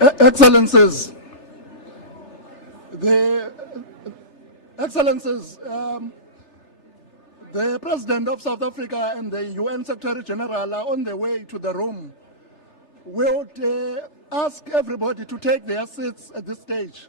Excellencies, the President of South Africa and the UN Secretary General are on the way to the room. We would ask everybody to take their seats at this stage.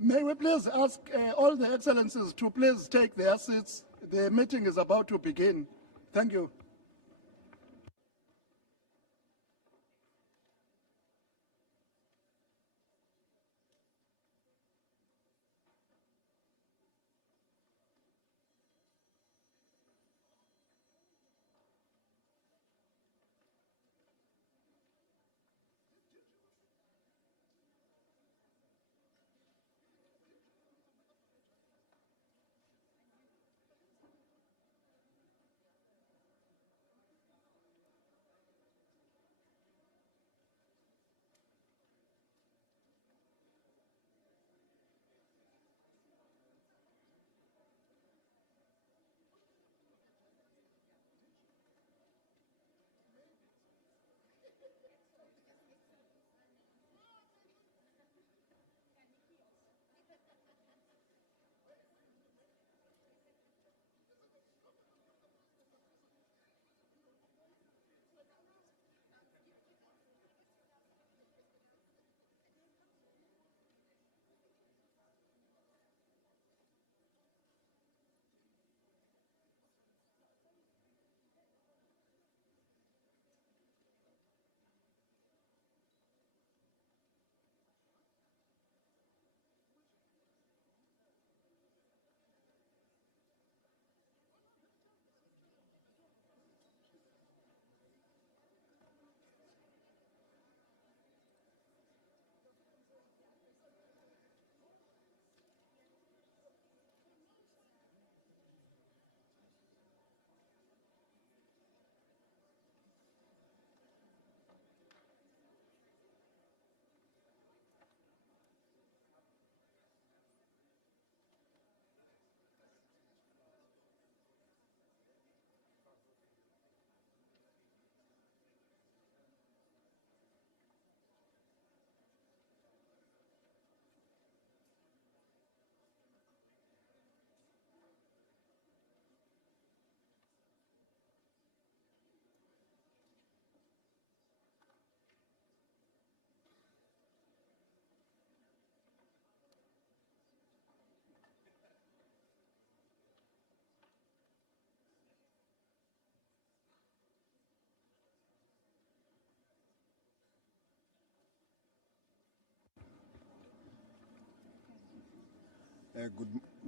May we please ask all the excellencies to please take their seats. The meeting is about to begin. Thank you.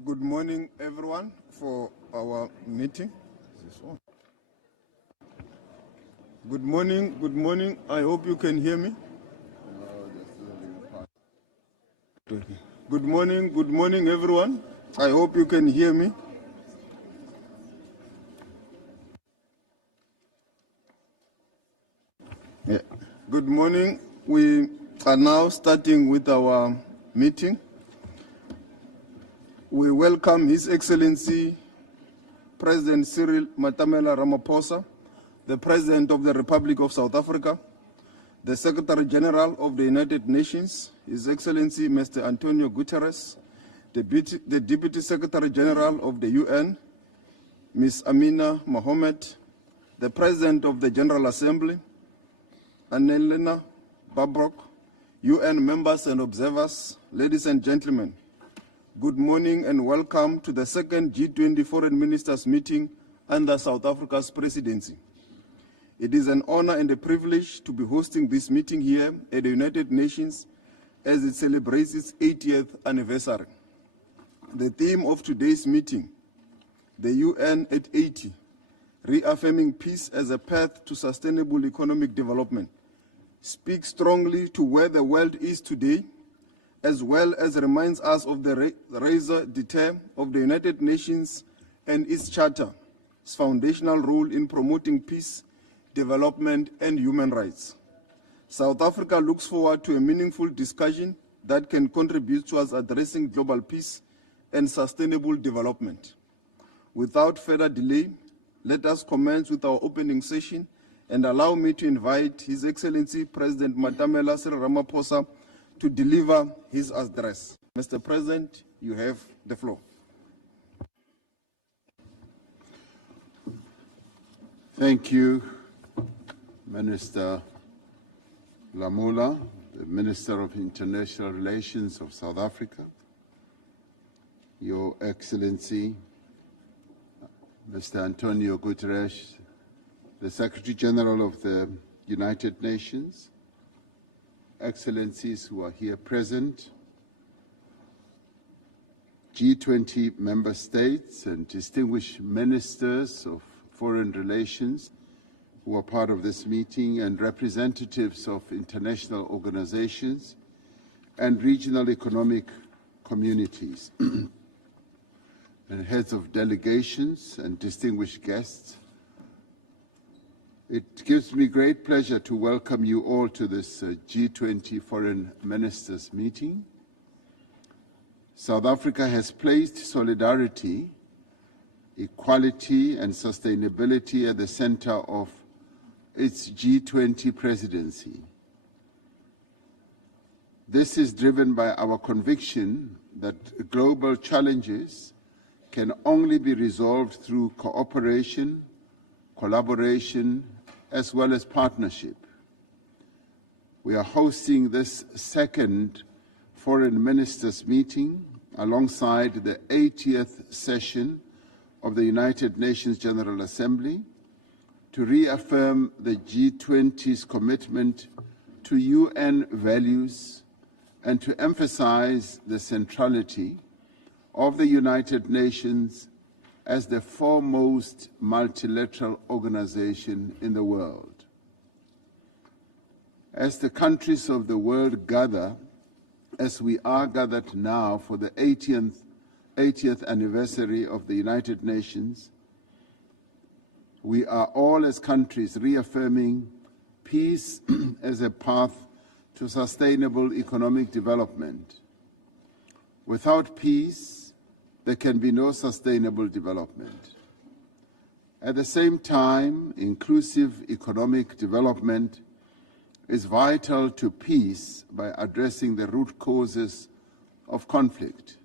Good morning, everyone, for our meeting. This one. Good morning. I hope you can hear me. Good morning, everyone. I hope you can hear me. Yeah. Good morning. We are now starting with our meeting. We welcome His Excellency President Cyril Ramaphosa, the President of the Republic of South Africa, the Secretary General of the United Nations, His Excellency Mr. Antonio Guterres, the Deputy Secretary General of the UN, Ms. Amina Mohamed, the President of the General Assembly, Annelena Babrok, UN members and observers, ladies and gentlemen. Good morning and welcome to the second G20 Foreign Ministers Meeting under South Africa's presidency. It is an honor and a privilege to be hosting this meeting here at the United Nations as it celebrates its 80th anniversary. The theme of today's meeting, the UN at 80, reaffirming peace as a path to sustainable economic development, speaks strongly to where the world is today, as well as reminds us of the raison d'etre of the United Nations and its charter, its foundational role in promoting peace, development, and human rights. South Africa looks forward to a meaningful discussion that can contribute towards addressing global peace and sustainable development. Without further delay, let us commence with our opening session and allow me to invite His Excellency President Matamela Cyril Ramaphosa to deliver his address. Mr. President, you have the floor. Thank you, Minister Lamula, the Minister of International Relations of South Africa, Your Excellency, Mr. Antonio Guterres, the Secretary General of the United Nations, Excellencies who are here present, G20 member states and distinguished ministers of foreign relations who are part of this meeting, and representatives of international organizations and regional economic communities, and heads of delegations and distinguished guests. It gives me great pleasure to welcome you all to this G20 Foreign Ministers Meeting. South Africa has placed solidarity, equality and sustainability at the center of its G20 presidency. This is driven by our conviction that global challenges can only be resolved through cooperation, collaboration, as well as partnership. We are hosting this second Foreign Ministers Meeting alongside the 80th session of the United Nations General Assembly to reaffirm the G20's commitment to UN values and to emphasize the centrality of the United Nations as the foremost multilateral organization in the world. As the countries of the world gather, as we are gathered now for the 80th anniversary of the United Nations, we are all as countries reaffirming peace as a path to sustainable economic development. Without peace, there can be no sustainable development. At the same time, inclusive economic development is vital to peace by addressing the root causes of conflict.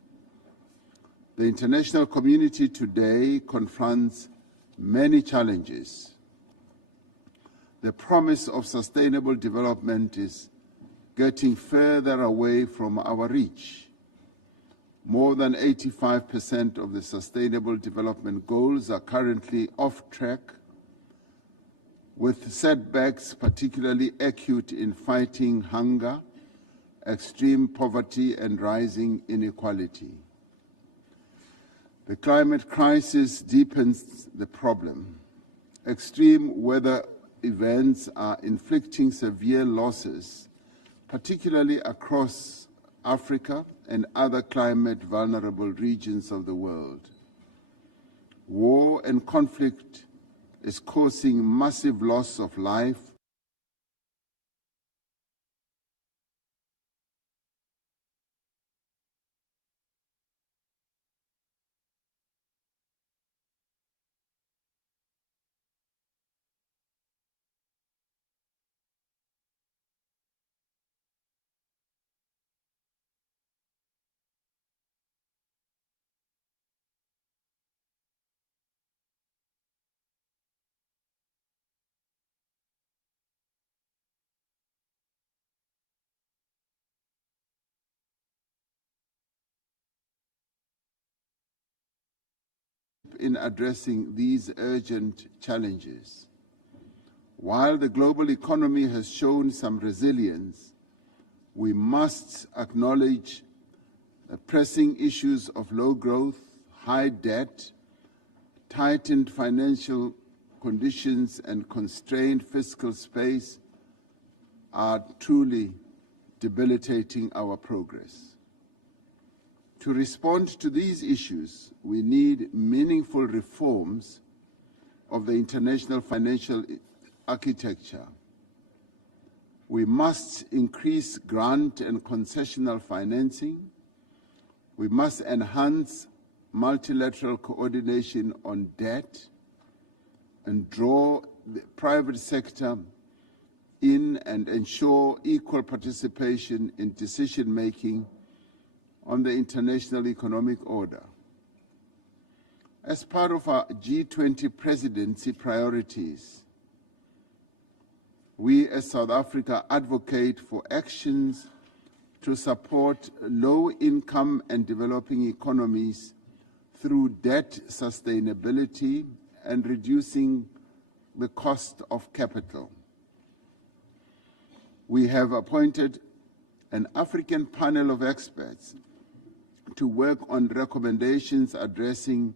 The international community today confronts many challenges. The promise of sustainable development is getting further away from our reach. More than 85% of the Sustainable Development Goals are currently off track, with setbacks particularly acute in fighting hunger, extreme poverty, and rising inequality. The climate crisis deepens the problem. Extreme weather events are inflicting severe losses, particularly across Africa and other climate-vulnerable regions of the world. War and conflict is causing massive loss of life, in addressing these urgent challenges. While the global economy has shown some resilience, we must acknowledge the pressing issues of low growth, high debt, tightened financial conditions, and constrained fiscal space are truly debilitating our progress. To respond to these issues, we need meaningful reforms of the international financial architecture. We must increase grant and concessional financing. We must enhance multilateral coordination on debt and draw the private sector in and ensure equal participation in decision-making on the international economic order. As part of our G20 presidency priorities, we as South Africa advocate for actions to support low-income and developing economies through debt sustainability and reducing the cost of capital. We have appointed an African panel of experts to work on recommendations addressing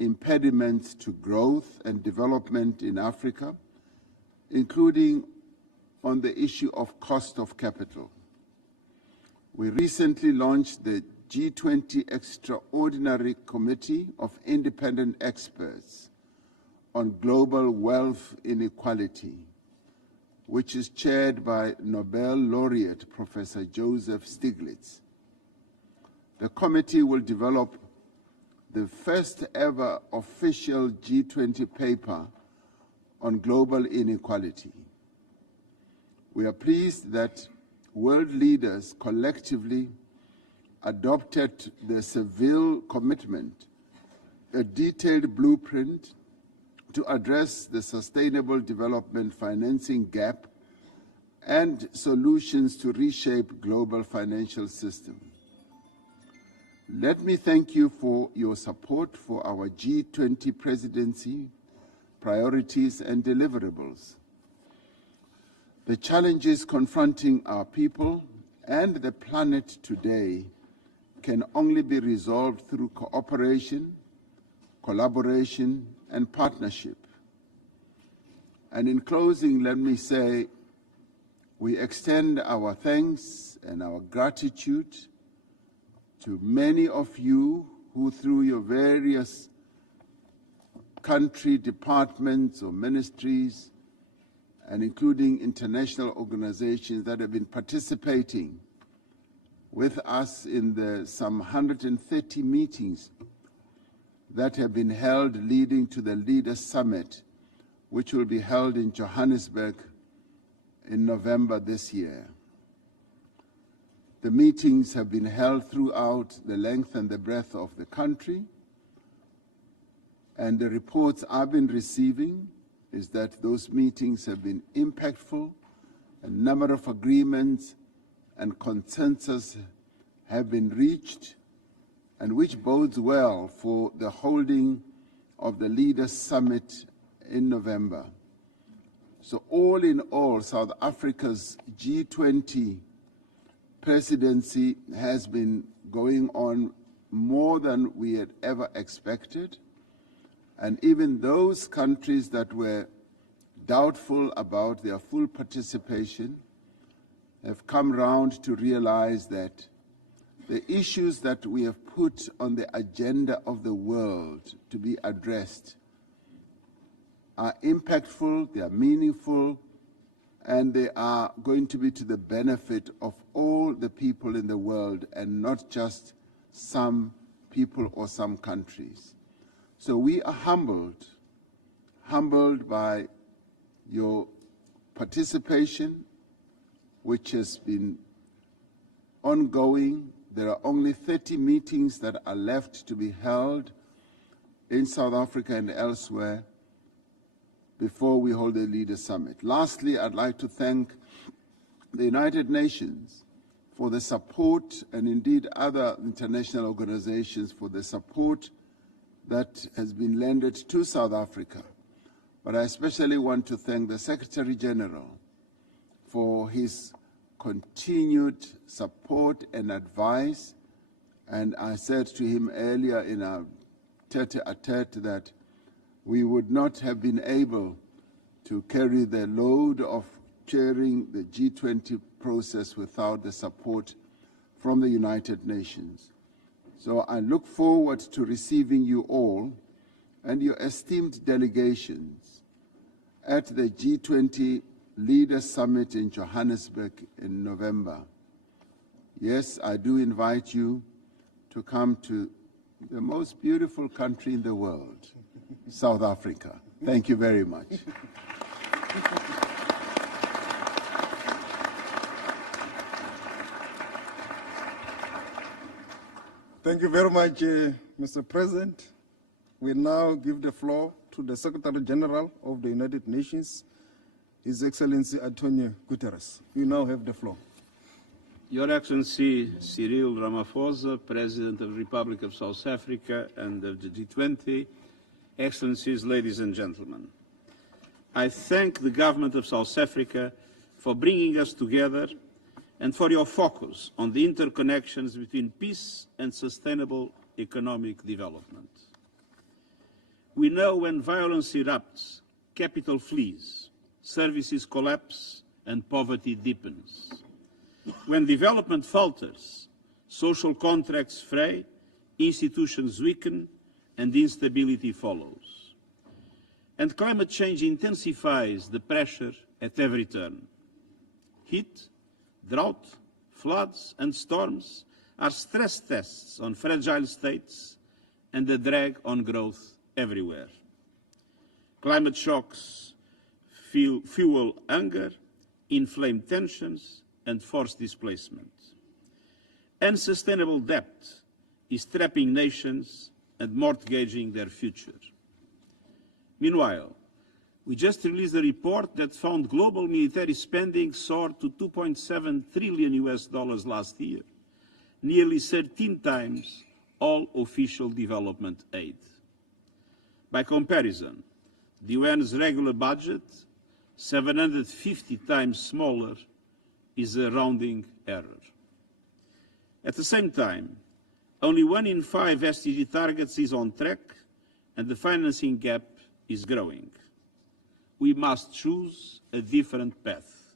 impediments to growth and development in Africa, including on the issue of cost of capital. We recently launched the G20 Extraordinary Committee of Independent Experts on Global Wealth Inequality, which is chaired by Nobel laureate Professor Joseph Stiglitz. The committee will develop the first ever official G20 paper on global inequality. We are pleased that world leaders collectively adopted the Seville Commitment, a detailed blueprint to address the sustainable development financing gap and solutions to reshape global financial system. Let me thank you for your support for our G20 presidency, priorities and deliverables. The challenges confronting our people and the planet today can only be resolved through cooperation, collaboration, and partnership. And in closing, let me say, we extend our thanks and our gratitude to many of you who, through your various country departments or ministries, and including international organizations that have been participating with us in the some 130 meetings that have been held leading to the Leaders Summit, which will be held in Johannesburg in November this year. The meetings have been held throughout the length and the breadth of the country, and the reports I've been receiving is that those meetings have been impactful. A number of agreements and consensus have been reached, and which bodes well for the holding of the Leaders Summit in November. So all in all, South Africa's G20 presidency has been going on more than we had ever expected. And even those countries that were doubtful about their full participation have come round to realize that the issues that we have put on the agenda of the world to be addressed are impactful, they are meaningful, and they are going to be to the benefit of all the people in the world and not just some people or some countries. So we are humbled by your participation, which has been ongoing. There are only 30 meetings that are left to be held in South Africa and elsewhere before we hold the Leaders Summit. Lastly, I'd like to thank the United Nations for the support, and indeed other international organizations for the support that has been lended to South Africa. But I especially want to thank the Secretary General for his continued support and advice. And I said to him earlier in our tete-a-tete that we would not have been able to carry the load of chairing the G20 process without the support from the United Nations. So I look forward to receiving you all and your esteemed delegations at the G20 Leaders Summit in Johannesburg in November. Yes, I do invite you to come to the most beautiful country in the world, South Africa. Thank you very much. Thank you very much, Mr. President. We now give the floor to the Secretary General of the United Nations, His Excellency Antonio Guterres. You now have the floor. Your Excellency Cyril Ramaphosa, President of the Republic of South Africa and of the G20, Excellencies, ladies and gentlemen, I thank the Government of South Africa for bringing us together and for your focus on the interconnections between peace and sustainable economic development. We know when violence erupts, capital flees, services collapse, and poverty deepens. When development falters, social contracts fray, institutions weaken, and instability follows. And climate change intensifies the pressure at every turn. Heat, drought, floods, and storms are stress tests on fragile states and a drag on growth everywhere. Climate shocks fuel hunger, inflame tensions, and force displacement. Unsustainable debt is trapping nations and mortgaging their future. Meanwhile, we just released a report that found global military spending soared to $2.7 trillion last year, nearly 13 times all official development aid. By comparison, the UN's regular budget, 750 times smaller, is a rounding error. At the same time, only 1 in 5 SDG targets is on track, and the financing gap is growing. We must choose a different path.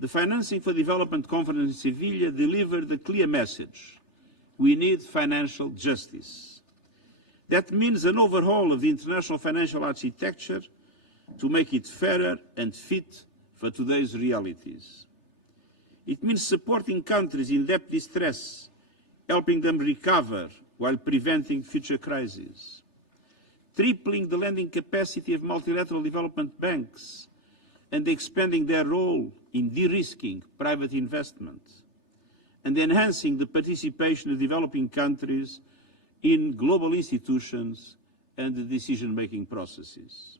The Financing for Development Conference in Seville delivered a clear message. We need financial justice. That means an overhaul of the international financial architecture to make it fairer and fit for today's realities. It means supporting countries in debt distress, helping them recover while preventing future crises, tripling the lending capacity of multilateral development banks and expanding their role in de-risking private investment, and enhancing the participation of developing countries in global institutions and the decision-making processes.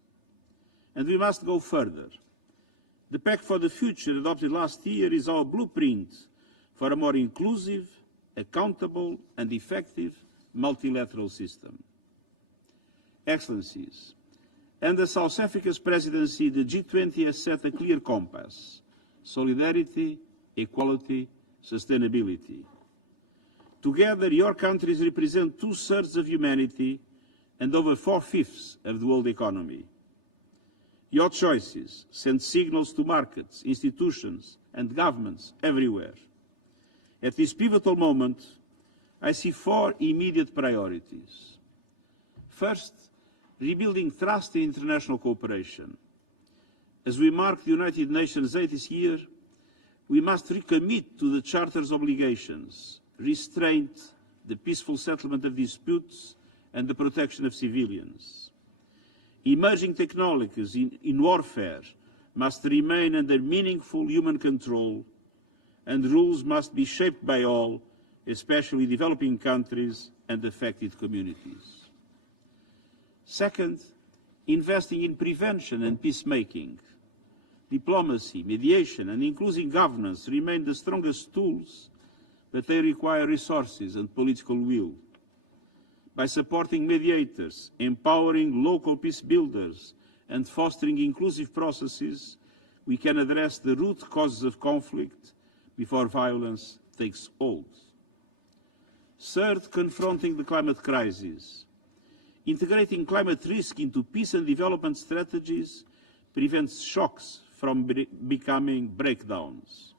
And we must go further. The Pact for the Future adopted last year is our blueprint for a more inclusive, accountable and effective multilateral system. Excellencies, under South Africa's presidency, the G20 has set a clear compass: solidarity, equality, sustainability. Together, your countries represent 2/3 of humanity and over 4/5 of the world economy. Your choices send signals to markets, institutions, and governments everywhere. At this pivotal moment, I see 4 immediate priorities. First, rebuilding trust in international cooperation. As we mark the United Nations 80th year, we must recommit to the Charter's obligations: restraint, the peaceful settlement of disputes, and the protection of civilians. Emerging technologies in warfare must remain under meaningful human control, and rules must be shaped by all, especially developing countries and affected communities. Second, investing in prevention and peacemaking. Diplomacy, mediation, and inclusive governance remain the strongest tools, but they require resources and political will. By supporting mediators, empowering local peace builders, and fostering inclusive processes, we can address the root causes of conflict before violence takes hold. Third, confronting the climate crisis. Integrating climate risk into peace and development strategies prevents shocks from becoming breakdowns.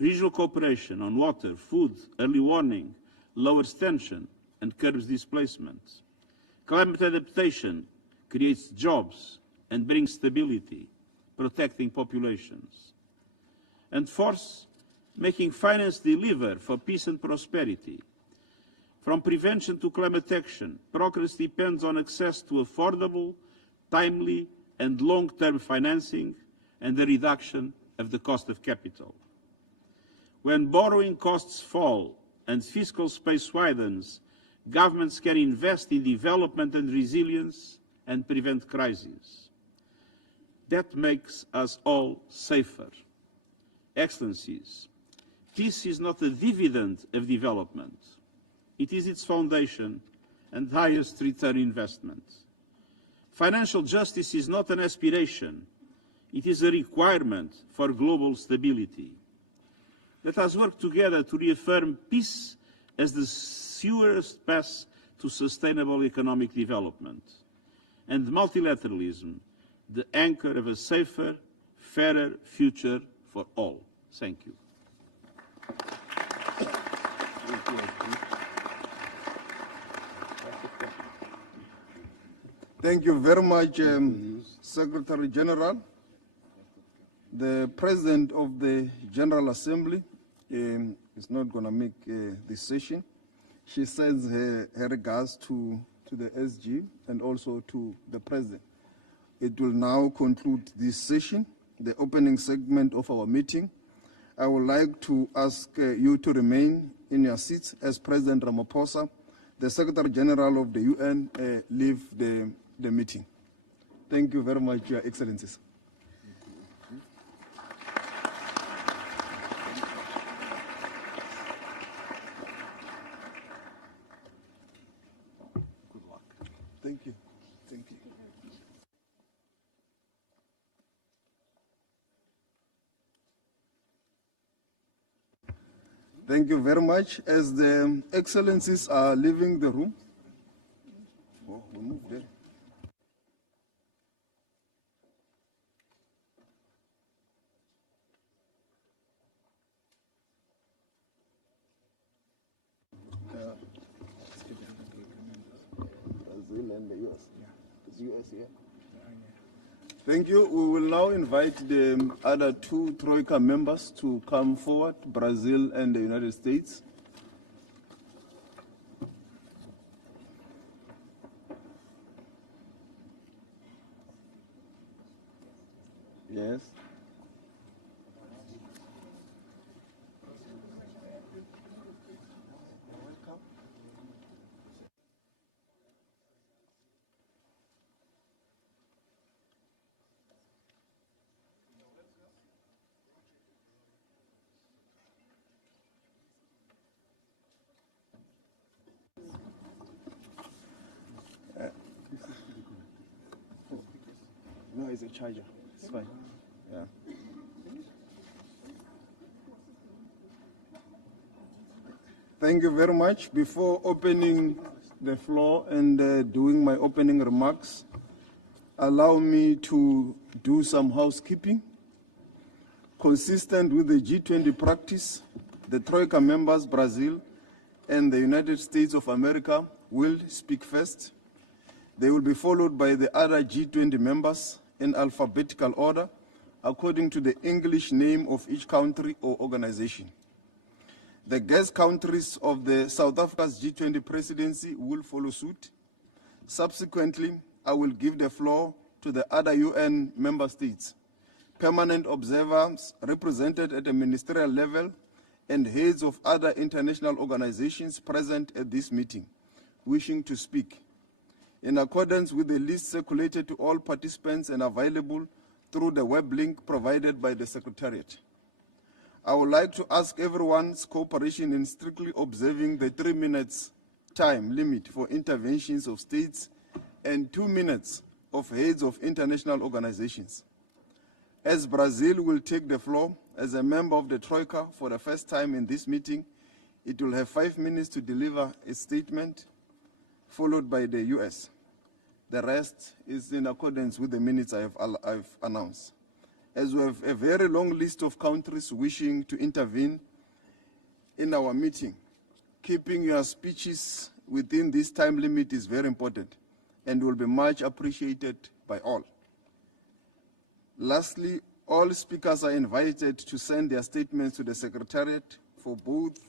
Regional cooperation on water, food, early warning lowers tension and curbs displacement. Climate adaptation creates jobs and brings stability. protecting populations. And fourth, making finance deliver for peace and prosperity. From prevention to climate action, progress depends on access to affordable, timely, and long-term financing and the reduction of the cost of capital. When borrowing costs fall and fiscal space widens, governments can invest in development and resilience and prevent crises. That makes us all safer. Excellencies, peace is not a dividend of development. It is its foundation and highest return investment. Financial justice is not an aspiration. It is a requirement for global stability. Let us work together to reaffirm peace as the surest path to sustainable economic development, and multilateralism, the anchor of a safer, fairer future for all. Thank you. Thank you very much, Secretary General. The President of the General Assembly is not going to make this session. She sends her regards to the SG and also to the President. It will now conclude this session, the opening segment of our meeting. I would like to ask you to remain in your seats as President Ramaphosa, the Secretary General of the UN, leave the meeting. Thank you very much, Your Excellencies. Good luck. Thank you. Thank you. Thank you very much. As the Excellencies are leaving the room, oh, we move there. Brazil and the US. Yeah. The US here. Thank you. We will now invite the other two Troika members to come forward, Brazil and the United States. Yes. No, it's a charger. It's fine. Yeah. Thank you very much. Before opening the floor and doing my opening remarks, allow me to do some housekeeping. Consistent with the G20 practice, the Troika members, Brazil and the United States of America, will speak first. They will be followed by the other G20 members in alphabetical order, according to the English name of each country or organization. The guest countries of the South Africa's G20 Presidency will follow suit. Subsequently, I will give the floor to the other UN member states, permanent observers represented at the ministerial level, and heads of other international organizations present at this meeting, wishing to speak, in accordance with the list circulated to all participants and available through the web link provided by the Secretariat. I would like to ask everyone's cooperation in strictly observing the 3 minutes time limit for interventions of states and 2 minutes of heads of international organizations. As Brazil will take the floor as a member of the Troika for the first time in this meeting, it will have 5 minutes to deliver a statement, followed by the US. The rest is in accordance with the minutes I've announced. As we have a very long list of countries wishing to intervene in our meeting, keeping your speeches within this time limit is very important and will be much appreciated by all. Lastly, all speakers are invited to send their statements to the Secretariat for both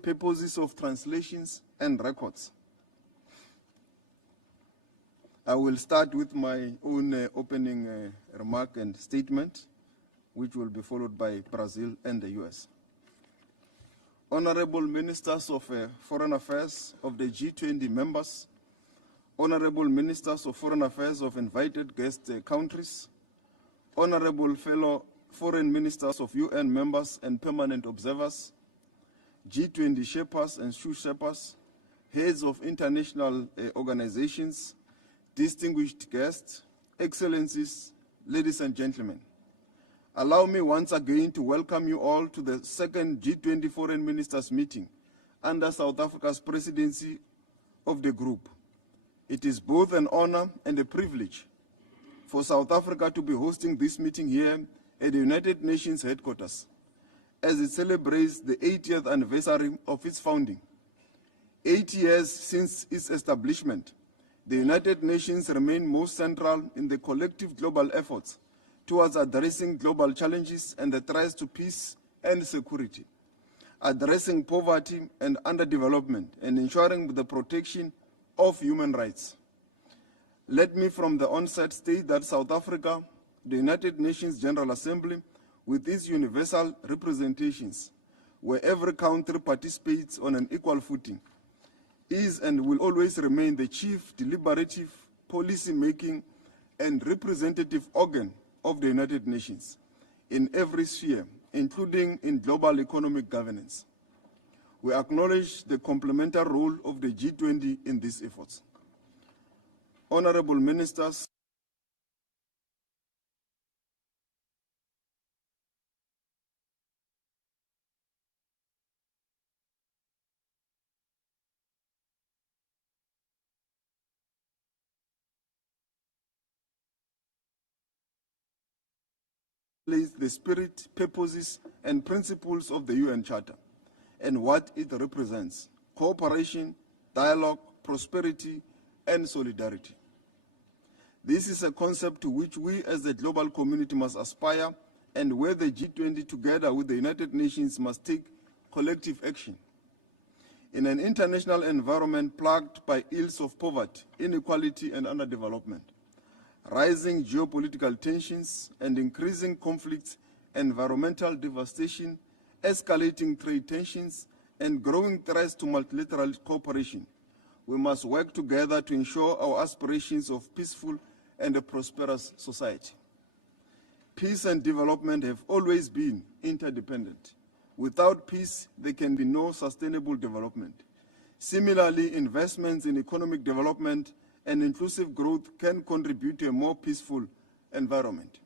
purposes of translations and records. I will start with my own opening remark and statement, which will be followed by Brazil and the US. Honorable Ministers of Foreign Affairs of the G20 members, Honorable Ministers of Foreign Affairs of invited guest countries, Honorable fellow Foreign Ministers of UN members and permanent observers, G20 shapers and shoe shapers, heads of international organizations, distinguished guests, Excellencies, ladies and gentlemen. Allow me once again to welcome you all to the second G20 Foreign Ministers Meeting under South Africa's presidency of the group. It is both an honor and a privilege for South Africa to be hosting this meeting here at the United Nations headquarters as it celebrates the 80th anniversary of its founding. 80 years since its establishment, the United Nations remain most central in the collective global efforts towards addressing global challenges and the threats to peace and security, addressing poverty and underdevelopment, and ensuring the protection of human rights. Let me from the onset state that South Africa, the United Nations General Assembly, with its universal representations, where every country participates on an equal footing, is and will always remain the chief deliberative, policy-making, and representative organ of the United Nations in every sphere, including in global economic governance. We acknowledge the complementary role of the G20 in these efforts. Honorable Ministers, the spirit, purposes, and principles of the UN Charter and what it represents: cooperation, dialogue, prosperity, and solidarity. This is a concept to which we as the global community must aspire, and where the G20 together with the United Nations must take collective action. In an international environment plagued by ills of poverty, inequality, and underdevelopment, rising geopolitical tensions and increasing conflicts, environmental devastation, escalating trade tensions, and growing threats to multilateral cooperation, we must work together to ensure our aspirations of peaceful and a prosperous society. Peace and development have always been interdependent. Without peace, there can be no sustainable development. Similarly, investments in economic development and inclusive growth can contribute to a more peaceful environment.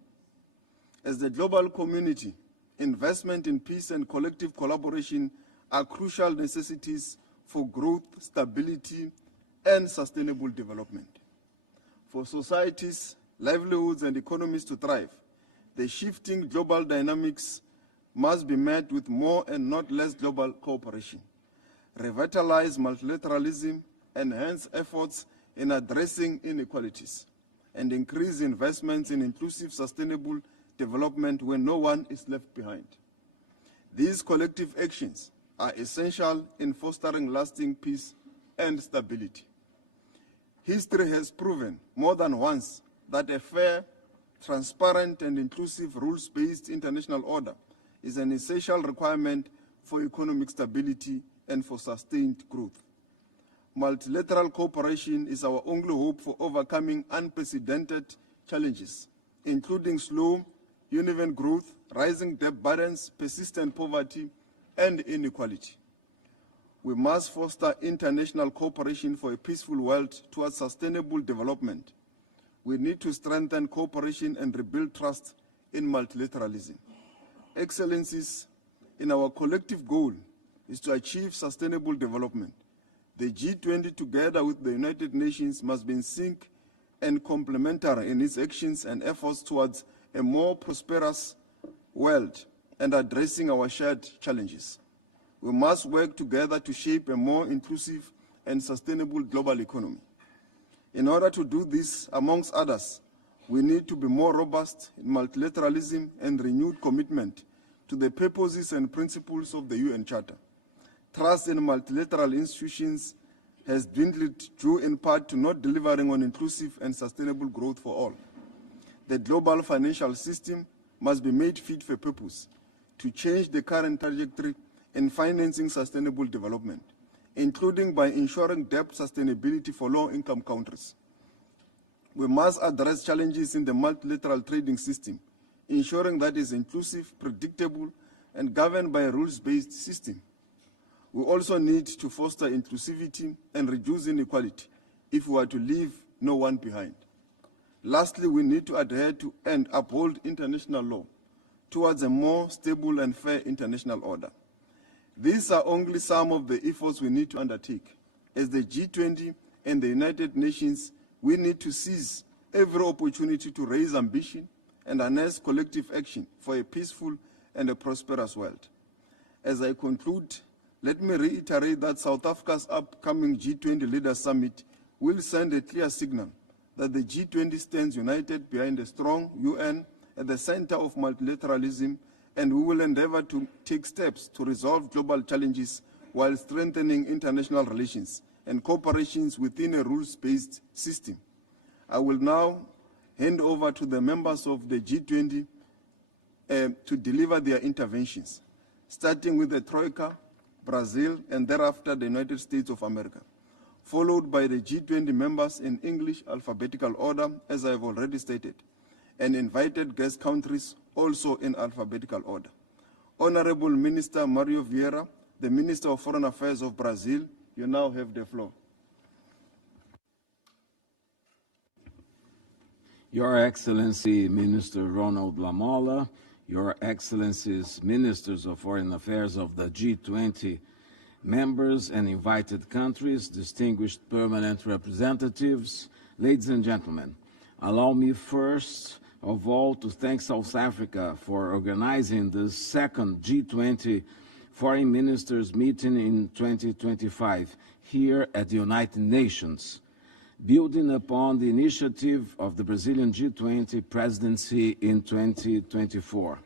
As the global community, investment in peace and collective collaboration are crucial necessities for growth, stability, and sustainable development. For societies, livelihoods, and economies to thrive, the shifting global dynamics must be met with more and not less global cooperation. Revitalize multilateralism, enhance efforts in addressing inequalities, and increase investments in inclusive, sustainable development where no one is left behind. These collective actions are essential in fostering lasting peace and stability. History has proven more than once that a fair, transparent, and inclusive rules-based international order is an essential requirement for economic stability and for sustained growth. Multilateral cooperation is our only hope for overcoming unprecedented challenges, including slow, uneven growth, rising debt burdens, persistent poverty, and inequality. We must foster international cooperation for a peaceful world towards sustainable development. We need to strengthen cooperation and rebuild trust in multilateralism. Excellencies, in our collective goal is to achieve sustainable development. The G20, together with the United Nations, must be in sync and complementary in its actions and efforts towards a more prosperous world and addressing our shared challenges. We must work together to shape a more inclusive and sustainable global economy. In order to do this, amongst others, We need to be more robust in multilateralism and renewed commitment to the purposes and principles of the UN Charter. Trust in multilateral institutions has dwindled due in part to not delivering on inclusive and sustainable growth for all. The global financial system must be made fit for purpose to change the current trajectory in financing sustainable development, including by ensuring debt sustainability for low-income countries. We must address challenges in the multilateral trading system, ensuring that it is inclusive, predictable, and governed by a rules-based system. We also need to foster inclusivity and reduce inequality if we are to leave no one behind. Lastly, we need to adhere to and uphold international law towards a more stable and fair international order. These are only some of the efforts we need to undertake. As the G20 and the United Nations, we need to seize every opportunity to raise ambition and harness collective action for a peaceful and a prosperous world. As I conclude, let me reiterate that South Africa's upcoming G20 Leaders Summit will send a clear signal that the G20 stands united behind a strong UN at the center of multilateralism, and we will endeavor to take steps to resolve global challenges while strengthening international relations and cooperations within a rules-based system. I will now hand over to the members of the G20 to deliver their interventions, starting with the Troika, Brazil, and thereafter the United States of America, followed by the G20 members in English alphabetical order, as I have already stated, and invited guest countries also in alphabetical order. Honorable Minister Mario Vieira, the Minister of Foreign Affairs of Brazil, you now have the floor. Your Excellency, Minister Ronald Lamola, Your Excellencies, Ministers of Foreign Affairs of the G20 members and invited countries, distinguished permanent representatives, ladies and gentlemen, allow me first of all to thank South Africa for organizing the second G20 Foreign Ministers Meeting in 2025 here at the United Nations, building upon the initiative of the Brazilian G20 Presidency in 2024.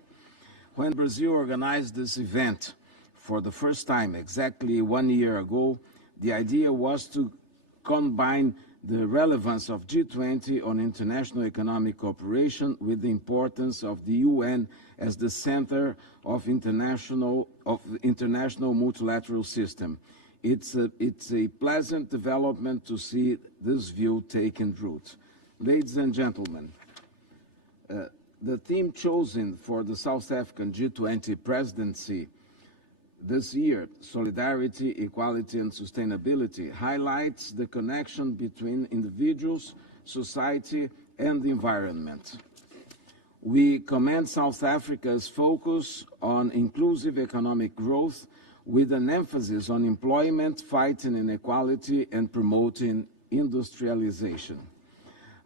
When Brazil organized this event for the first time exactly 1 year ago, the idea was to combine the relevance of G20 on international economic cooperation with the importance of the UN as the center of international multilateral system. It's a pleasant development to see this view taking root. Ladies and gentlemen, the theme chosen for the South African G20 presidency this year, Solidarity, Equality and Sustainability, highlights the connection between individuals, society and the environment. We commend South Africa's focus on inclusive economic growth with an emphasis on employment, fighting inequality and promoting industrialization.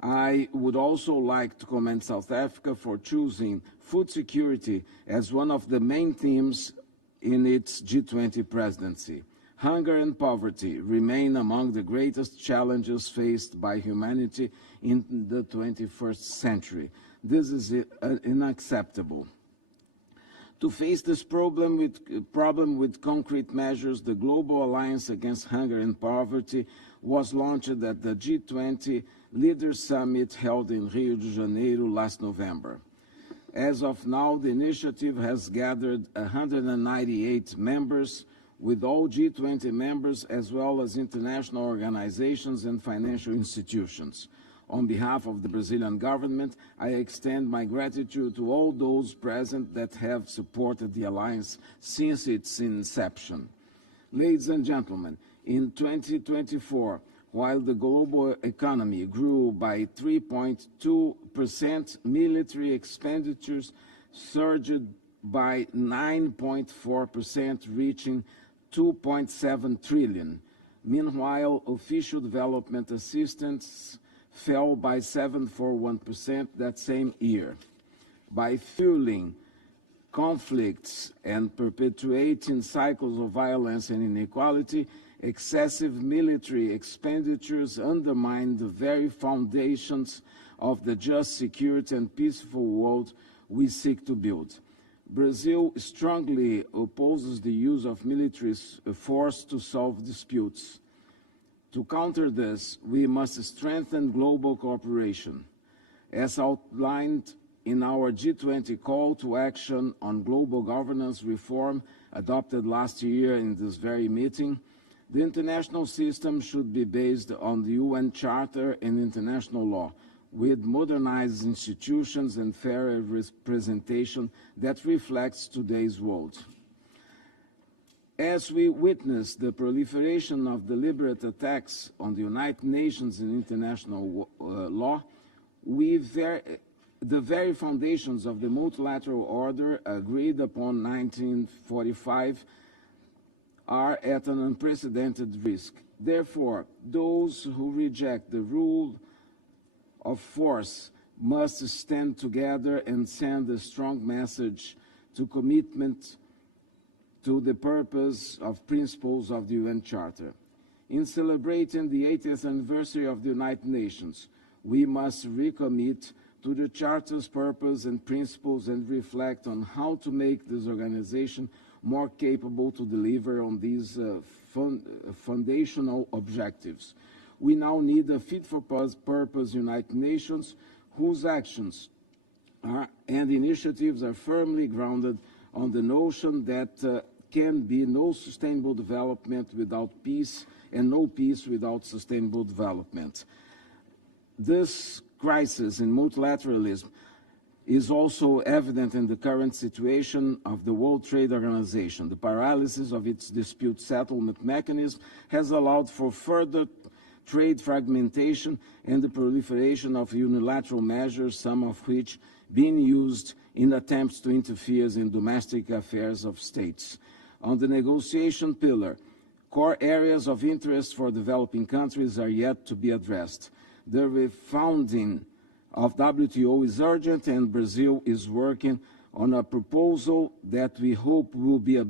I would also like to commend South Africa for choosing food security as one of the main themes in its G20 presidency. Hunger and poverty remain among the greatest challenges faced by humanity in the 21st century. This is unacceptable. To face this problem with concrete measures, the Global Alliance Against Hunger and Poverty was launched at the G20 Leaders Summit held in Rio de Janeiro last November. As of now, the initiative has gathered 198 members, with all G20 members as well as international organizations and financial institutions. On behalf of the Brazilian government, I extend my gratitude to all those present that have supported the alliance since its inception. Ladies and gentlemen, in 2024, while the global economy grew by 3.2%, military expenditures surged by 9.4%, reaching 2.7 trillion. Meanwhile, official development assistance fell by 7.41% that same year. By fueling conflicts and perpetuating cycles of violence and inequality, Excessive military expenditures undermine the very foundations of the just, security, and peaceful world we seek to build. Brazil strongly opposes the use of military force to solve disputes. To counter this, we must strengthen global cooperation. As outlined in our G20 call to action on global governance reform adopted last year in this very meeting, the international system should be based on the UN Charter and international law, with modernized institutions and fairer representation that reflects today's world. As we witness the proliferation of deliberate attacks on the United Nations and international law, the very foundations of the multilateral order agreed upon in 1945 are at an unprecedented risk. Therefore, those who reject the rule of force must stand together and send a strong message to commitment to the purpose of principles of the UN Charter. In celebrating the 80th anniversary of the United Nations, we must recommit to the Charter's purpose and principles and reflect on how to make this organization more capable to deliver on these foundational objectives. We now need a fit-for-purpose United Nations whose actions and initiatives are firmly grounded on the notion that can be no sustainable development without peace and no peace without sustainable development. This crisis in multilateralism is also evident in the current situation of the World Trade Organization. The paralysis of its dispute settlement mechanism has allowed for further trade fragmentation and the proliferation of unilateral measures, some of which being used in attempts to interfere in domestic affairs of states. On the negotiation pillar, core areas of interest for developing countries are yet to be addressed. The refounding of WTO is urgent, and Brazil is working on a proposal that we hope will be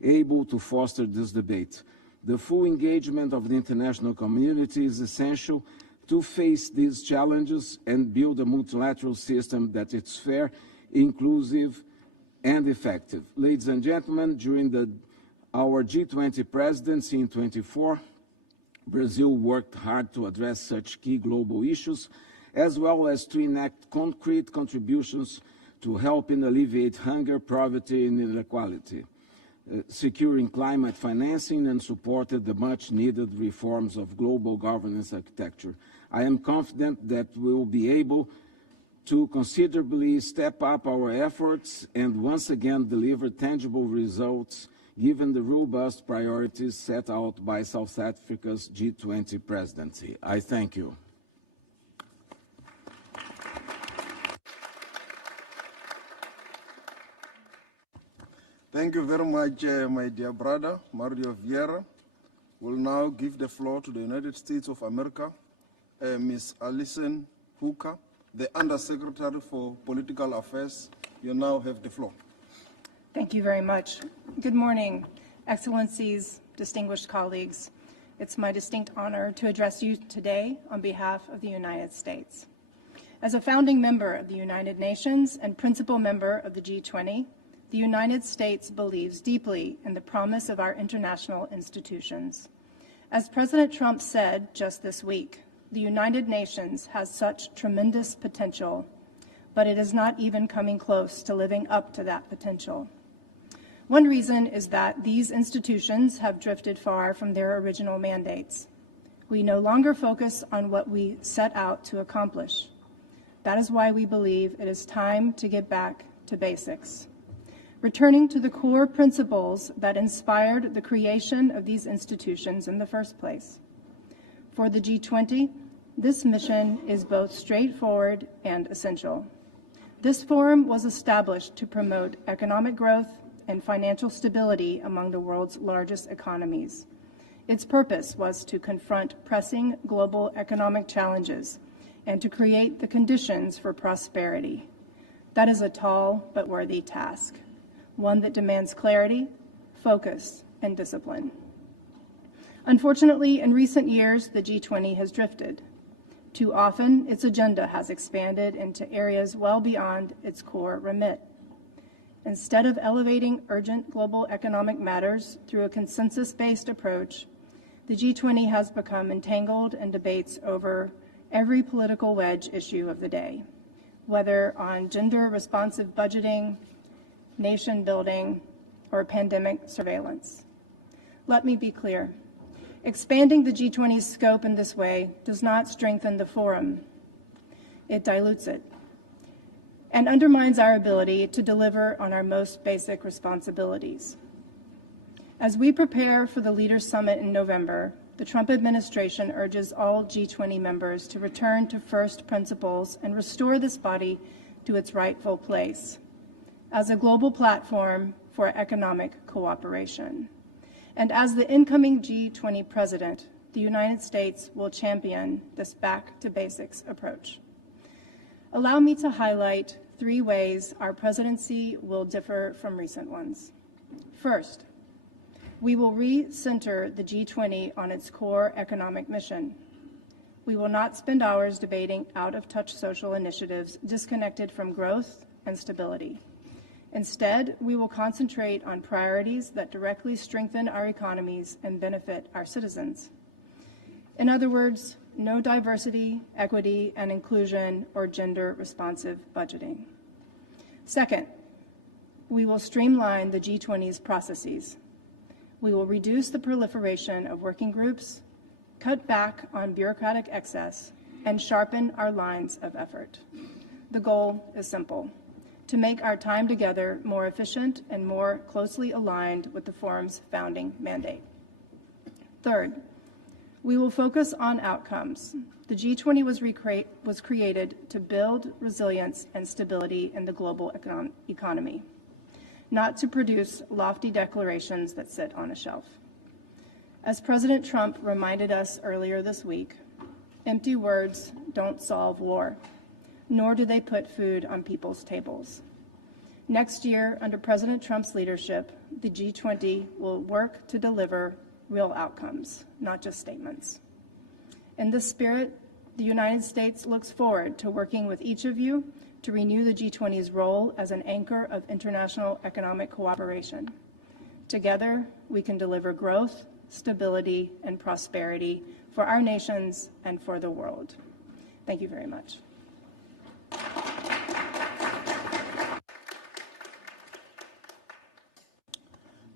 able to foster this debate. The full engagement of the international community is essential to face these challenges and build a multilateral system that is fair, inclusive, and effective. Ladies and gentlemen, during our G20 presidency in 2024, Brazil worked hard to address such key global issues, as well as to enact concrete contributions to helping alleviate hunger, poverty, and inequality, securing climate financing, and supported the much-needed reforms of global governance architecture. I am confident that we will be able to considerably step up our efforts and once again deliver tangible results given the robust priorities set out by South Africa's G20 presidency. I thank you. Thank you very much, my dear brother, Mario Vieira. We'll now give the floor to the United States of America, Ms. Alison Hooker, the Undersecretary for Political Affairs. You now have the floor. Thank you very much. Good morning, Excellencies, distinguished colleagues. It's my distinct honor to address you today on behalf of the United States. As a founding member of the United Nations and principal member of the G20, the United States believes deeply in the promise of our international institutions. As President Trump said just this week, the United Nations has such tremendous potential, but it is not even coming close to living up to that potential. One reason is that these institutions have drifted far from their original mandates. We no longer focus on what we set out to accomplish. That is why we believe it is time to get back to basics, returning to the core principles that inspired the creation of these institutions in the first place. For the G20, this mission is both straightforward and essential. This forum was established to promote economic growth and financial stability among the world's largest economies. Its purpose was to confront pressing global economic challenges and to create the conditions for prosperity. That is a tall but worthy task, one that demands clarity, focus, and discipline. Unfortunately, in recent years, the G20 has drifted. Too often, its agenda has expanded into areas well beyond its core remit. Instead of elevating urgent global economic matters through a consensus-based approach, the G20 has become entangled in debates over every political wedge issue of the day, whether on gender-responsive budgeting, nation building, or pandemic surveillance. Let me be clear. Expanding the G20's scope in this way does not strengthen the forum. It dilutes it and undermines our ability to deliver on our most basic responsibilities. As we prepare for the Leaders' Summit in November, the Trump administration urges all G20 members to return to first principles and restore this body to its rightful place as a global platform for economic cooperation. And as the incoming G20 president, the United States will champion this back-to-basics approach. Allow me to highlight 3 ways our presidency will differ from recent ones. First, we will re-center the G20 on its core economic mission. We will not spend hours debating out-of-touch social initiatives disconnected from growth and stability. Instead, we will concentrate on priorities that directly strengthen our economies and benefit our citizens. In other words, no diversity, equity, and inclusion or gender-responsive budgeting. Second, we will streamline the G20's processes. We will reduce the proliferation of working groups, cut back on bureaucratic excess, and sharpen our lines of effort. The goal is simple: to make our time together more efficient and more closely aligned with the forum's founding mandate. Third, we will focus on outcomes. The G20 was created to build resilience and stability in the global economy, not to produce lofty declarations that sit on a shelf. As President Trump reminded us earlier this week, empty words don't solve war, nor do they put food on people's tables. Next year, under President Trump's leadership, the G20 will work to deliver real outcomes, not just statements. In this spirit, the United States looks forward to working with each of you to renew the G20's role as an anchor of international economic cooperation. Together, we can deliver growth, stability, and prosperity for our nations and for the world. Thank you very much.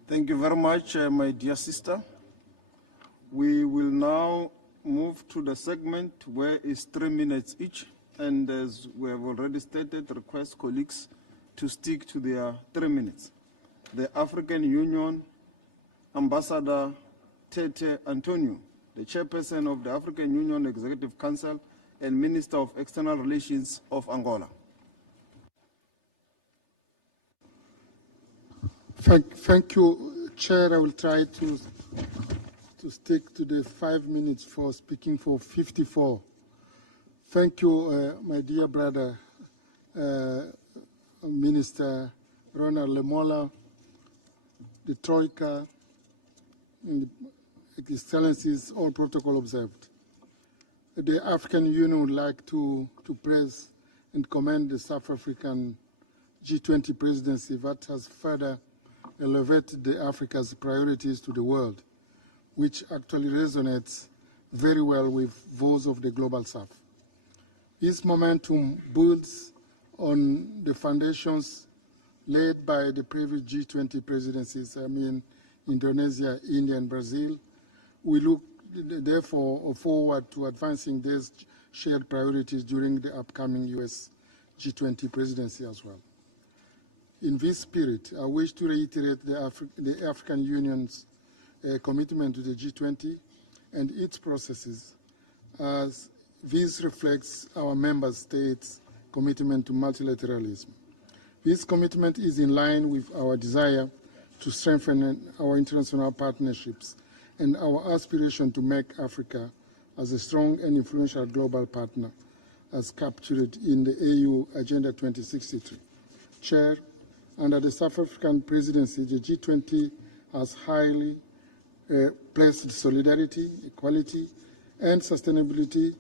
Thank you very much, my dear sister. We will now move to the segment where it's 3 minutes each. And as we have already stated, request colleagues to stick to their 3 minutes. The African Union, Ambassador Tete Antonio, the chairperson of the African Union Executive Council and Minister of External Relations of Angola. Thank you, Chair. I will try to stick to the 5 minutes for speaking for 54. Thank you, my dear brother, Minister Ronald Lamola, the Troika, and the Excellencies, all protocol observed. The African Union would like to praise and commend the South African G20 presidency that has further elevated the Africa's priorities to the world, which actually resonates very well with those of the Global South. This momentum builds on the foundations laid by the previous G20 presidencies, Indonesia, India, and Brazil. We look, therefore, forward to advancing these shared priorities during the upcoming US G20 presidency as well. In this spirit, I wish to reiterate the African Union's commitment to the G20 and its processes, as this reflects our member states' commitment to multilateralism. This commitment is in line with our desire to strengthen our international partnerships and our aspiration to make Africa as a strong and influential global partner, as captured in the AU Agenda 2063. Chair, under the South African presidency, the G20 has highly placed solidarity, equality, and sustainability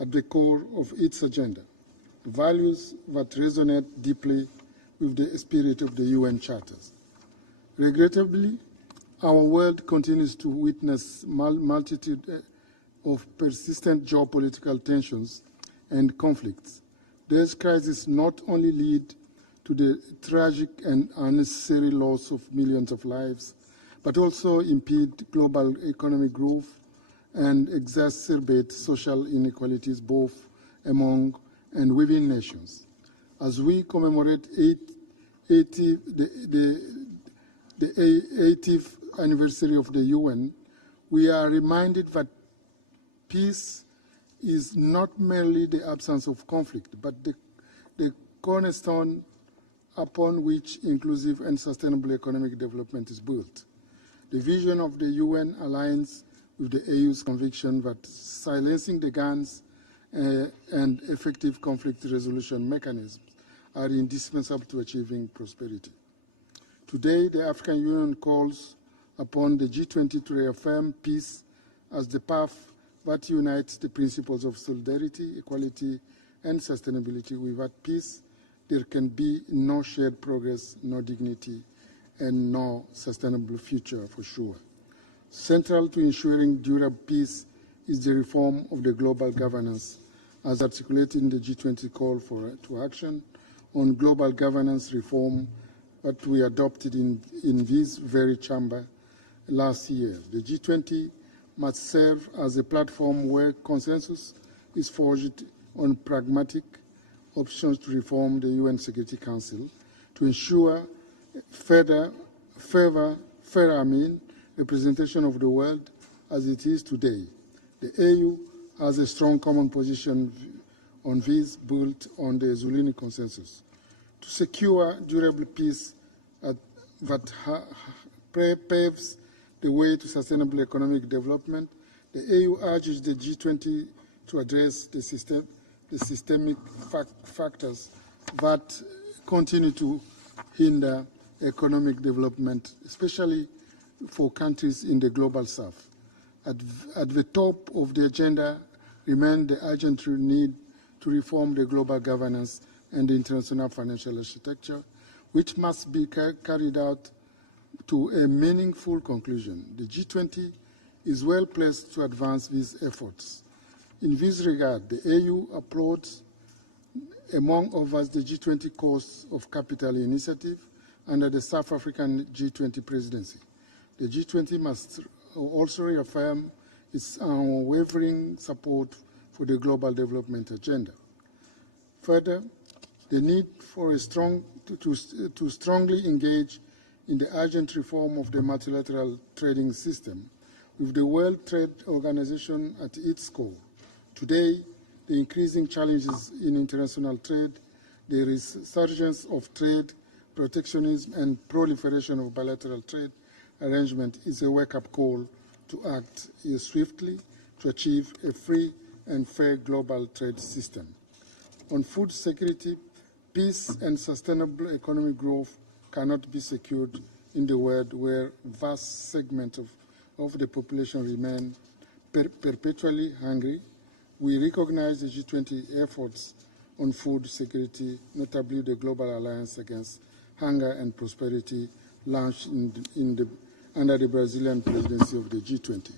at the core of its agenda, values that resonate deeply with the spirit of the UN Charters. Regrettably, our world continues to witness multitude of persistent geopolitical tensions and conflicts. These crises not only lead to the tragic and unnecessary loss of millions of lives, but also impede global economic growth and exacerbate social inequalities both among and within nations. As we commemorate the 80th anniversary of the UN, we are reminded that peace is not merely the absence of conflict, but the cornerstone upon which inclusive and sustainable economic development is built. The vision of the UN aligns with the AU's conviction that silencing the guns and effective conflict resolution mechanisms are indispensable to achieving prosperity. Today, the African Union calls upon the G20 to reaffirm peace as the path that unites the principles of solidarity, equality, and sustainability. Without peace, there can be no shared progress, no dignity, and no sustainable future for sure. Central to ensuring durable peace is the reform of the global governance, as articulated in the G20 call to action on global governance reform that we adopted in this very chamber last year. The G20 must serve as a platform where consensus is forged on pragmatic options to reform the UN Security Council to ensure fairer representation of the world as it is today. The AU has a strong common position on this built on the Zulini consensus. To secure durable peace that paves the way to sustainable economic development, the AU urges the G20 to address the systemic factors that continue to hinder economic development, especially for countries in the global south. At the top of the agenda remains the urgent need to reform the global governance and the international financial architecture, which must be carried out to a meaningful conclusion. The G20 is well placed to advance these efforts. In this regard, the AU applauds, among others, the G20 Cost of Capital initiative under the South African G20 Presidency. The G20 must also reaffirm its unwavering support for the global development agenda. Further, the need for a to strongly engage in the urgent reform of the multilateral trading system with the World Trade Organization at its core. Today, the increasing challenges in international trade, the resurgence of trade protectionism and proliferation of bilateral trade arrangement is a wake-up call to act swiftly to achieve a free and fair global trade system. On food security, peace and sustainable economic growth cannot be secured in the world where vast segments of the population remain perpetually hungry. We recognize the G20 efforts on food security, notably the Global Alliance Against Hunger and Prosperity, launched under the Brazilian presidency of the G20.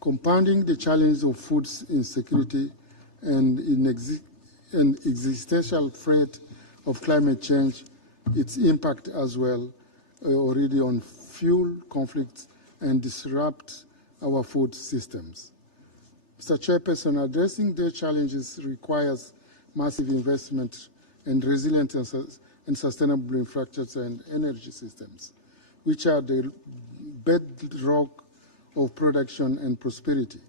Compounding the challenge of food insecurity and existential threat of climate change, its impact as well already on fuel conflicts and disrupt our food systems. Mr. Chairperson, addressing their challenges requires massive investment and resilient and sustainable infrastructure and energy systems, which are the bedrock of production and prosperity.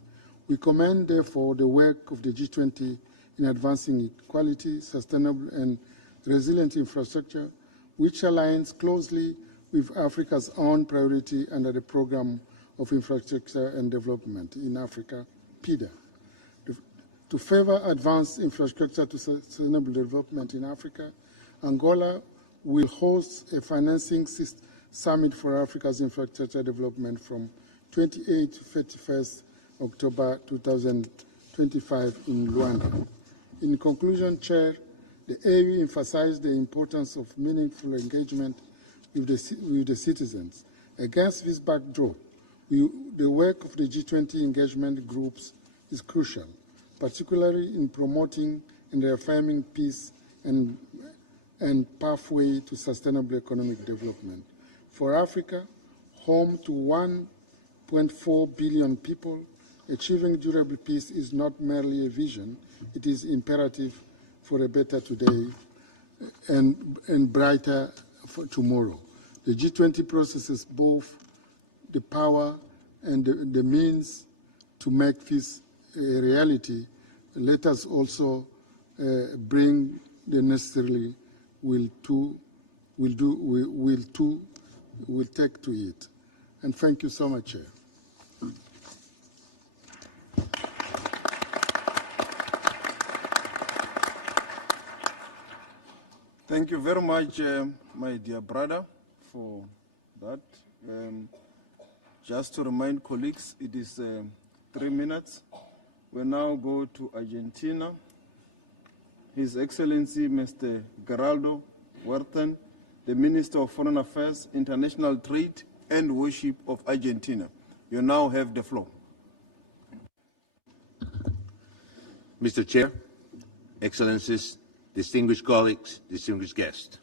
We commend, therefore, the work of the G20 in advancing equality, sustainable and resilient infrastructure, which aligns closely with Africa's own priority under the Programme of Infrastructure and Development in Africa, PIDA. To further advance infrastructure to sustainable development in Africa, Angola will host a financing Summit for Africa's Infrastructure Development from 28 to 31st October 2025 in Luanda. In conclusion, Chair, the AU emphasized the importance of meaningful engagement with the citizens. Against this backdrop, the work of the G20 engagement groups is crucial, particularly in promoting and reaffirming peace and pathway to sustainable economic development. For Africa, home to 1.4 billion people, achieving durable peace is not merely a vision, it is imperative for a better today and brighter for tomorrow. The G20 possesses both the power and the means to make this a reality. Let us also bring the necessary will take to it. And thank you so much, Chair. Thank you very much, my dear brother, for that. Just to remind colleagues, it is 3 minutes. We now go to Argentina. His Excellency, Mr. Geraldo Huertan, the Minister of Foreign Affairs, International Trade and Worship of Argentina. You now have the floor. Mr. Chair, Excellencies, distinguished colleagues, distinguished guests.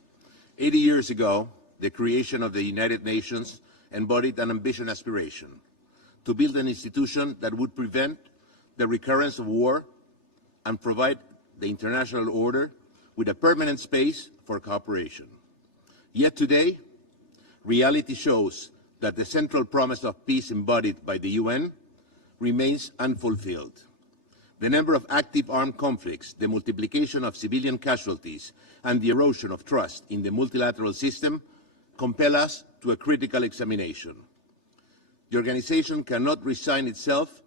80 years ago, the creation of the United Nations embodied an ambitious aspiration to build an institution that would prevent the recurrence of war and provide the international order with a permanent space for cooperation. Yet today, reality shows that the central promise of peace embodied by the UN remains unfulfilled. The number of active armed conflicts, the multiplication of civilian casualties, and the erosion of trust in the multilateral system compel us to a critical examination. The organization cannot resign itself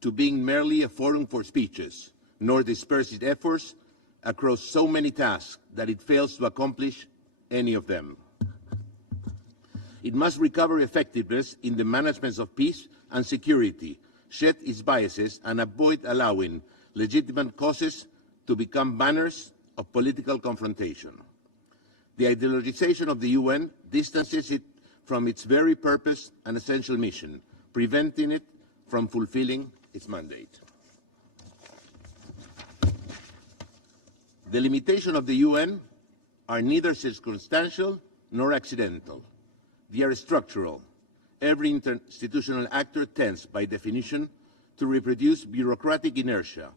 to being merely a forum for speeches, nor disperse its efforts across so many tasks that it fails to accomplish any of them. It must recover effectiveness in the management of peace and security, shed its biases, and avoid allowing legitimate causes to become banners of political confrontation. The ideologization of the UN distances it from its very purpose and essential mission, preventing it from fulfilling its mandate. The limitations of the UN are neither circumstantial nor accidental. They are structural. Every institutional actor tends, by definition, to reproduce bureaucratic inertia,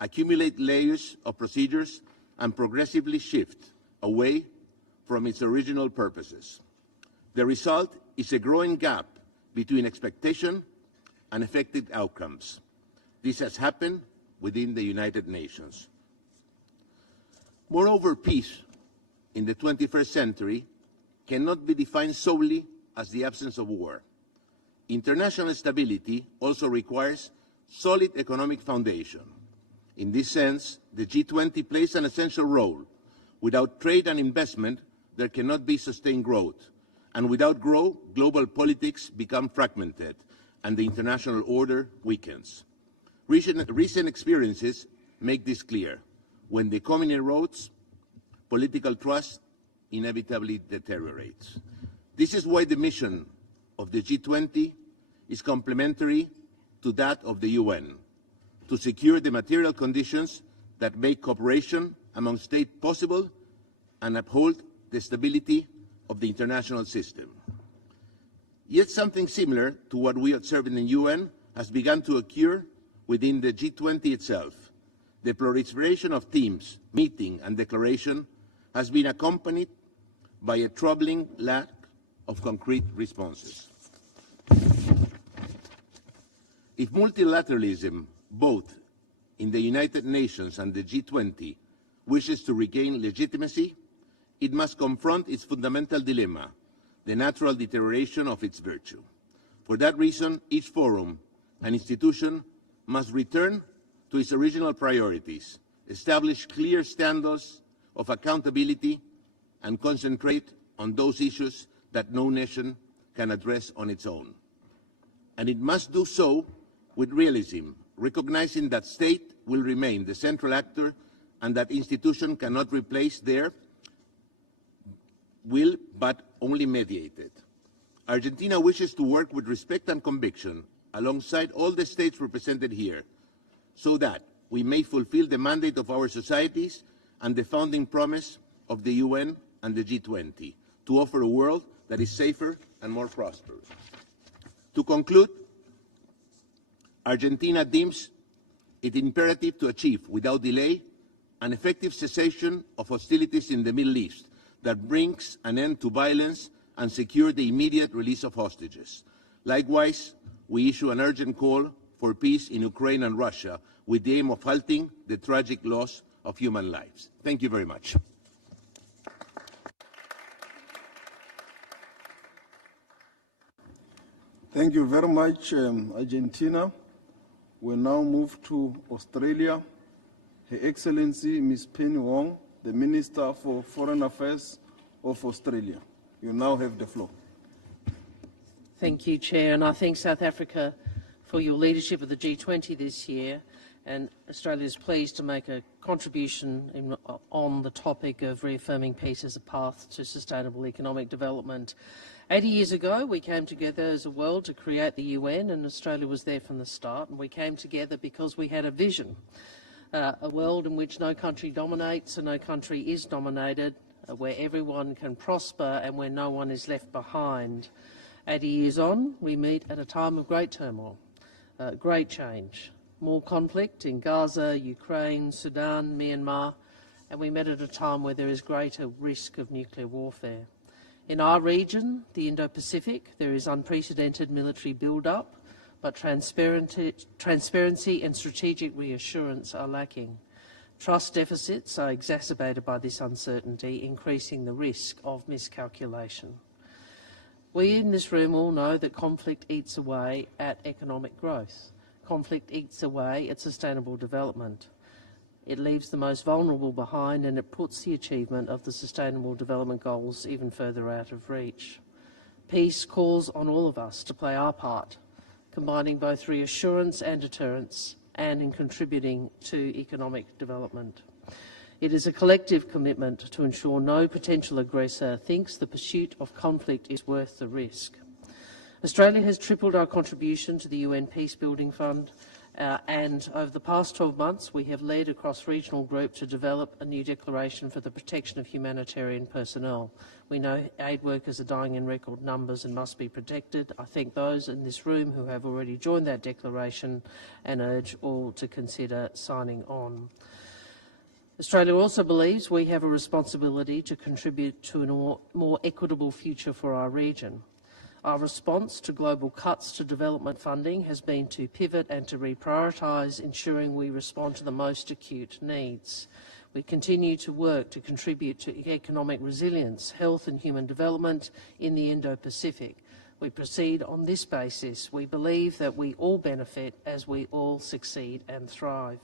accumulate layers of procedures, and progressively shift away from its original purposes. The result is a growing gap between expectation and effective outcomes. This has happened within the United Nations. Moreover, peace in the 21st century cannot be defined solely as the absence of war. International stability also requires solid economic foundation. In this sense, the G20 plays an essential role. Without trade and investment, there cannot be sustained growth. And without growth, global politics become fragmented and the international order weakens. Recent experiences make this clear. When the economy erodes, political trust inevitably deteriorates. This is why the mission of the G20 is complementary to that of the UN, to secure the material conditions that make cooperation among states possible and uphold the stability of the international system. Yet something similar to what we observe in the UN has begun to occur within the G20 itself. The proliferation of teams, meeting, and declaration has been accompanied by a troubling lack of concrete responses. If multilateralism, both in the United Nations and the G20, wishes to regain legitimacy, it must confront its fundamental dilemma, the natural deterioration of its virtue. For that reason, each forum and institution must return to its original priorities, establish clear standards of accountability, and concentrate on those issues that no nation can address on its own. And it must do so with realism, recognizing that state will remain the central actor and that institution cannot replace their will but only mediate it. Argentina wishes to work with respect and conviction alongside all the states represented here so that we may fulfill the mandate of our societies and the founding promise of the UN and the G20 to offer a world that is safer and more prosperous. To conclude, Argentina deems it imperative to achieve, without delay, an effective cessation of hostilities in the Middle East that brings an end to violence and secure the immediate release of hostages. Likewise, we issue an urgent call for peace in Ukraine and Russia with the aim of halting the tragic loss of human lives. Thank you very much. Thank you very much, Argentina. We now move to Australia. Her Excellency Ms. Penny Wong, the Minister for Foreign Affairs of Australia. You now have the floor. Thank you, Chair, and I thank South Africa for your leadership of the G20 this year, and Australia is pleased to make a contribution on the topic of reaffirming peace as a path to sustainable economic development. 80 years ago, we came together as a world to create the UN, and Australia was there from the start, and we came together because we had a vision, a world in which no country dominates and no country is dominated, where everyone can prosper and where no one is left behind. 80 years on, we meet at a time of great turmoil, great change, more conflict in Gaza, Ukraine, Sudan, Myanmar, and we met at a time where there is greater risk of nuclear warfare. In our region, the Indo-Pacific, there is unprecedented military build-up, but transparency and strategic reassurance are lacking. Trust deficits are exacerbated by this uncertainty, increasing the risk of miscalculation. We in this room all know that conflict eats away at economic growth. Conflict eats away at sustainable development. It leaves the most vulnerable behind, and it puts the achievement of the Sustainable Development Goals even further out of reach. Peace calls on all of us to play our part, combining both reassurance and deterrence, and in contributing to economic development. It is a collective commitment to ensure no potential aggressor thinks the pursuit of conflict is worth the risk. Australia has tripled our contribution to the UN Peacebuilding Fund, and over the past 12 months we have led a cross-regional group to develop a new declaration for the protection of humanitarian personnel. We know aid workers are dying in record numbers and must be protected. I thank those in this room who have already joined that declaration and urge all to consider signing on. Australia also believes we have a responsibility to contribute to a more equitable future for our region. Our response to global cuts to development funding has been to pivot and to reprioritise, ensuring we respond to the most acute needs. We continue to work to contribute to economic resilience, health and human development in the Indo-Pacific. We proceed on this basis. We believe that we all benefit as we all succeed and thrive.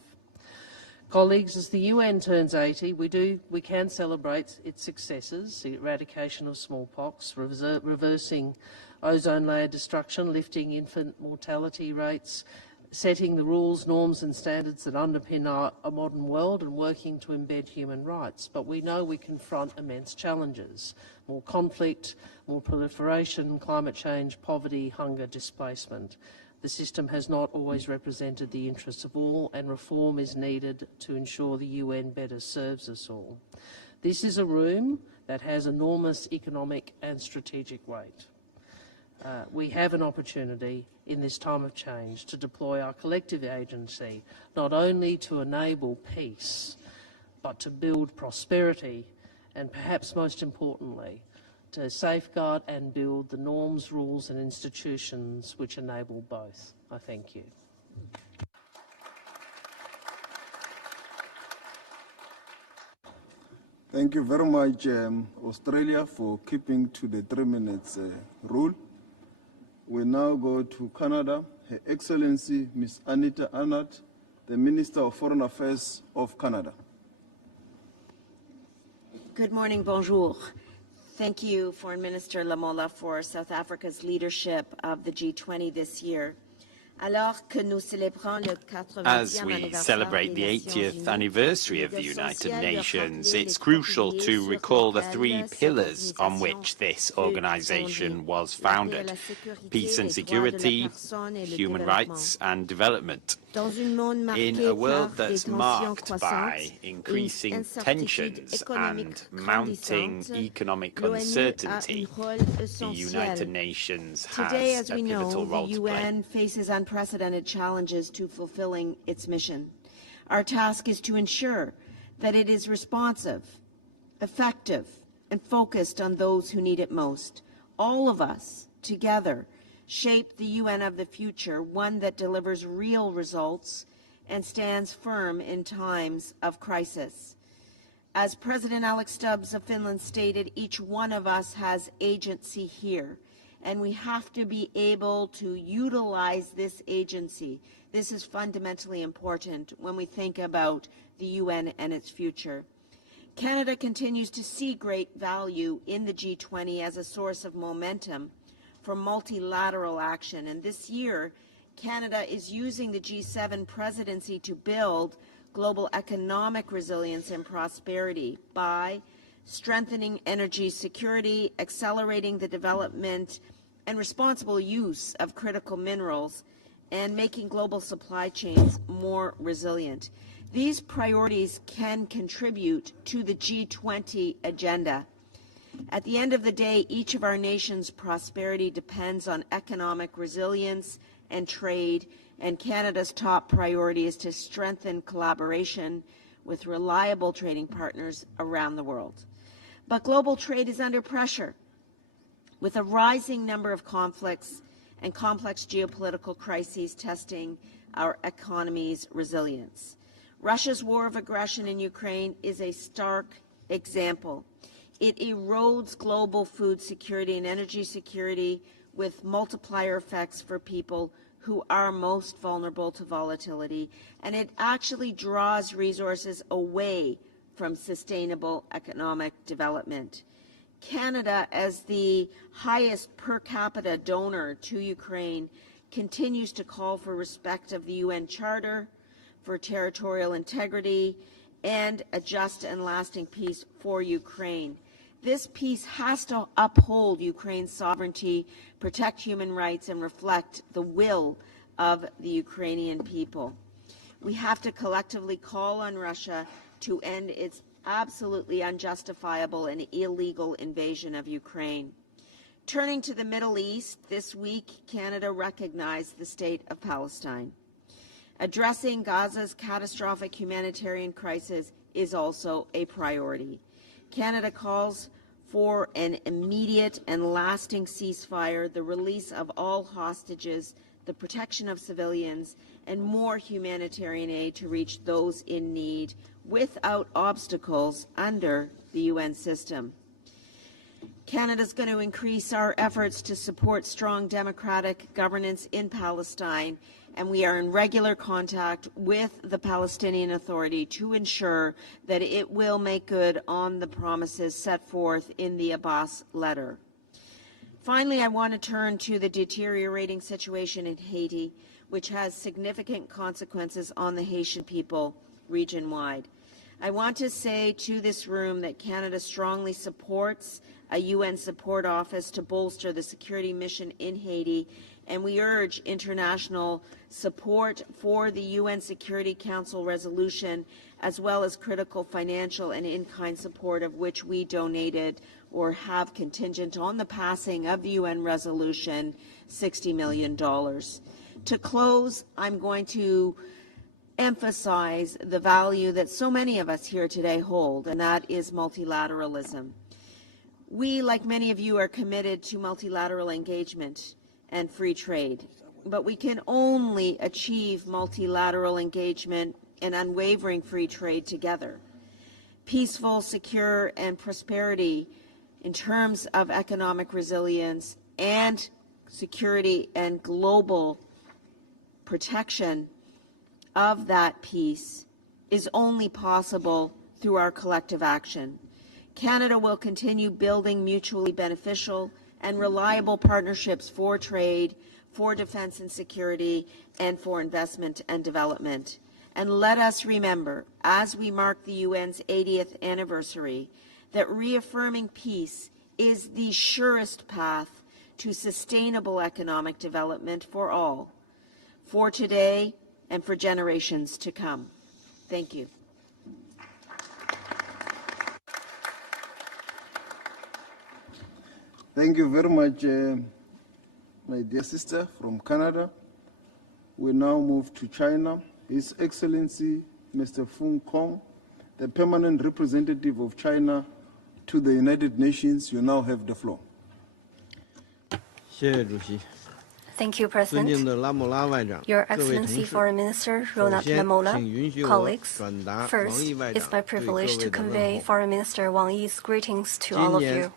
Colleagues, as the UN turns 80, we can celebrate its successes: the eradication of smallpox, reversing ozone layer destruction, lifting infant mortality rates, setting the rules, norms and standards that underpin our modern world, and working to embed human rights. But we know we confront immense challenges: more conflict, more proliferation, climate change, poverty, hunger, displacement. The system has not always represented the interests of all, and reform is needed to ensure the UN better serves us all. This is a room that has enormous economic and strategic weight. We have an opportunity in this time of change to deploy our collective agency, not only to enable peace, but to build prosperity, and perhaps most importantly, to safeguard and build the norms, rules and institutions which enable both. I thank you. Thank you very much, Australia, for keeping to the 3 minutes rule. We now go to Canada. Her Excellency Ms. Anita Anand, the Minister of Foreign Affairs of Canada. Good morning, bonjour. Thank you, Foreign Minister Lamola, for South Africa's leadership of the G20 this year. As we celebrate the 80th anniversary of the United Nations, it's crucial to recall the three pillars on which this organization was founded: peace and security, human rights and development. In a world that's marked by increasing tensions and mounting economic uncertainty, the United Nations has a pivotal role to play. Today, as we know, the UN faces unprecedented challenges to fulfilling its mission. Our task is to ensure that it is responsive, effective, and focused on those who need it most. All of us, together, shape the UN of the future, one that delivers real results and stands firm in times of crisis. As President Alex Stubbs of Finland stated, each one of us has agency here, and we have to be able to utilize this agency. This is fundamentally important when we think about the UN and its future. Canada continues to see great value in the G20 as a source of momentum for multilateral action, and this year, Canada is using the G7 presidency to build global economic resilience and prosperity by strengthening energy security, accelerating the development and responsible use of critical minerals, and making global supply chains more resilient. These priorities can contribute to the G20 agenda. At the end of the day, each of our nations' prosperity depends on economic resilience and trade, and Canada's top priority is to strengthen collaboration with reliable trading partners around the world. But global trade is under pressure, with a rising number of conflicts and complex geopolitical crises testing our economy's resilience. Russia's war of aggression in Ukraine is a stark example. It erodes global food security and energy security with multiplier effects for people who are most vulnerable to volatility, and it actually draws resources away from sustainable economic development. Canada, as the highest per capita donor to Ukraine, continues to call for respect of the UN Charter, for territorial integrity, and a just and lasting peace for Ukraine. This peace has to uphold Ukraine's sovereignty, protect human rights, and reflect the will of the Ukrainian people. We have to collectively call on Russia to end its absolutely unjustifiable and illegal invasion of Ukraine. Turning to the Middle East, this week, Canada recognized the state of Palestine. Addressing Gaza's catastrophic humanitarian crisis is also a priority. Canada calls for an immediate and lasting ceasefire, the release of all hostages, the protection of civilians, and more humanitarian aid to reach those in need without obstacles under the UN system. Canada's going to increase our efforts to support strong democratic governance in Palestine, and we are in regular contact with the Palestinian Authority to ensure that it will make good on the promises set forth in the Abbas letter. Finally, I want to turn to the deteriorating situation in Haiti, which has significant consequences on the Haitian people region-wide. I want to say to this room that Canada strongly supports a UN support office to bolster the security mission in Haiti, and we urge international support for the UN Security Council resolution, as well as critical financial and in-kind support, of which we donated or have contingent on the passing of the UN resolution, $60 million. To close, I'm going to emphasize the value that so many of us here today hold, and that is multilateralism. We, like many of you, are committed to multilateral engagement and free trade, but we can only achieve multilateral engagement and unwavering free trade together. Peaceful, secure, and prosperity in terms of economic resilience and security and global protection of that peace is only possible through our collective action. Canada will continue building mutually beneficial and reliable partnerships for trade, for defense and security, and for investment and development. And let us remember, as we mark the UN's 80th anniversary, that reaffirming peace is the surest path to sustainable economic development for all, for today and for generations to come. Thank you. Thank you very much, my dear sister from Canada. We now move to China. His Excellency, Mr. Fung Kong, the permanent representative of China to the United Nations, you now have the floor. Thank you, President. Your Excellency Foreign Minister Ronald Lamola, colleagues, first, it's my privilege to convey Foreign Minister Wang Yi's greetings to all of you.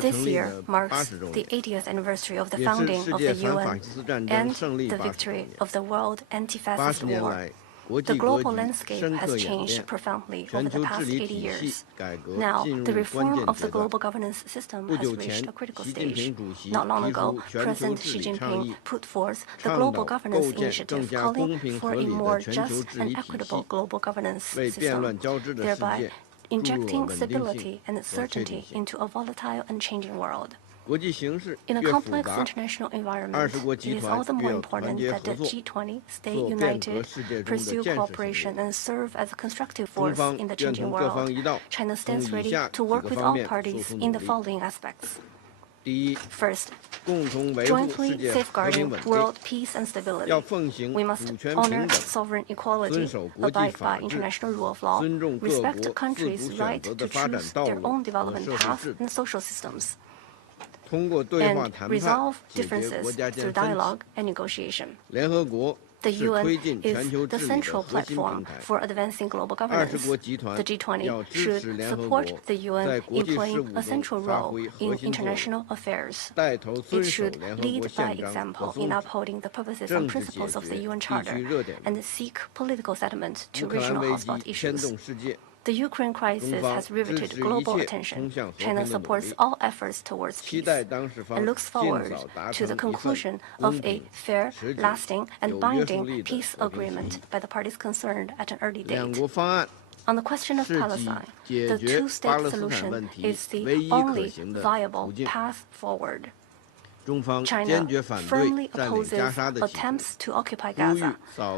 This year marks the 80th anniversary of the founding of the UN and the victory of the World Anti-Fascist War. The global landscape has changed profoundly over the past 80 years. Now, the reform of the global governance system has reached a critical stage. Not long ago, President Xi Jinping put forth the Global Governance Initiative, calling for a more just and equitable global governance system, thereby injecting stability and certainty into a volatile and changing world. In a complex international environment, it is all the more important that the G20 stay united, pursue cooperation, and serve as a constructive force in the changing world. China stands ready to work with all parties in the following aspects. First, jointly safeguarding world peace and stability. We must honor sovereign equality, abide by international rule of law, respect countries' right to choose their own development path and social systems, and resolve differences through dialogue and negotiation. The UN is the central platform for advancing global governance. The G20 should support the UN in playing a central role in international affairs. It should lead by example in upholding the purposes and principles of the UN Charter and seek political settlement to regional hotspot issues. The Ukraine crisis has riveted global attention. China supports all efforts towards peace and looks forward to the conclusion of a fair, lasting, and binding peace agreement by the parties concerned at an early date. On the question of Palestine, the two-state solution is the only viable path forward. China firmly opposes attempts to occupy Gaza.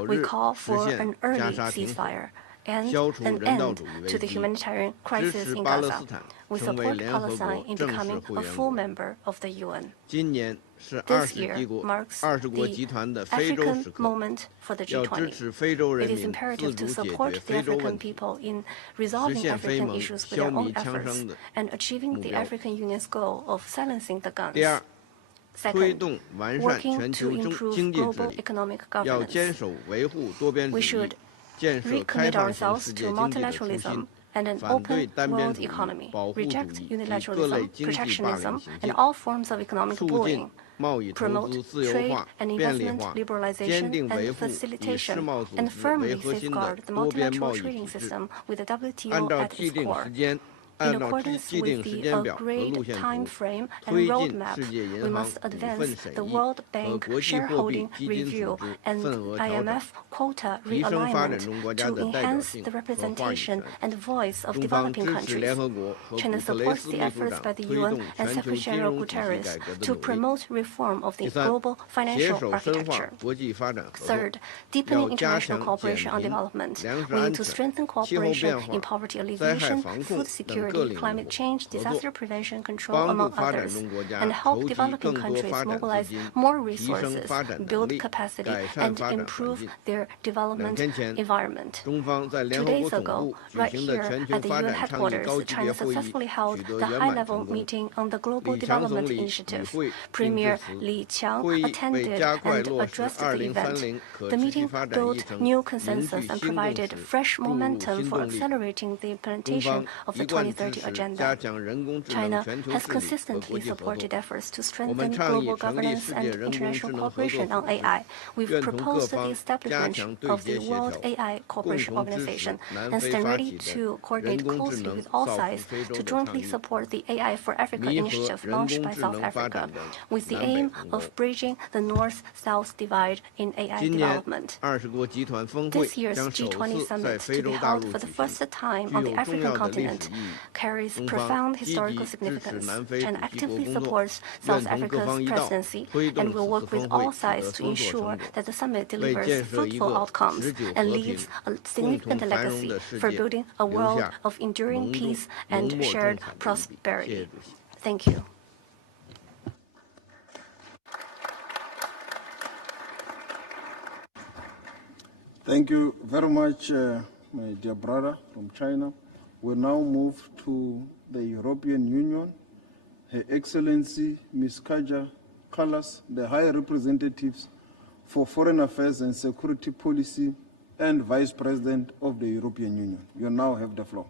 We call for an early ceasefire and an end to the humanitarian crisis in Gaza. We support Palestine in becoming a full member of the UN. This year marks the African moment for the G20. It is imperative to support the African people in resolving African issues with their own efforts and achieving the African Union's goal of silencing the guns. Second, working to improve global economic governance. We should recommit ourselves to multilateralism and an open world economy, reject unilateralism, protectionism, and all forms of economic bullying, promote trade and investment liberalization and facilitation, and firmly safeguard the multilateral trading system with the WTO at its core. In accordance with the agreed time frame and roadmap, we must advance the World Bank shareholding review and IMF quota realignment to enhance the representation and voice of developing countries. China supports the efforts by the UN and Secretary-General Guterres to promote reform of the global financial architecture. Third, deepening international cooperation on development. We need to strengthen cooperation in poverty alleviation, food security, climate change, disaster prevention, control, among others, and help developing countries mobilize more resources, build capacity, and improve their development environment. 2 days ago, right here at the UN headquarters, China successfully held the high-level meeting on the Global Development Initiative. Premier Li Qiang attended and addressed the event. The meeting built new consensus and provided fresh momentum for accelerating the implementation of the 2030 2030 agenda. China has consistently supported efforts to strengthen global governance and international cooperation on AI. We've proposed the establishment of the World AI Cooperation Organization and stand ready to coordinate closely with all sides to jointly support the AI for Africa initiative launched by South Africa, with the aim of bridging the North-South divide in AI development. This year's G20 summit, to be held for the first time on the African continent, carries profound historical significance and actively supports South Africa's presidency, and will work with all sides to ensure that the summit delivers fruitful outcomes and leaves a significant legacy for building a world of enduring peace and shared prosperity. Thank you. Thank you very much, my dear brother from China. We now move to the European Union. Her Excellency Ms. Kaja Kallas, the High Representative for Foreign Affairs and Security Policy and Vice President of the European Union. You now have the floor.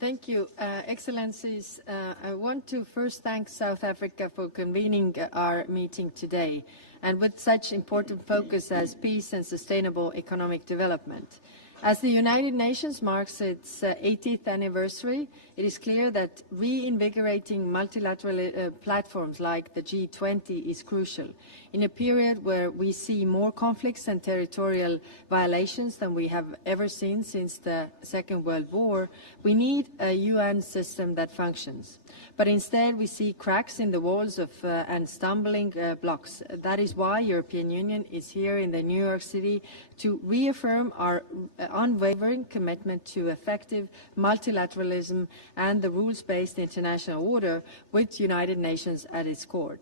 Thank you, Excellencies. I want to first thank South Africa for convening our meeting today, and with such important focus as peace and sustainable economic development. As the United Nations marks its 80th anniversary, it is clear that reinvigorating multilateral platforms like the G20 is crucial. In a period where we see more conflicts and territorial violations than we have ever seen since the Second World War, we need a UN system that functions. But instead, we see cracks in the walls of, and stumbling blocks. That is why European Union is here in the New York City to reaffirm our unwavering commitment to effective multilateralism and the rules-based international order with United Nations at its core.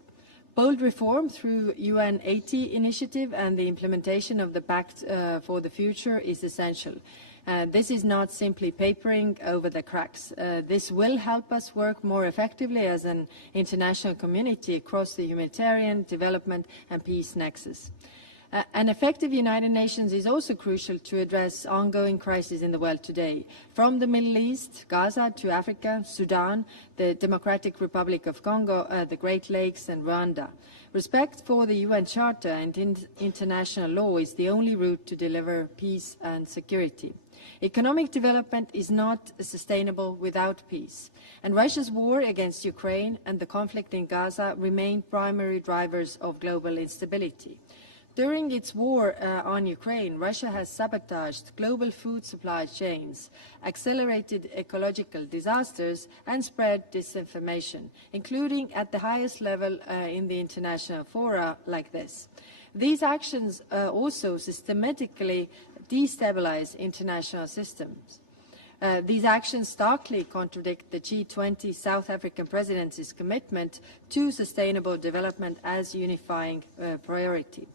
Bold reform through UN 80 initiative and the implementation of the Pact for the Future is essential. This is not simply papering over the cracks. This will help us work more effectively as an international community across the humanitarian, development and peace nexus. An effective United Nations is also crucial to address ongoing crises in the world today, from the Middle East, Gaza, to Africa, Sudan, the Democratic Republic of Congo, the Great Lakes, and Rwanda. Respect for the UN Charter and international law is the only route to deliver peace and security. Economic development is not sustainable without peace, and Russia's war against Ukraine and the conflict in Gaza remain primary drivers of global instability. During its war on Ukraine, Russia has sabotaged global food supply chains, accelerated ecological disasters, and spread disinformation, including at the highest level in the international fora like this. These actions also systematically destabilize international systems. These actions starkly contradict the G20 South African Presidency's commitment to sustainable development as unifying priority.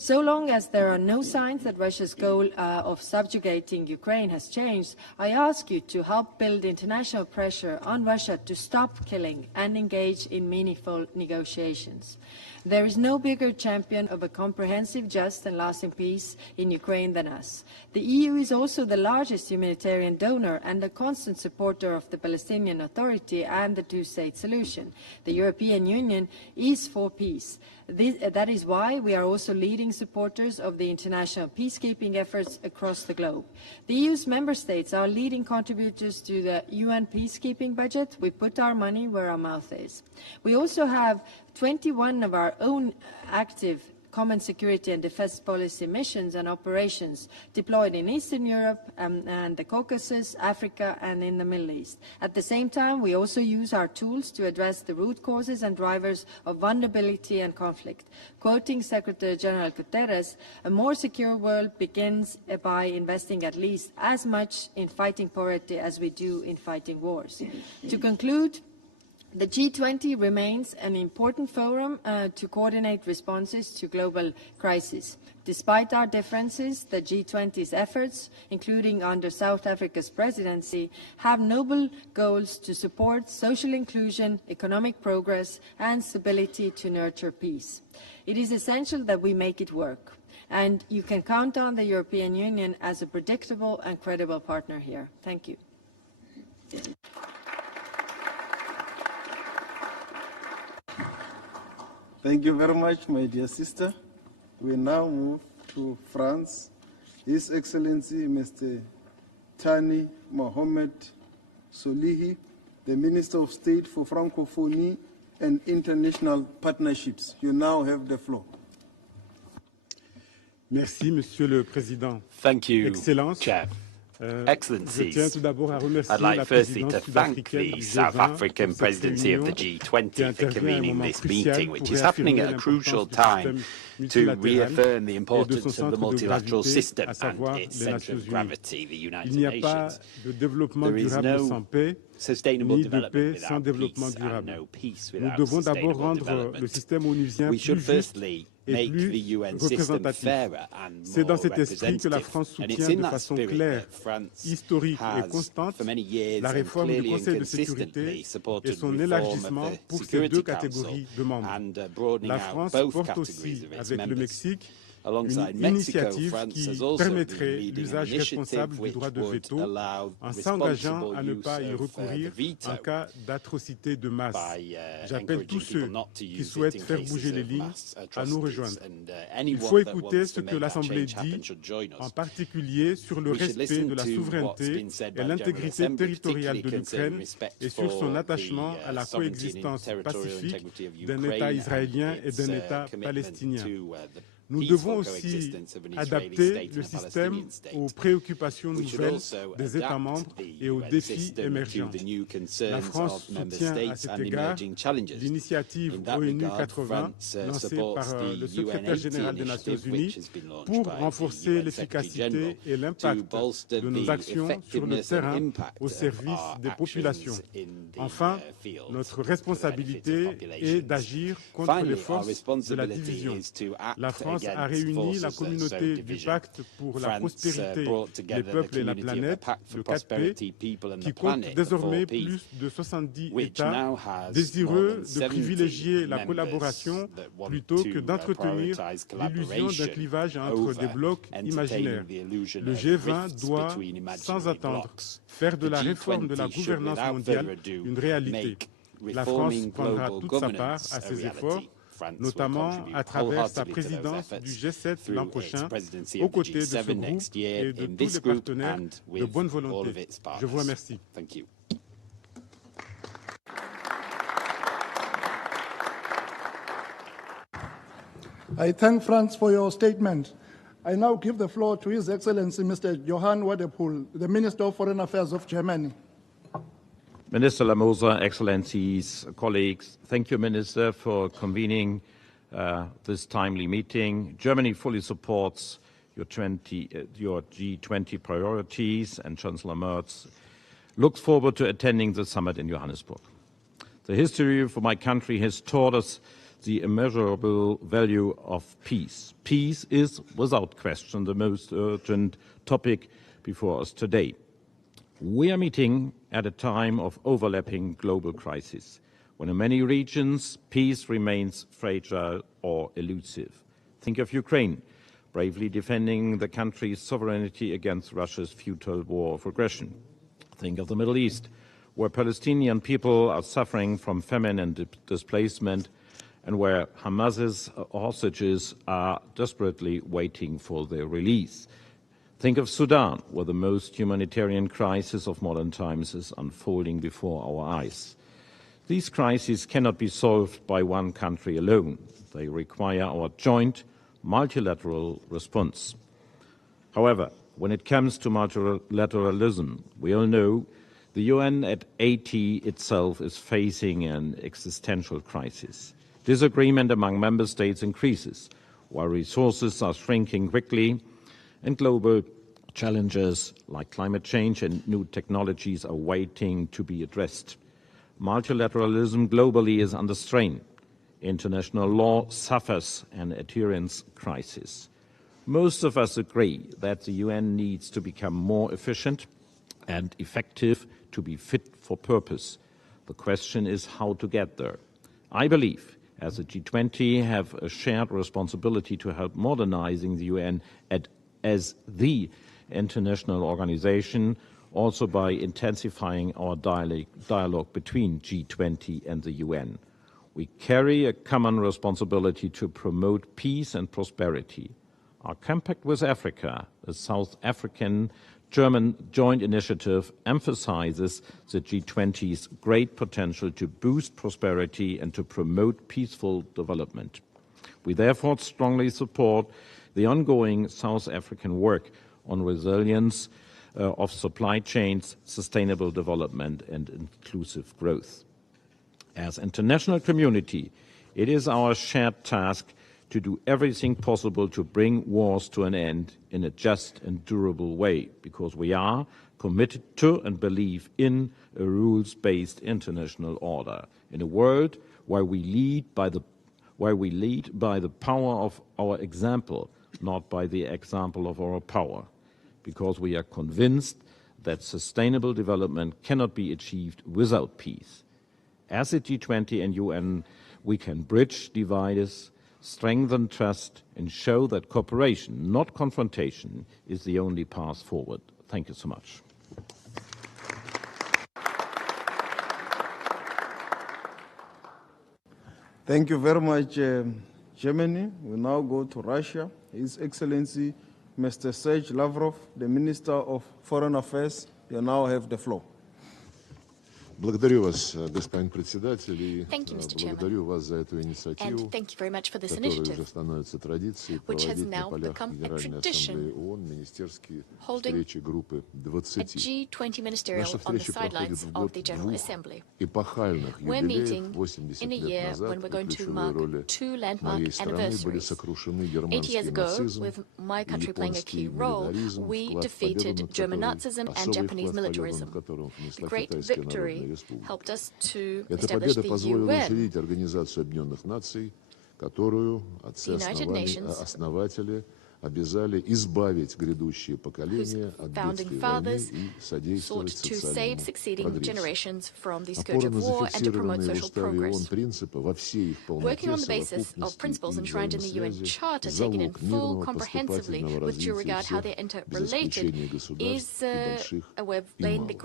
So long as there are no signs that Russia's goal of subjugating Ukraine has changed, I ask you to help build international pressure on Russia to stop killing and engage in meaningful negotiations. There is no bigger champion of a comprehensive, just and lasting peace in Ukraine than us. The EU is also the largest humanitarian donor and a constant supporter of the Palestinian Authority and the two-state solution. The European Union is for peace. That is why we are also leading supporters of the international peacekeeping efforts across the globe. The EU's member states are leading contributors to the UN peacekeeping budget. We put our money where our mouth is. We also have 21 of our own active common security and defense policy missions and operations deployed in Eastern Europe and the Caucasus, Africa, and in the Middle East. At the same time, we also use our tools to address the root causes and drivers of vulnerability and conflict. Quoting Secretary General Guterres, a more secure world begins by investing at least as much in fighting poverty as we do in fighting wars. To conclude, the G20 remains an important forum to coordinate responses to global crises. Despite our differences, the G20's efforts, including under South Africa's presidency, have noble goals to support social inclusion, economic progress, and stability to nurture peace. It is essential that we make it work, and you can count on the European Union as a predictable and credible partner here. Thank you. Thank you very much, my dear sister. We now move to France. His Excellency, Mr. Tani Mohamed Solihi, the Minister of State for Francophonie and International Partnerships. You now have the floor. Merci, Monsieur le Président. Thank you, Excellence. Chair. Excellencies, I'd like firstly to thank the South African Presidency of the G20 for convening this meeting, which is happening at a crucial time to reaffirm the importance of the multilateral system and its centre of gravity, the United Nations. There is no sustainable development without peace and no peace without sustainable development. We should firstly make the UN system fairer and more representative. And it's in that spirit that France has, for many years and clearly and consistently, supported reform of the Security Council and broadening out both categories of its members. Alongside Mexico, France has also been leading an initiative which would allow responsible use of the veto by encouraging people not to use it in cases of mass atrocities. And anyone that wants to make that change happen should join us. En particulier sur le respect de la souveraineté et l'intégrité territoriale de l'Ukraine et sur son attachement à la coexistence pacifique d'un État israélien et d'un État palestinien. Nous devons aussi adapter le système aux préoccupations nouvelles des États membres et aux défis émergents. La France soutient à cet égard l'initiative ONU 80 lancée par le secrétaire général des Nations Unies pour renforcer l'efficacité et l'impact de nos actions sur le terrain au service des populations. Enfin, notre responsabilité est d'agir contre les forces de la division. La France a réuni la communauté du pacte pour la prospérité des peuples et la planète, le 4P, qui compte désormais plus de 70 États désireux de privilégier la collaboration plutôt que d'entretenir l'illusion d'un clivage entre des blocs imaginaires. Le G20 doit, sans attendre, faire de la réforme de la gouvernance mondiale une réalité. La France prendra toute sa part à ces efforts, notamment à travers sa présidence du G7 l'an prochain, aux côtés de ce groupe et de tous les partenaires de bonne volonté. Je vous remercie. I thank France for your statement. I now give the floor to His Excellency Mr. Johann Wadephul, the Minister of Foreign Affairs of Germany. Minister Lamosa, Excellencies, colleagues, thank you, Minister, for convening this timely meeting. Germany fully supports your G20 priorities, and Chancellor Merz looks forward to attending the summit in Johannesburg. The history for my country has taught us the immeasurable value of peace. Peace is, without question, the most urgent topic before us today. We are meeting at a time of overlapping global crisis, when in many regions peace remains fragile or elusive. Think of Ukraine, bravely defending the country's sovereignty against Russia's futile war of aggression. Think of the Middle East, where Palestinian people are suffering from famine and displacement, and where Hamas's hostages are desperately waiting for their release. Think of Sudan, where the most humanitarian crisis of modern times is unfolding before our eyes. These crises cannot be solved by one country alone. They require our joint multilateral response. However, when it comes to multilateralism, we all know the UN at 80 itself is facing an existential crisis. Disagreement among member states increases, while resources are shrinking quickly, and global challenges like climate change and new technologies are waiting to be addressed. Multilateralism globally is under strain. International law suffers an adherence crisis. Most of us agree that the UN needs to become more efficient and effective to be fit for purpose. The question is how to get there. I believe, as the G20, have a shared responsibility to help modernizing the UN as the international organization also by intensifying our dialogue between G20 and the UN. We carry a common responsibility to promote peace and prosperity. Our compact with Africa, a South African-German joint initiative, emphasizes the G20's great potential to boost prosperity and to promote peaceful development. We therefore strongly support the ongoing South African work on resilience of supply chains, sustainable development, and inclusive growth. As international community, it is our shared task to do everything possible to bring wars to an end in a just and durable way, because we are committed to and believe in a rules-based international order, in a world where we lead by the power of our example, not by the example of our power, because we are convinced that sustainable development cannot be achieved without peace. As the G20 and UN, we can bridge divides, strengthen trust, and show that cooperation, not confrontation, is the only path forward. Thank you so much. Thank you very much, Germany. We now go to Russia. His Excellency, Mr. Sergei Lavrov, the Minister of Foreign Affairs, you now have the floor. Благодарю вас, господин председатель, и благодарю вас за эту инициативу, которая уже становится традицией проводить на полях Генеральной Ассамблеи ООН министерские встречи группы 20. Наша встреча проходит в год двух эпохальных юбилеев. 80 лет назад при ключевой роли моей страны были сокрушены германский нацизм и японский милитаризм, вклад в победу, над которым внесла Китайская Народная Республика. Эта победа позволила учредить Организацию Объединенных Наций, которую отцы-основатели обязали избавить грядущие поколения от бедствий войны и содействовать социальному прогрессу. Опора на зафиксированные в Уставе ООН принципы во всей их полноте, совокупности и взаимосвязи, залог мирного поступательного развития всех, без исключения государств и больших и малых.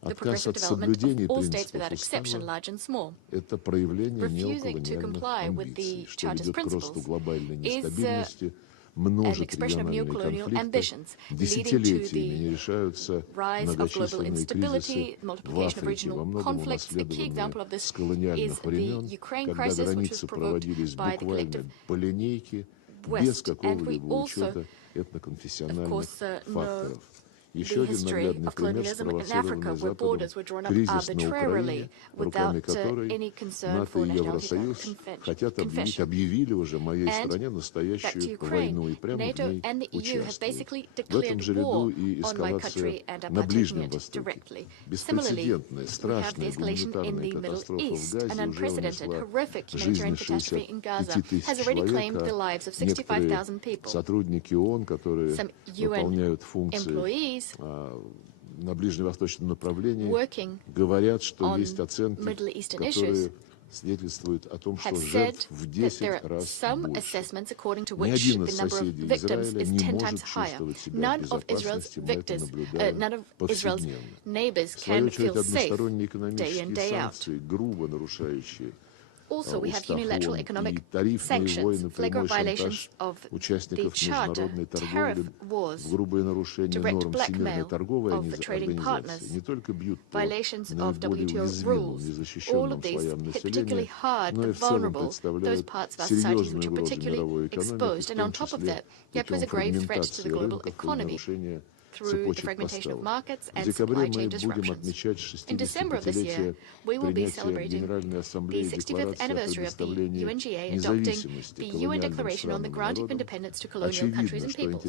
Отказ от соблюдения принципов Устава – это проявление неоколониальных амбиций, что ведет к росту глобальной нестабильности, множит региональные конфликты, десятилетиями не решаются многочисленные кризисы в Африке, во многом унаследованные с колониальных времен, когда границы проводились буквально по линейке, без какого-либо учета этноконфессиональных факторов. Еще один наглядный пример спровоцированный Западом кризис на Украине, руками которой НАТО и Евросоюз хотят объявили уже моей стране настоящую войну и прямо в ней участвуют. В этом же ряду и эскалация на Ближнем Востоке. Беспрецедентная, страшная гуманитарная катастрофа в Газе уже унесла жизни 65 тысяч человек, а некоторые сотрудники ООН, которые выполняют функции на ближневосточном направлении, говорят, что есть оценки, которые свидетельствуют о том, что жертв в 10 раз больше. Ни один из соседей Израиля не может чувствовать себя в безопасности, мы это наблюдаем повседневно. В свою очередь, односторонние экономические санкции, грубо нарушающие Also, we have unilateral economic sanctions, flagrant violations of the Charter, tariff wars, direct blackmail of trading partners, violations of WTO rules. All of these hit particularly hard the vulnerable, those parts of our societies which are particularly exposed. And on top of that, they pose a grave threat to the global economy through the fragmentation of markets and supply chain disruptions. In December of this year, we will be celebrating the 65th anniversary of the UNGA adopting the UN Declaration on the Grant of Independence to Colonial Countries and Peoples.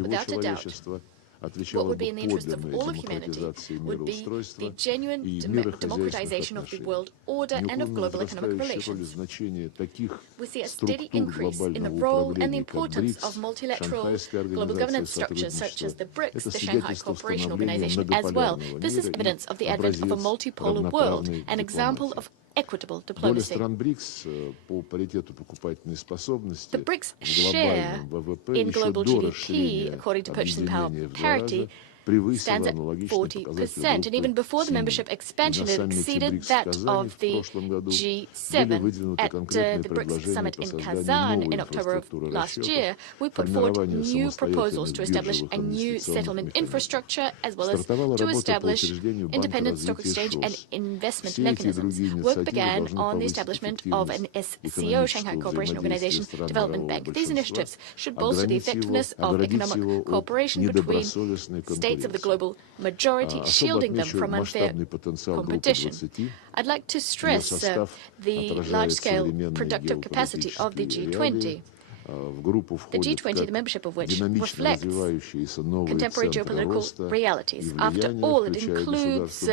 Without a doubt, what would be in the interests of all of humanity would be the genuine democratization of the world order and of global economic relations. We see a steady increase in the role and the importance of multilateral global governance structures such as the BRICS, the Shanghai Cooperation Organization, as well. This is evidence of the advent of a multipolar world, an example of equitable diplomacy. The BRICS share in global GDP, according to purchasing power parity, stands at 40%. And even before the membership expansion, it exceeded that of the G7. At the BRICS summit in Kazan in October of last year, we put forward new proposals to establish a new settlement infrastructure, as well as to establish independent stock exchange and investment mechanisms. Work began on the establishment of an SCO, Shanghai Cooperation Organization Development Bank. These initiatives should bolster the effectiveness of economic cooperation between states of the global majority, shielding them from unfair competition. I'd like to stress the large-scale productive capacity of the G20. The G20, the membership of which reflects contemporary geopolitical realities. After all, it includes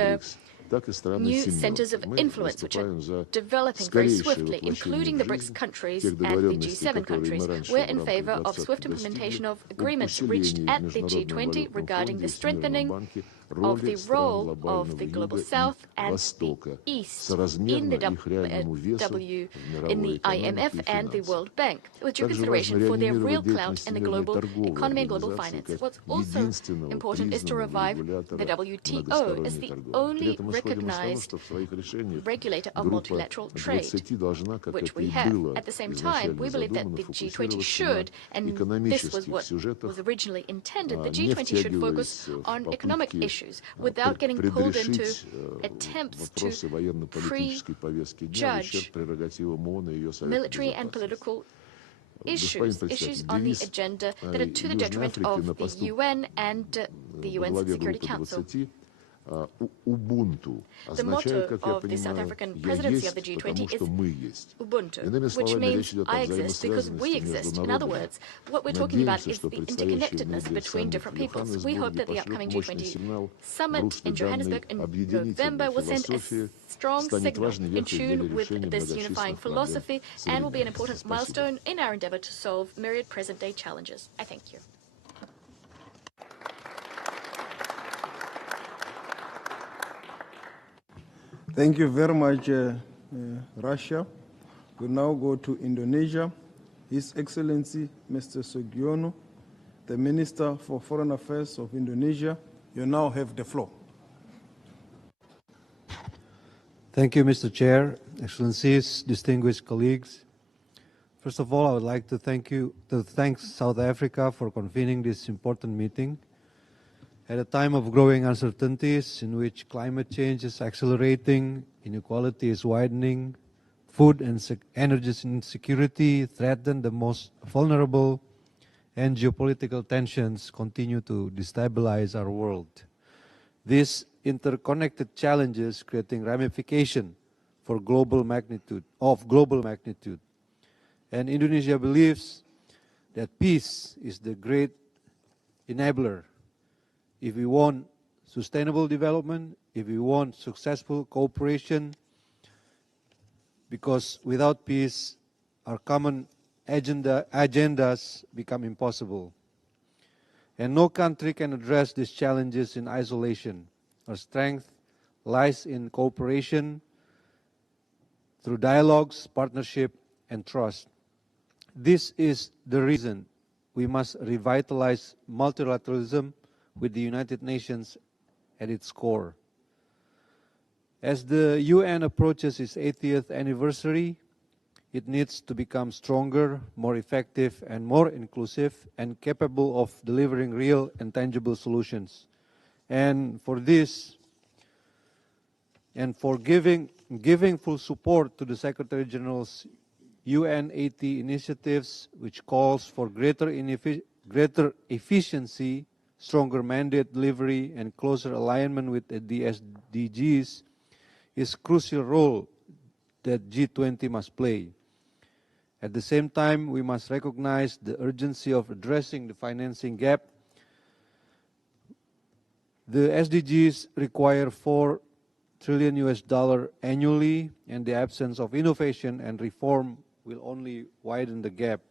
new centers of influence which are developing very swiftly, including the BRICS countries and the G7 countries. We're in favor of swift implementation of agreements reached at the G20 regarding the strengthening of the role of the Global South and the East in the IMF and the World Bank, with due consideration for their real clout in the global economy and global finance. What's also important is to revive the WTO as the only recognized regulator of multilateral trade, which we have. At the same time, we believe that the G20 should, and this was what was originally intended, the G20 should focus on economic issues without getting pulled into attempts to prejudge military and political issues on the agenda that are to the detriment of the UN and the UN Security Council. The motto of the South African presidency of the G20 is Ubuntu, which means I exist because we exist. In other words, what we're talking about is the interconnectedness between different peoples. We hope that the upcoming G20 summit in Johannesburg in November will send a strong signal in tune with this unifying philosophy and will be an important milestone in our endeavor to solve myriad present-day challenges. I thank you. Thank you very much, Russia. We now go to Indonesia. His Excellency, Mr. Sugiono, the Minister for Foreign Affairs of Indonesia. You now have the floor. Thank you, Mr. Chair, Excellencies, distinguished colleagues. First of all, I would like to thank South Africa for convening this important meeting. At a time of growing uncertainties in which climate change is accelerating, inequality is widening, food and energy insecurity threaten the most vulnerable, and geopolitical tensions continue to destabilize our world. These interconnected challenges creating ramification of global magnitude. And Indonesia believes that peace is the great enabler. If we want sustainable development, if we want successful cooperation, because without peace, our common agendas become impossible. And no country can address these challenges in isolation. Our strength lies in cooperation through dialogues, partnership, and trust. This is the reason we must revitalize multilateralism with the United Nations at its core. As the UN approaches its 80th anniversary, it needs to become stronger, more effective, and more inclusive, and capable of delivering real and tangible solutions. And for this, and for giving full support to the Secretary General's UN 80 initiatives, which calls for greater efficiency, stronger mandate delivery, and closer alignment with the SDGs, is a crucial role that G20 must play. At the same time, we must recognize the urgency of addressing the financing gap. The SDGs require $4 trillion annually, and the absence of innovation and reform will only widen the gap.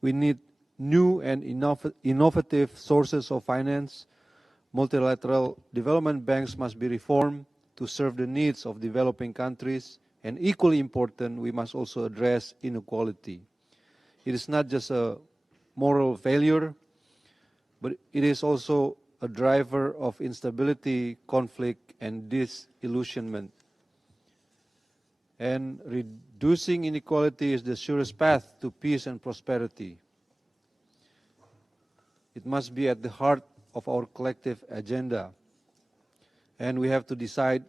We need new and innovative sources of finance. Multilateral development banks must be reformed to serve the needs of developing countries. And equally important, we must also address inequality. It is not just a moral failure, but it is also a driver of instability, conflict, and disillusionment. And reducing inequality is the surest path to peace and prosperity. It must be at the heart of our collective agenda. And we have to decide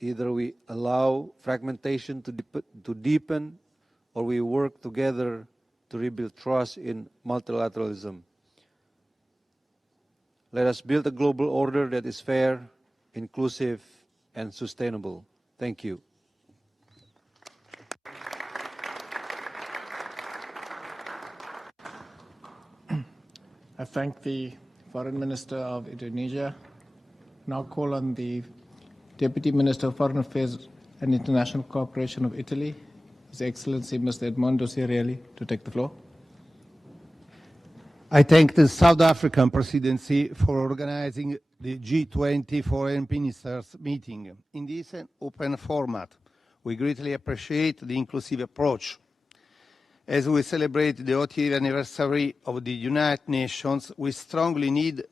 either we allow fragmentation to deepen or we work together to rebuild trust in multilateralism. Let us build a global order that is fair, inclusive, and sustainable. Thank you. I thank the Foreign Minister of Indonesia. Now call on the Deputy Minister of Foreign Affairs and International Cooperation of Italy, His Excellency Mr. Edmondo Cirielli, to take the floor. I thank the South African Presidency for organizing the G20 Foreign Ministers Meeting in this open format. We greatly appreciate the inclusive approach. As we celebrate the 80th anniversary of the United Nations, we strongly need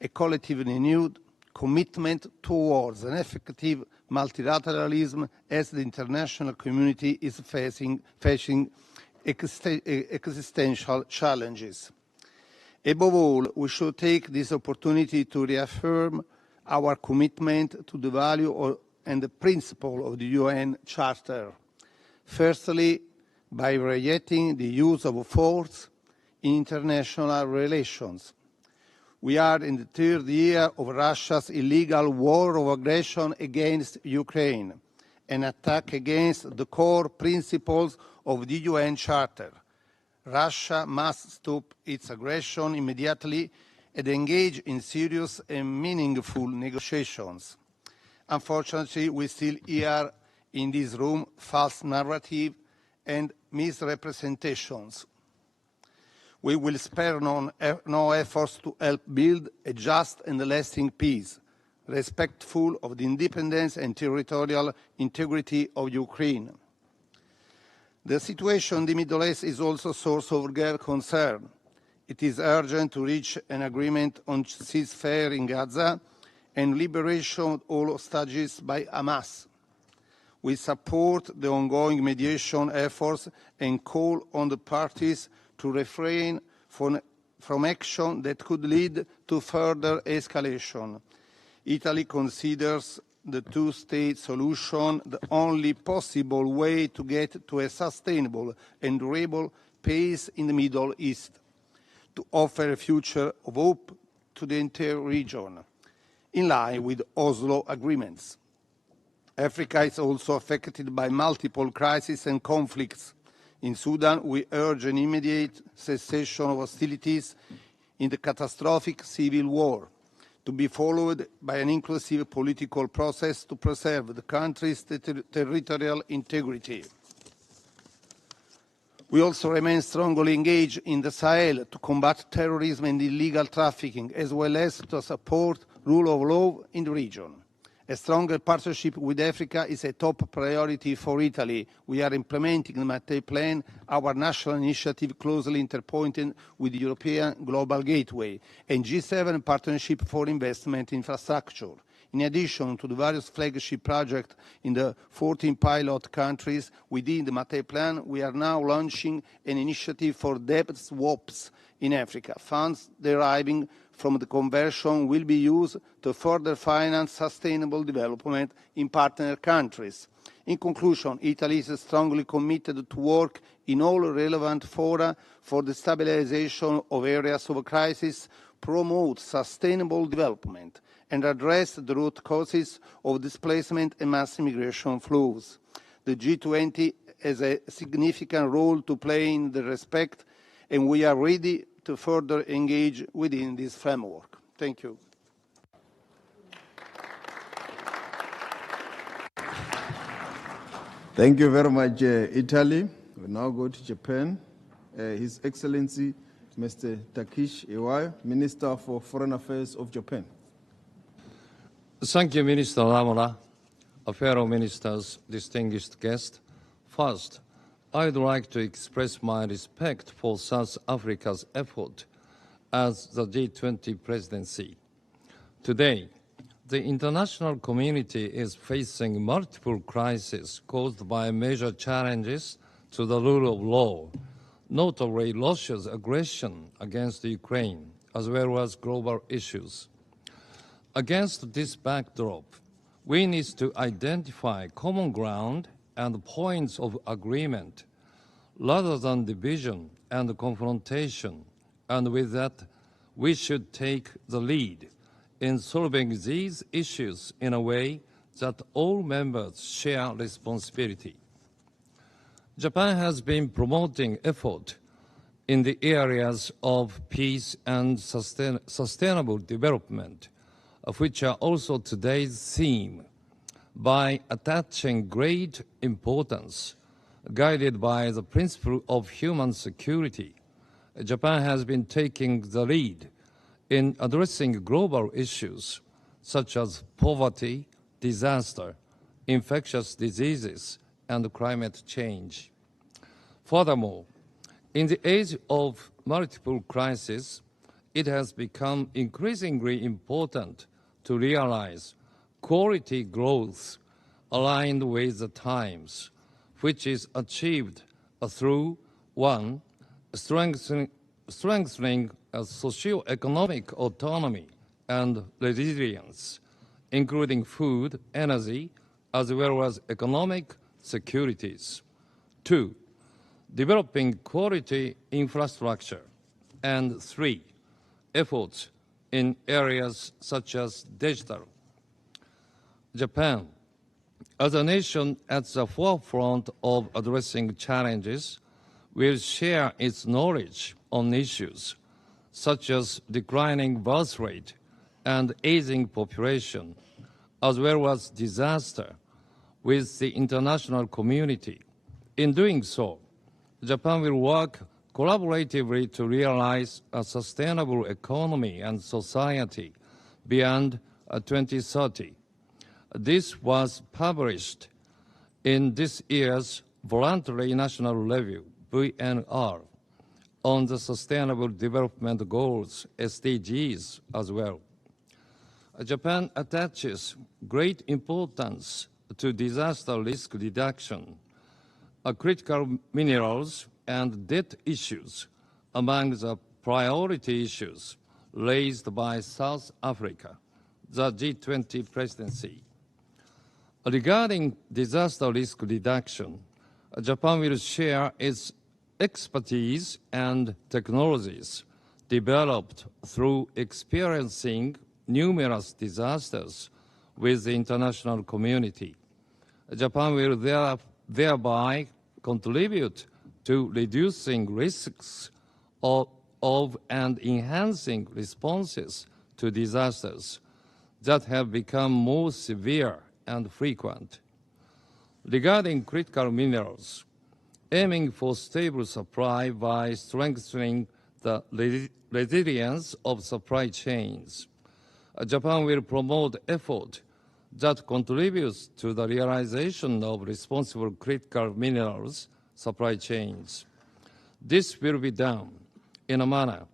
a collective renewed commitment towards an effective multilateralism as the international community is facing existential challenges. Above all, we should take this opportunity to reaffirm our commitment to the value and the principle of the UN Charter. Firstly, by rejecting the use of force in international relations. We are in the third year of Russia's illegal war of aggression against Ukraine, an attack against the core principles of the UN Charter. Russia must stop its aggression immediately and engage in serious and meaningful negotiations. Unfortunately, we still hear in this room false narrative and misrepresentations. We will spare no efforts to help build a just and lasting peace, respectful of the independence and territorial integrity of Ukraine. The situation in the Middle East is also a source of grave concern. It is urgent to reach an agreement on ceasefire in Gaza and liberation of all hostages by Hamas. We support the ongoing mediation efforts and call on the parties to refrain from action that could lead to further escalation. Italy considers the two-state solution the only possible way to get to a sustainable and durable peace in the Middle East, to offer a future of hope to the entire region, in line with Oslo agreements. Africa is also affected by multiple crises and conflicts. In Sudan, we urge an immediate cessation of hostilities in the catastrophic civil war, to be followed by an inclusive political process to preserve the country's territorial integrity. We also remain strongly engaged in the Sahel to combat terrorism and illegal trafficking, as well as to support rule of law in the region. A stronger partnership with Africa is a top priority for Italy. We are implementing the Mattei Plan, our national initiative closely interpointed with the European Global Gateway, and G7 Partnership for Investment Infrastructure. In addition to the various flagship projects in the 14 pilot countries within the Mattei Plan, we are now launching an initiative for debt swaps in Africa. Funds deriving from the conversion will be used to further finance sustainable development in partner countries. In conclusion, Italy is strongly committed to work in all relevant fora for the stabilization of areas of crisis, promote sustainable development, and address the root causes of displacement and mass immigration flows. The G20 has a significant role to play in the respect, and we are ready to further engage within this framework. Thank you. Thank you very much, Italy. We now go to Japan. His Excellency, Mr. Takeshi Iwaya, Minister for Foreign Affairs of Japan. Thank you, Minister Lamola, fellow ministers, distinguished guests. First, I'd like to express my respect for South Africa's effort as the G20 presidency. Today, the international community is facing multiple crises caused by major challenges to the rule of law, notably Russia's aggression against Ukraine, as well as global issues. Against this backdrop, we need to identify common ground and points of agreement rather than division and confrontation, and with that, we should take the lead in solving these issues in a way that all members share responsibility. Japan has been promoting effort in the areas of peace and sustainable development, which are also today's theme, by attaching great importance, guided by the principle of human security. Japan has been taking the lead in addressing global issues such as poverty, disaster, infectious diseases, and climate change. Furthermore, in the age of multiple crises, it has become increasingly important to realize quality growth aligned with the times, which is achieved through, one, strengthening socio-economic autonomy and resilience, including food, energy, as well as economic securities. Two, developing quality infrastructure. And three, efforts in areas such as digital. Japan, as a nation at the forefront of addressing challenges, will share its knowledge on issues such as declining birth rate and aging population, as well as disaster, with the international community. In doing so, Japan will work collaboratively to realize a sustainable economy and society beyond 2030. This was published in this year's Voluntary National Review, VNR, on the Sustainable Development Goals, SDGs, as well. Japan attaches great importance to disaster risk reduction, critical minerals, and debt issues among the priority issues raised by South Africa, the G20 Presidency. Regarding disaster risk reduction, Japan will share its expertise and technologies developed through experiencing numerous disasters with the international community. Japan will thereby contribute to reducing risks of and enhancing responses to disasters that have become more severe and frequent. Regarding critical minerals, aiming for stable supply by strengthening the resilience of supply chains, Japan will promote effort that contributes to the realization of responsible critical minerals supply chains. This will be done in a manner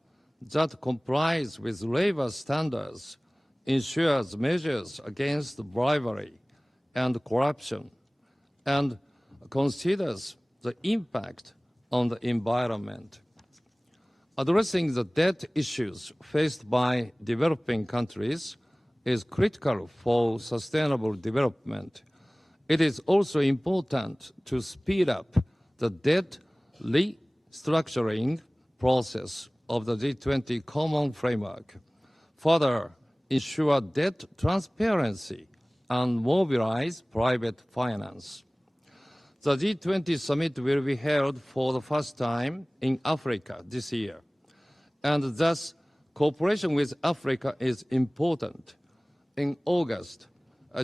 that complies with labor standards, ensures measures against bribery and corruption, and considers the impact on the environment. Addressing the debt issues faced by developing countries is critical for sustainable development. It is also important to speed up the debt restructuring process of the G20 Common Framework, further ensure debt transparency, and mobilize private finance. The G20 summit will be held for the first time in Africa this year, and thus cooperation with Africa is important. In August,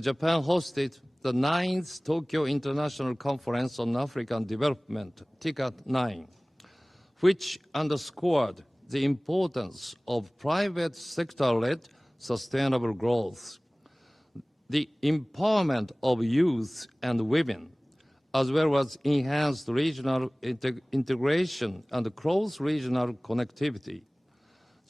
Japan hosted the 9th Tokyo International Conference on African Development, TICAD-9, which underscored the importance of private sector-led sustainable growth, the empowerment of youth and women, as well as enhanced regional integration and cross-regional connectivity.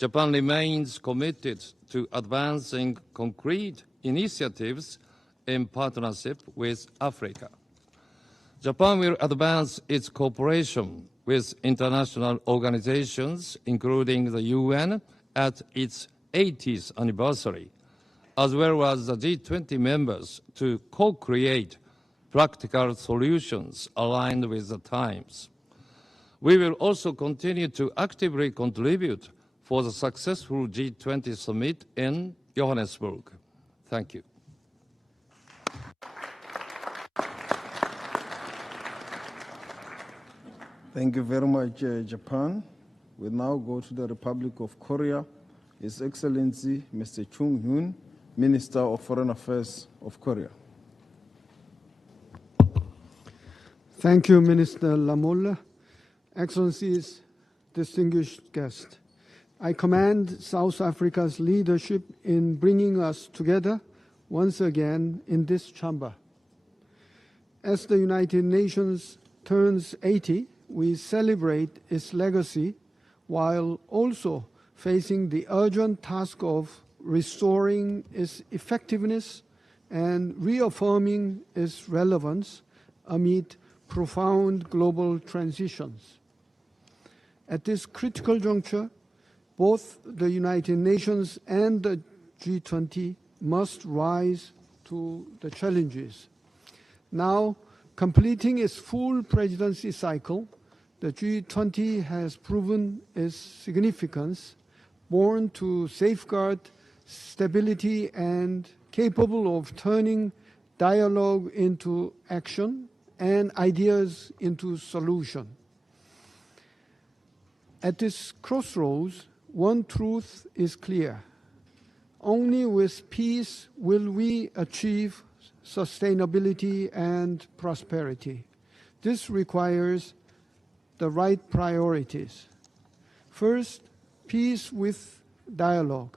Japan remains committed to advancing concrete initiatives in partnership with Africa. Japan will advance its cooperation with international organizations, including the UN, at its 80th anniversary, as well as the G20 members, to co-create practical solutions aligned with the times. We will also continue to actively contribute for the successful G20 summit in Johannesburg. Thank you. Thank you very much, Japan. We now go to the Republic of Korea. His Excellency, Mr. Chung Hyun, Minister of Foreign Affairs of Korea. Thank you, Minister Lamola. Excellencies, distinguished guests, I commend South Africa's leadership in bringing us together once again in this chamber. As the United Nations turns 80, we celebrate its legacy while also facing the urgent task of restoring its effectiveness and reaffirming its relevance amid profound global transitions. At this critical juncture, both the United Nations and the G20 must rise to the challenges. Now, completing its full presidency cycle, the G20 has proven its significance, born to safeguard stability and capable of turning dialogue into action and ideas into solution. At this crossroads, one truth is clear. Only with peace will we achieve sustainability and prosperity. This requires the right priorities. First, peace with dialogue.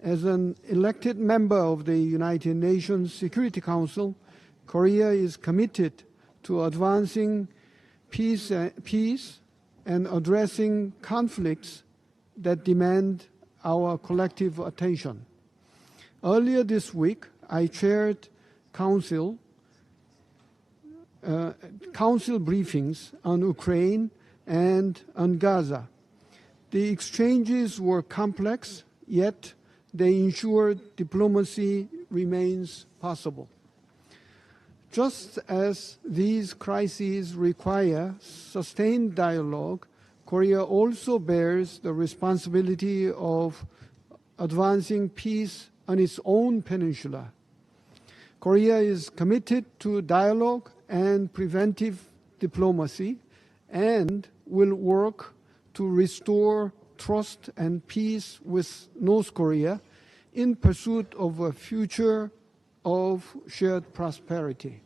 As an elected member of the United Nations Security Council, Korea is committed to advancing peace and addressing conflicts that demand our collective attention. Earlier this week, I chaired council briefings on Ukraine and on Gaza. The exchanges were complex, yet they ensured diplomacy remains possible. Just as these crises require sustained dialogue, Korea also bears the responsibility of advancing peace on its own peninsula. Korea is committed to dialogue and preventive diplomacy and will work to restore trust and peace with North Korea in pursuit of a future of shared prosperity.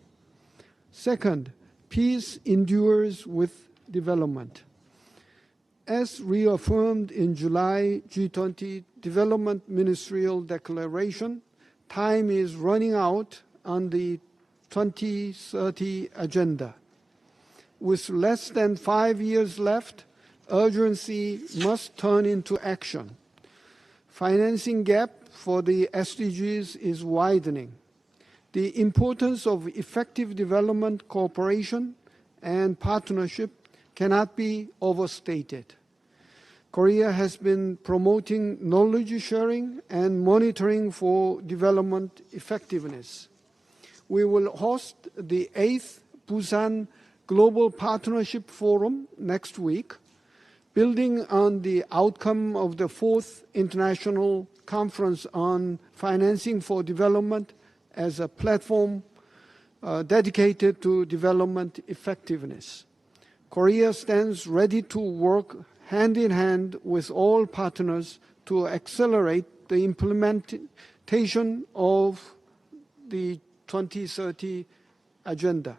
Second, peace endures with development. As reaffirmed in July G20 Development Ministerial Declaration, time is running out on the 2030 agenda. With less than 5 years left, urgency must turn into action. Financing gap for the SDGs is widening. The importance of effective development cooperation and partnership cannot be overstated. Korea has been promoting knowledge sharing and monitoring for development effectiveness. We will host the 8th Busan Global Partnership Forum next week, building on the outcome of the 4th International Conference on Financing for Development as a platform dedicated to development effectiveness. Korea stands ready to work hand in hand with all partners to accelerate the implementation of the 2030 agenda.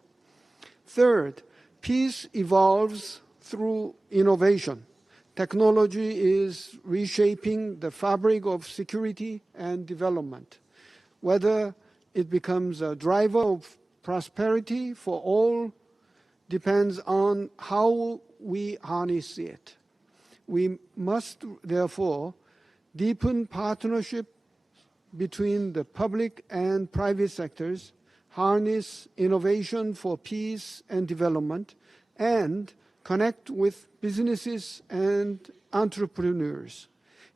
Third, peace evolves through innovation. Technology is reshaping the fabric of security and development. Whether it becomes a driver of prosperity for all depends on how we harness it. We must therefore deepen partnership between the public and private sectors, harness innovation for peace and development, and connect with businesses and entrepreneurs.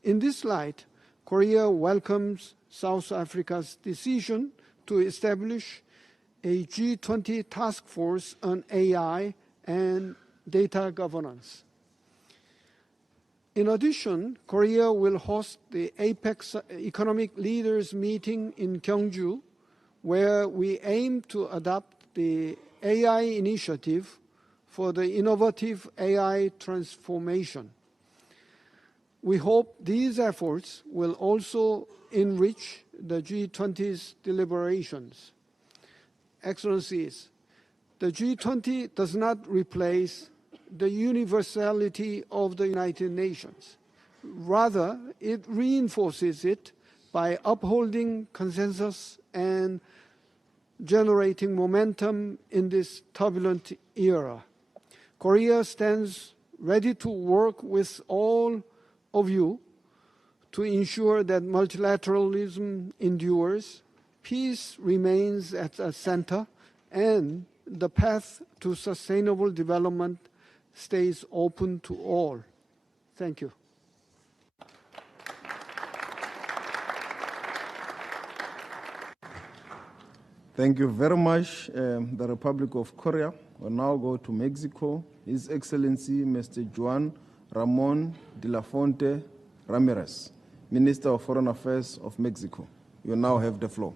In this light, Korea welcomes South Africa's decision to establish a G20 task force on AI and data governance. In addition, Korea will host the APEC Economic Leaders Meeting in Gyeongju, where we aim to adopt the AI initiative for the innovative AI transformation. We hope these efforts will also enrich the G20's deliberations. Excellencies, the G20 does not replace the universality of the United Nations. Rather, it reinforces it by upholding consensus and generating momentum in this turbulent era. Korea stands ready to work with all of you to ensure that multilateralism endures, peace remains at the center, and the path to sustainable development stays open to all. Thank you. Thank you very much. The Republic of Korea will now go to Mexico. His Excellency Mr. Juan Ramon de la Fuente Ramirez, Minister of Foreign Affairs of Mexico. You now have the floor.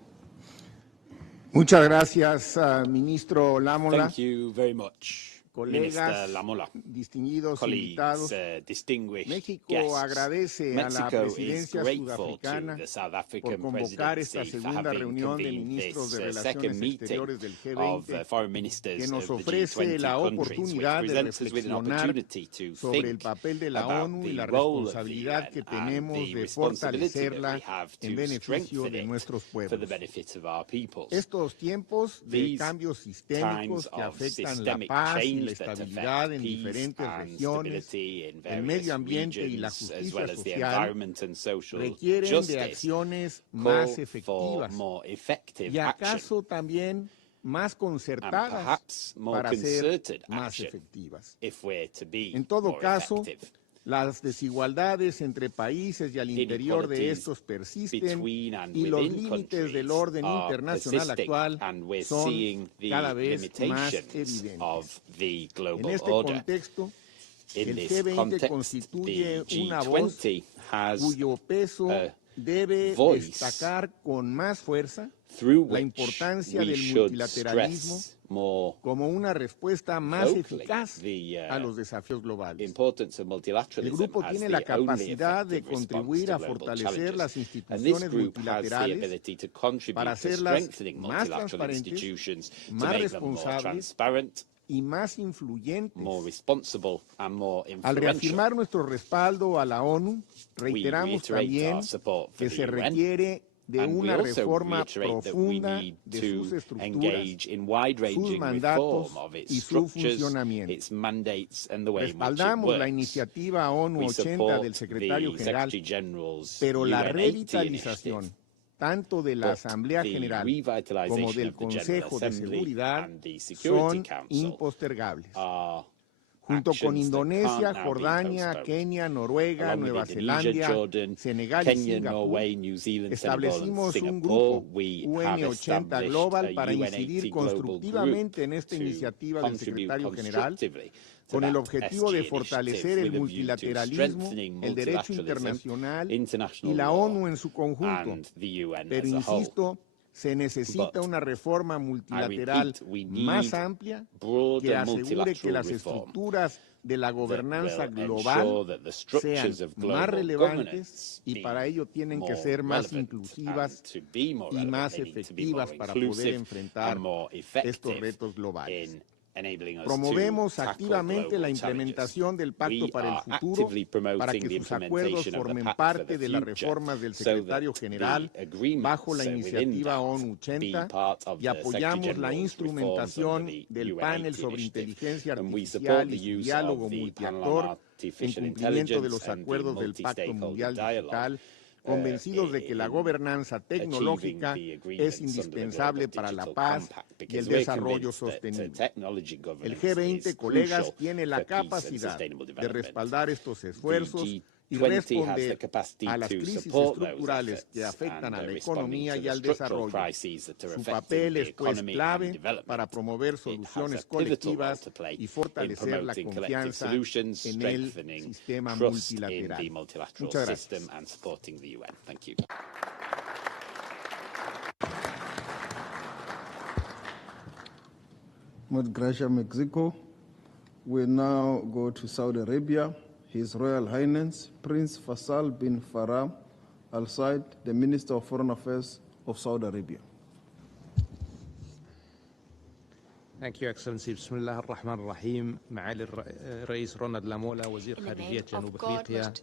Muchas gracias, Ministro Lamola. Thank you very much, Minister Lamola. Distinguidos colleagues, invitados, distinguished México guests. agradece a la Mexico is presidencia grateful to sudafricana the South por African convocar esta Presidency for segunda having reunión de convened ministros de this second Relaciones meeting Exteriores del of G20 foreign ministers que nos of the ofrece G20 la countries, which oportunidad de presents us with an reflexionar opportunity to sobre el think papel de la about ONU y the la role of the responsabilidad UN que and tenemos the de responsibility that fortalecerla we have en to beneficio strengthen de it nuestros for the pueblos. benefit of our peoples. Estos tiempos de These cambios times sistémicos que of afectan la systemic paz y la change that estabilidad affect en peace diferentes and regiones, stability in el various medio ambiente y la regions, as justicia well as the social environment and social requieren de justice, acciones call más for efectivas more effective y action acaso también más and concertadas perhaps more para ser concerted más action efectivas. if we're to be En todo more caso, effective. las desigualdades entre países y al interior de Inequalities estos persisten between and y los within límites del countries orden are internacional persisting, actual and we're son seeing the cada vez más limitations evidentes. of the En global este order. contexto, In el this G20 context, constituye the una voz G20 has cuyo peso a debe voice destacar con más fuerza through la which importancia we del should multilateralismo stress more como una respuesta más vocally eficaz the a los desafíos globales. importance of El multilateralism grupo as tiene the la only capacidad de effective response contribuir to a global fortalecer challenges. las And this instituciones group has the multilaterales ability to contribute para to hacerlas strengthening más multilateral transparentes, institutions, to más make them more responsables transparent, y más influyentes. more responsible, and more Al influential. reafirmar nuestro respaldo a la ONU, We reiteramos reiterate también our support for que the se UN, requiere de and we una also reforma reiterate that we profunda need de sus to estructuras, engage in sus wide-ranging mandatos reform of its y su structures, funcionamiento. its mandates, and the way in which it Respaldamos la works. iniciativa ONU We 80 support del secretario the general, Secretary General's pero la UN 80 revitalización initiative, tanto de la but Asamblea the General como revitalization del of the General Consejo de Assembly Seguridad and the Security son Council impostergables. are Junto con actions that Indonesia, can't now be Jordania, postponed. Kenia, Noruega, Along with Nueva Indonesia, Zelanda, Jordan, Senegal y Kenya, Singapur, Norway, New Zealand, Senegal, and establecimos un Singapore, grupo we have UN80 established Global a para UN incidir 80 global group constructivamente en esta to iniciativa del contribute secretario general constructively to con el that objetivo de SG fortalecer initiative el with a view to multilateralismo, strengthening el derecho multilateralism, internacional y international la law, ONU en su conjunto. and the UN Pero as a whole. insisto, se necesita But una reforma multilateral we más need amplia que broader asegure que multilateral las reform estructuras de la that gobernanza will global ensure that the structures sean of más global relevantes governance y be para ello tienen que more ser más relevant, inclusivas and to be more y relevant, más they need to be more efectivas para poder inclusive enfrentar and more estos effective retos globales. in enabling us Promovemos to tackle activamente la global implementación del challenges. Pacto We para el are futuro actively para que promoting the sus acuerdos implementation of the formen Pact for parte the de las Future reformas del so secretario that general the agreements bajo la within iniciativa that ONU be 80 part of y the Secretary apoyamos la General's reforms under instrumentación the del UN panel 80 sobre initiative. inteligencia And we support artificial the y su use diálogo of the panel on multiactor en artificial cumplimiento de los intelligence and the acuerdos del Pacto multi-stakeholder Mundial dialogue Digital, convencidos de que la gobernanza tecnológica es indispensable para la paz y el desarrollo sostenible. El G20, colegas, tiene la capacidad de respaldar estos esfuerzos y responder a las crisis estructurales que afectan a la economía y al desarrollo. Su papel es pues clave para promover soluciones colectivas y fortalecer la confianza en el sistema multilateral. Muchas gracias. Muchas gracias, Mexico. We now go to Saudi Arabia. His Royal Highness Prince Faisal bin Farah Al Said, the Minister of Foreign Affairs of Saudi Arabia. Thank you, Excellency. بسم الله الرحمن الرحيم. معالي الرئيس رونالد لامولا وزير خارجية جنوب أفريقيا.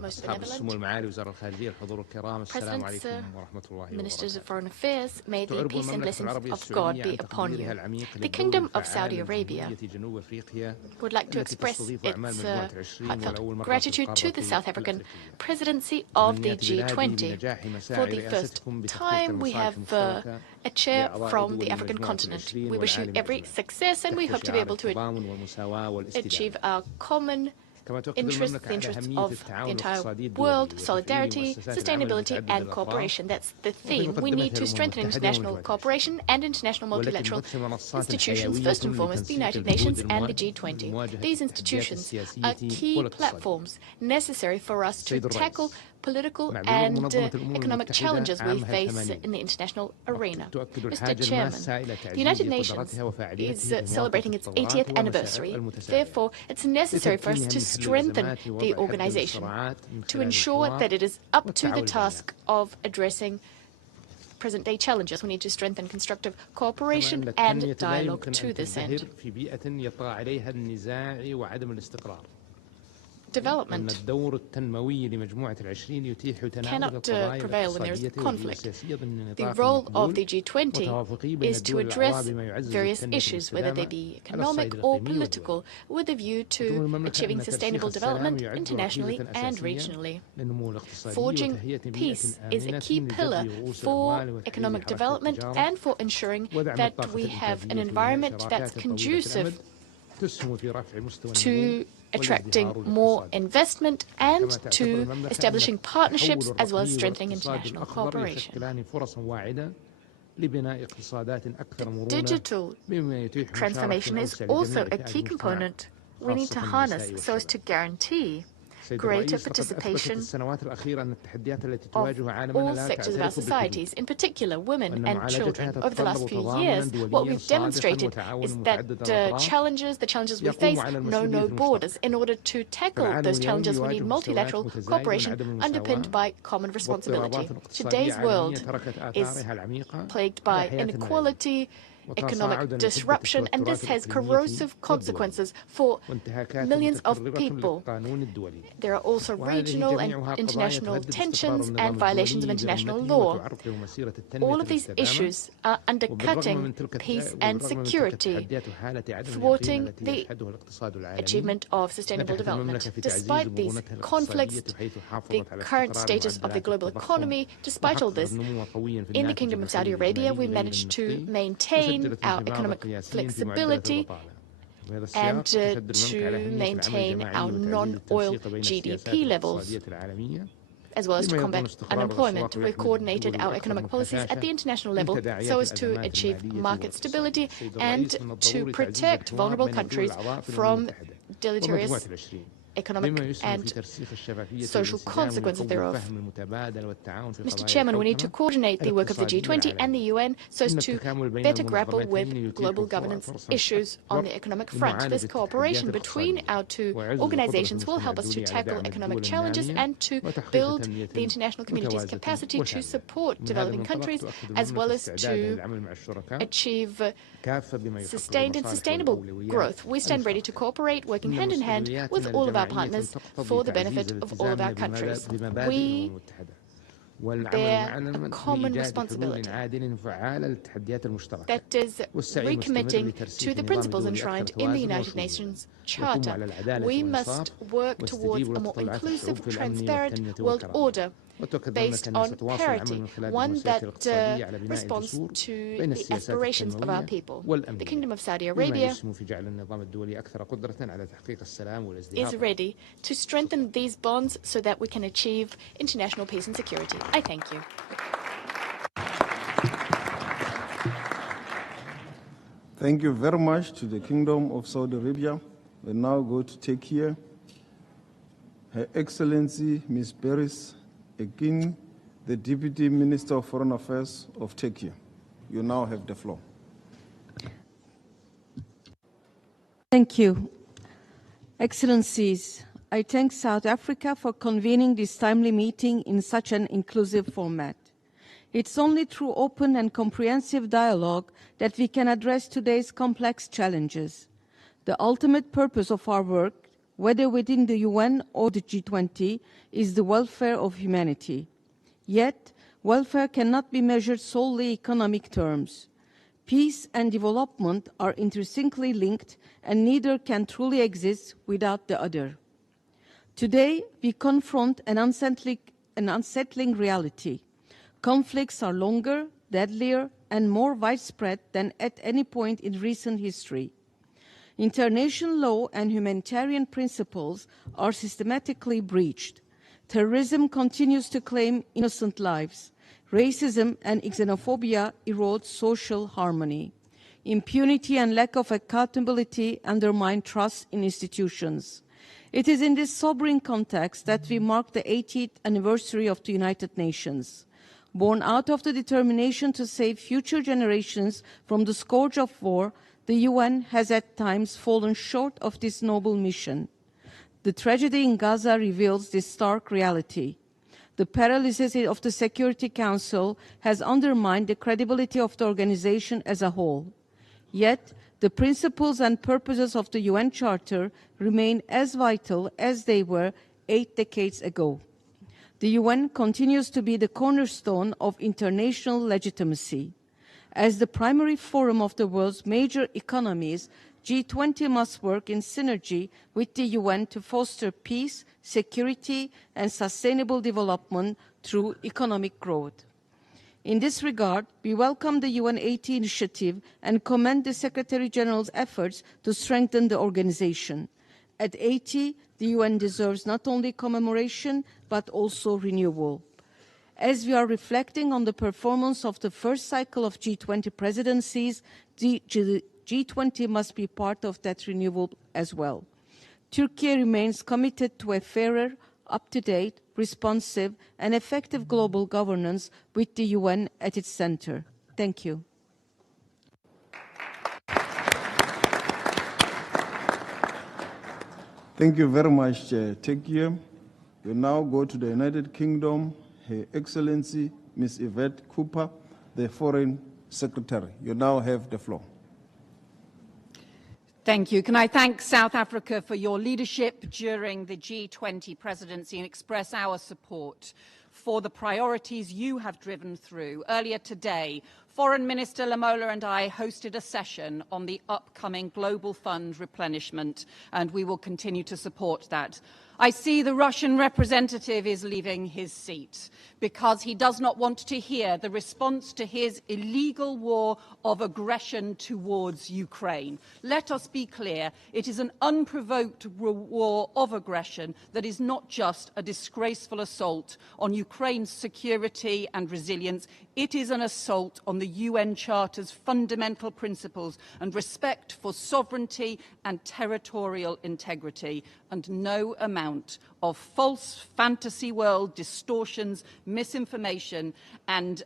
أصحاب السمو المعالي وزراء الخارجية الحضور الكرام السلام عليكم ورحمة الله وبركاته. Ministers of Foreign Affairs, may the peace and blessings of God be upon you. The Kingdom of Saudi Arabia would like to express its heartfelt gratitude to the South African Presidency of the G20. For the first time, we have a chair from the African continent. We wish you every success, and we hope to be able to achieve our common interests, the interests of the entire world, solidarity, sustainability, and cooperation. That's the theme. We need to strengthen international cooperation and international multilateral institutions, first and foremost the United Nations and the G20. These institutions are key platforms necessary for us to tackle political and economic challenges we face in the international arena. Mr. Chairman, the United Nations is celebrating its 80th anniversary. Therefore, it's necessary for us to strengthen the organization to ensure that it is up to the task of addressing present-day challenges. We need to strengthen constructive cooperation and dialogue to this end. Development cannot prevail when there is conflict. The role of the G20 is to address various issues, whether they be economic or political, with a view to achieving sustainable development internationally and regionally. Forging peace is a key pillar for economic development and for ensuring that we have an environment that's conducive to attracting more investment and to establishing partnerships as well as strengthening international cooperation. The digital transformation is also a key component we need to harness so as to guarantee greater participation of all sectors of our societies, in particular women and children. Over the last few years, what we've demonstrated is that the challenges we face know no borders. In order to tackle those challenges, we need multilateral cooperation underpinned by common responsibility. Today's world is plagued by inequality, economic disruption, and this has corrosive consequences for millions of people. There are also regional and international tensions and violations of international law. All of these issues are undercutting peace and security, thwarting the achievement of sustainable development. Despite these conflicts, the current status of the global economy, despite all this, in the Kingdom of Saudi Arabia, we managed to maintain our economic flexibility and to maintain our non-oil GDP levels, as well as to combat unemployment. We've coordinated our economic policies at the international level so as to achieve market stability and to protect vulnerable countries from deleterious economic and social consequences thereof. Mr. Chairman, we need to coordinate the work of the G20 and the UN so as to better grapple with global governance issues on the economic front. This cooperation between our two organizations will help us to tackle economic challenges and to build the international community's capacity to support developing countries, as well as to achieve sustained and sustainable growth. We stand ready to cooperate, working hand in hand with all of our partners for the benefit of all of our countries. We bear a common responsibility, that is recommitting to the principles enshrined in the United Nations Charter. We must work towards a more inclusive, transparent world order based on parity, one that responds to the aspirations of our people. The Kingdom of Saudi Arabia is ready to strengthen these bonds so that we can achieve international peace and security. I thank you. Thank you very much to the Kingdom of Saudi Arabia. We now go to take here Her Excellency Ms. Beris Ekin, the Deputy Minister of Foreign Affairs of Turkey. You now have the floor. Thank you. Excellencies, I thank South Africa for convening this timely meeting in such an inclusive format. It's only through open and comprehensive dialogue that we can address today's complex challenges. The ultimate purpose of our work, whether within the UN or the G20, is the welfare of humanity. Yet, welfare cannot be measured solely in economic terms. Peace and development are intrinsically linked, and neither can truly exist without the other. Today, we confront an unsettling reality. Conflicts are longer, deadlier, and more widespread than at any point in recent history. International law and humanitarian principles are systematically breached. Terrorism continues to claim innocent lives. Racism and xenophobia erode social harmony. Impunity and lack of accountability undermine trust in institutions. It is in this sobering context that we mark the 80th anniversary of the United Nations. Born out of the determination to save future generations from the scourge of war, the UN has at times fallen short of this noble mission. The tragedy in Gaza reveals this stark reality. The paralysis of the Security Council has undermined the credibility of the organization as a whole. Yet, the principles and purposes of the UN Charter remain as vital as they were 8 decades ago. The UN continues to be the cornerstone of international legitimacy. As the primary forum of the world's major economies, G20 must work in synergy with the UN to foster peace, security, and sustainable development through economic growth. In this regard, we welcome the UN 80 initiative and commend the Secretary General's efforts to strengthen the organization. At 80, the UN deserves not only commemoration, but also renewal. As we are reflecting on the performance of the first cycle of G20 presidencies, the G20 must be part of that renewal as well. Turkey remains committed to a fairer, up-to-date, responsive, and effective global governance with the UN at its center. Thank you. Thank you very much, Turkey. We now go to the United Kingdom. Her Excellency, Ms. Yvette Cooper, the Foreign Secretary. You now have the floor. Thank you. Can I thank South Africa for your leadership during the G20 presidency and express our support for the priorities you have driven through. Earlier today, Foreign Minister Lamola and I hosted a session on the upcoming Global Fund replenishment, and we will continue to support that. I see the Russian representative is leaving his seat because he does not want to hear the response to his illegal war of aggression towards Ukraine. Let us be clear, it is an unprovoked war of aggression that is not just a disgraceful assault on Ukraine's security and resilience, it is an assault on the UN Charter's fundamental principles and respect for sovereignty and territorial integrity, and no amount of false fantasy world distortions, misinformation and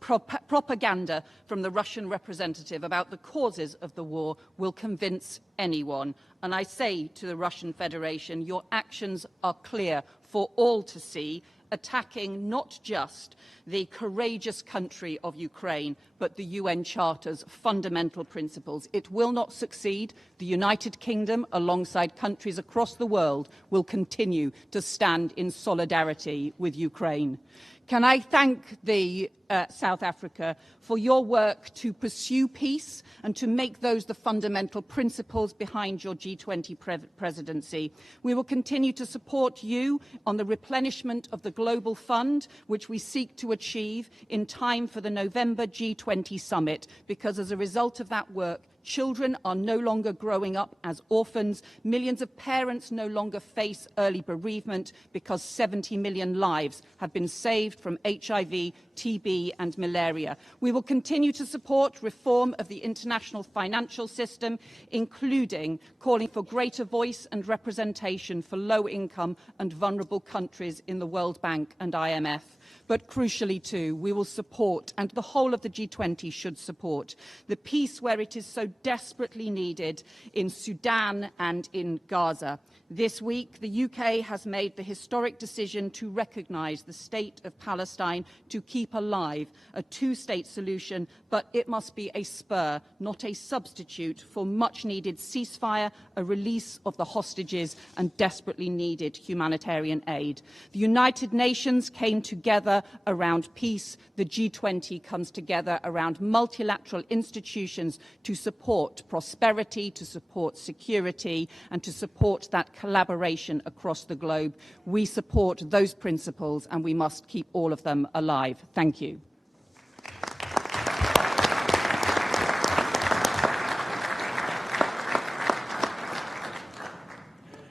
propaganda from the Russian representative about the causes of the war will convince anyone. And I say to the Russian Federation, your actions are clear for all to see, attacking not just the courageous country of Ukraine, but the UN Charter's fundamental principles. It will not succeed. The United Kingdom, alongside countries across the world, will continue to stand in solidarity with Ukraine. Can I thank the South Africa for your work to pursue peace and to make those the fundamental principles behind your G20 presidency. We will continue to support you on the replenishment of the Global Fund, which we seek to achieve in time for the November G20 summit, because as a result of that work, children are no longer growing up as orphans. Millions of parents no longer face early bereavement because 70 million lives have been saved from HIV, TB and malaria. We will continue to support reform of the international financial system, including calling for greater voice and representation for low-income and vulnerable countries in the World Bank and IMF. But crucially too, we will support, and the whole of the G20 should support, the peace where it is so desperately needed in Sudan and in Gaza. This week, the UK has made the historic decision to recognise the state of Palestine to keep alive a two-state solution, but it must be a spur, not a substitute, for much-needed ceasefire, a release of the hostages and desperately needed humanitarian aid. The United Nations came together around peace. The G20 comes together around multilateral institutions to support prosperity, to support security, and to support that collaboration across the globe. We support those principles and we must keep all of them alive. Thank you.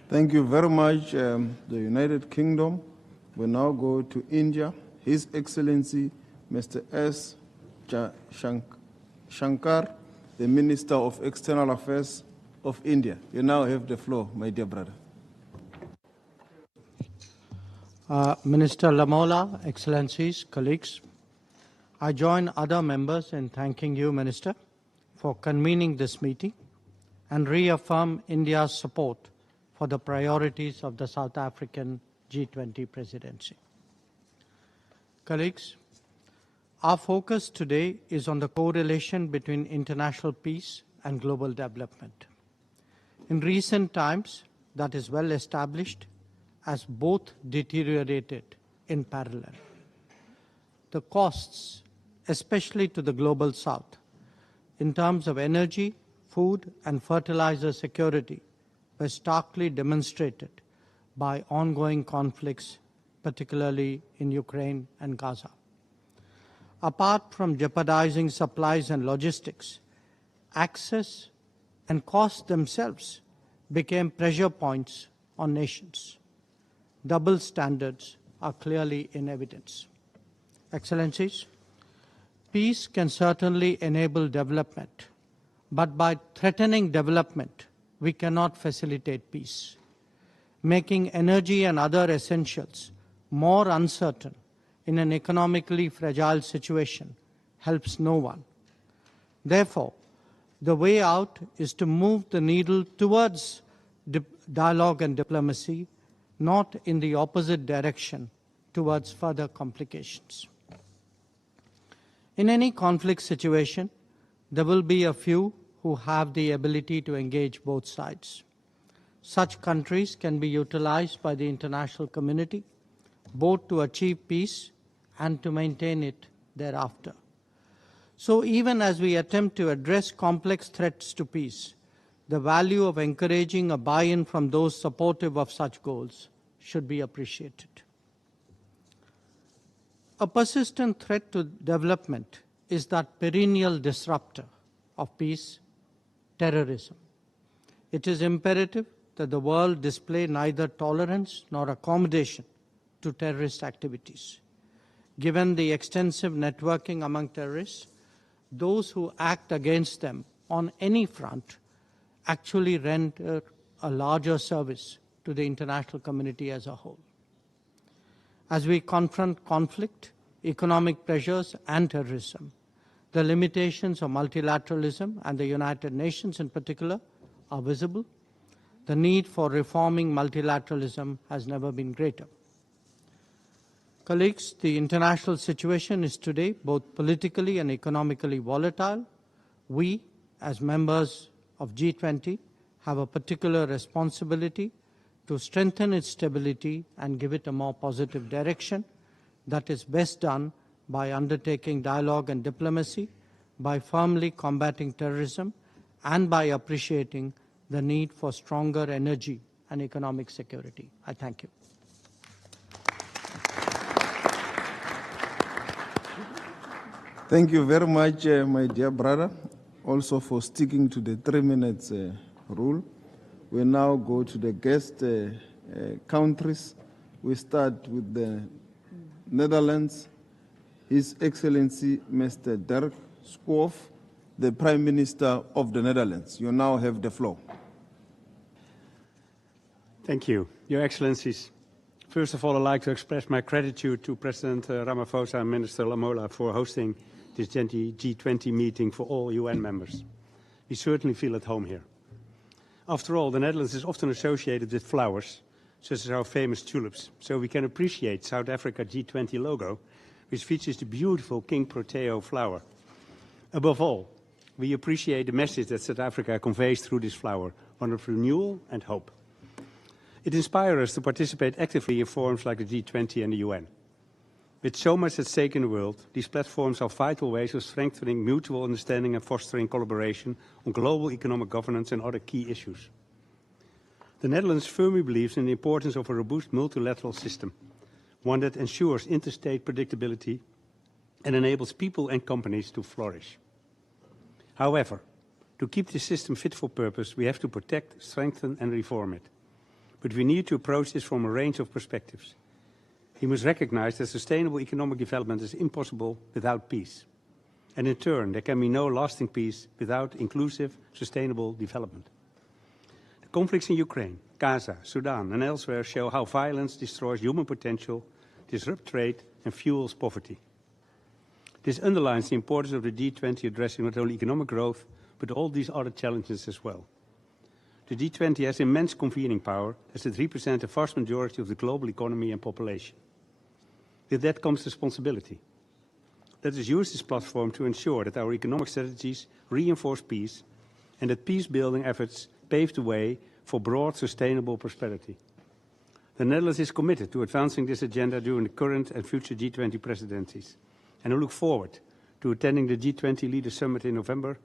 Thank you very much, the United Kingdom. We now go to India. His Excellency, Mr. S. Shankar, the Minister of External Affairs of India. You now have the floor, my dear brother. Minister Lamola, Excellencies, colleagues, I join other members in thanking you, Minister, for convening this meeting and reaffirm India's support for the priorities of the South African G20 presidency. Colleagues, our focus today is on the correlation between international peace and global development. In recent times, that is well established as both deteriorated in parallel. The costs, especially to the global south, in terms of energy, food and fertilizer security, were starkly demonstrated by ongoing conflicts, particularly in Ukraine and Gaza. Apart from jeopardizing supplies and logistics, access and costs themselves became pressure points on nations. Double standards are clearly in evidence. Excellencies, peace can certainly enable development, but by threatening development, we cannot facilitate peace. Making energy and other essentials more uncertain in an economically fragile situation helps no one. Therefore, the way out is to move the needle towards dialogue and diplomacy, not in the opposite direction towards further complications. In any conflict situation, there will be a few who have the ability to engage both sides. Such countries can be utilized by the international community, both to achieve peace and to maintain it thereafter. So even as we attempt to address complex threats to peace, the value of encouraging a buy-in from those supportive of such goals should be appreciated. A persistent threat to development is that perennial disruptor of peace, terrorism. It is imperative that the world display neither tolerance nor accommodation to terrorist activities. Given the extensive networking among terrorists, those who act against them on any front actually render a larger service to the international community as a whole. As we confront conflict, economic pressures, and terrorism, the limitations of multilateralism and the United Nations in particular are visible. The need for reforming multilateralism has never been greater. Colleagues, the international situation is today both politically and economically volatile. We, as members of G20, have a particular responsibility to strengthen its stability and give it a more positive direction. That is best done by undertaking dialogue and diplomacy, by firmly combating terrorism, and by appreciating the need for stronger energy and economic security. I thank you. Thank you very much, my dear brother, also for sticking to the 3 minutes rule. We now go to the guest countries. We start with the Netherlands. His Excellency, Mr. Dirk Schoof, the Prime Minister of the Netherlands. You now have the floor. Thank you, Your Excellencies. First of all, I'd like to express my gratitude to President Ramaphosa and Minister Lamola for hosting this G20 meeting for all UN members. We certainly feel at home here. After all, the Netherlands is often associated with flowers, such as our famous tulips, so we can appreciate South Africa G20 logo, which features the beautiful King Proteo flower. Above all, we appreciate the message that South Africa conveys through this flower, one of renewal and hope. It inspires us to participate actively in forums like the G20 and the UN. With so much at stake in the world, these platforms are vital ways of strengthening mutual understanding and fostering collaboration on global economic governance and other key issues. The Netherlands firmly believes in the importance of a robust multilateral system, one that ensures interstate predictability and enables people and companies to flourish. However, to keep this system fit for purpose, we have to protect, strengthen and reform it. But we need to approach this from a range of perspectives. We must recognize that sustainable economic development is impossible without peace. And in turn, there can be no lasting peace without inclusive, sustainable development. The conflicts in Ukraine, Gaza, Sudan and elsewhere show how violence destroys human potential, disrupts trade and fuels poverty. This underlines the importance of the G20 addressing not only economic growth, but all these other challenges as well. The G20 has immense convening power as it represents the vast majority of the global economy and population. With that comes responsibility. Let us use this platform to ensure that our economic strategies reinforce peace and that peace-building efforts pave the way for broad, sustainable prosperity. The Netherlands is committed to advancing this agenda during the current and future G20 presidencies, and I look forward to attending the G20 Leaders Summit in November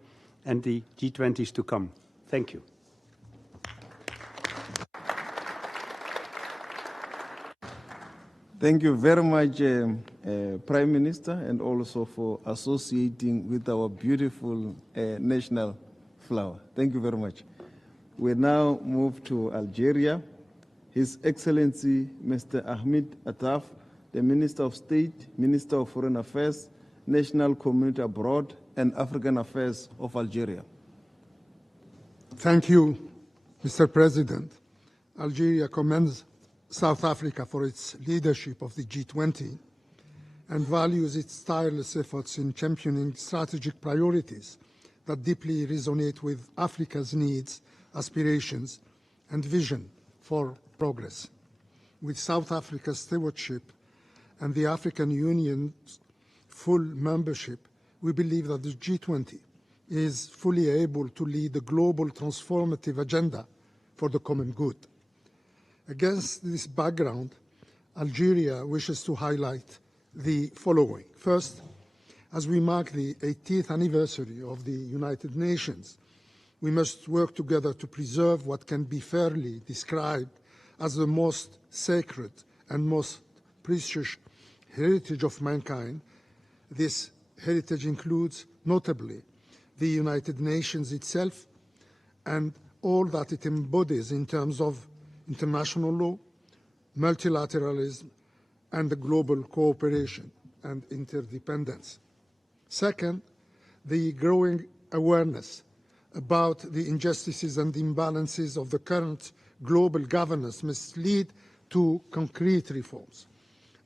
and the G20s to come. Thank you. Thank you very much, Prime Minister, and also for associating with our beautiful national flower. Thank you very much. We now move to Algeria. His Excellency, Mr. Ahmed Attaf, the Minister of State, Minister of Foreign Affairs, National Community Abroad, and African Affairs of Algeria. Thank you, Mr. President. Algeria commends South Africa for its leadership of the G20 and values its tireless efforts in championing strategic priorities that deeply resonate with Africa's needs, aspirations, and vision for progress. With South Africa's stewardship and the African Union's full membership, we believe that the G20 is fully able to lead the global transformative agenda for the common good. Against this background, Algeria wishes to highlight the following. First, as we mark the 80th anniversary of the United Nations, We must work together to preserve what can be fairly described as the most sacred and most precious heritage of mankind. This heritage includes, notably, the United Nations itself and all that it embodies in terms of international law, multilateralism, and the global cooperation and interdependence. Second, the growing awareness about the injustices and imbalances of the current global governance must lead to concrete reforms.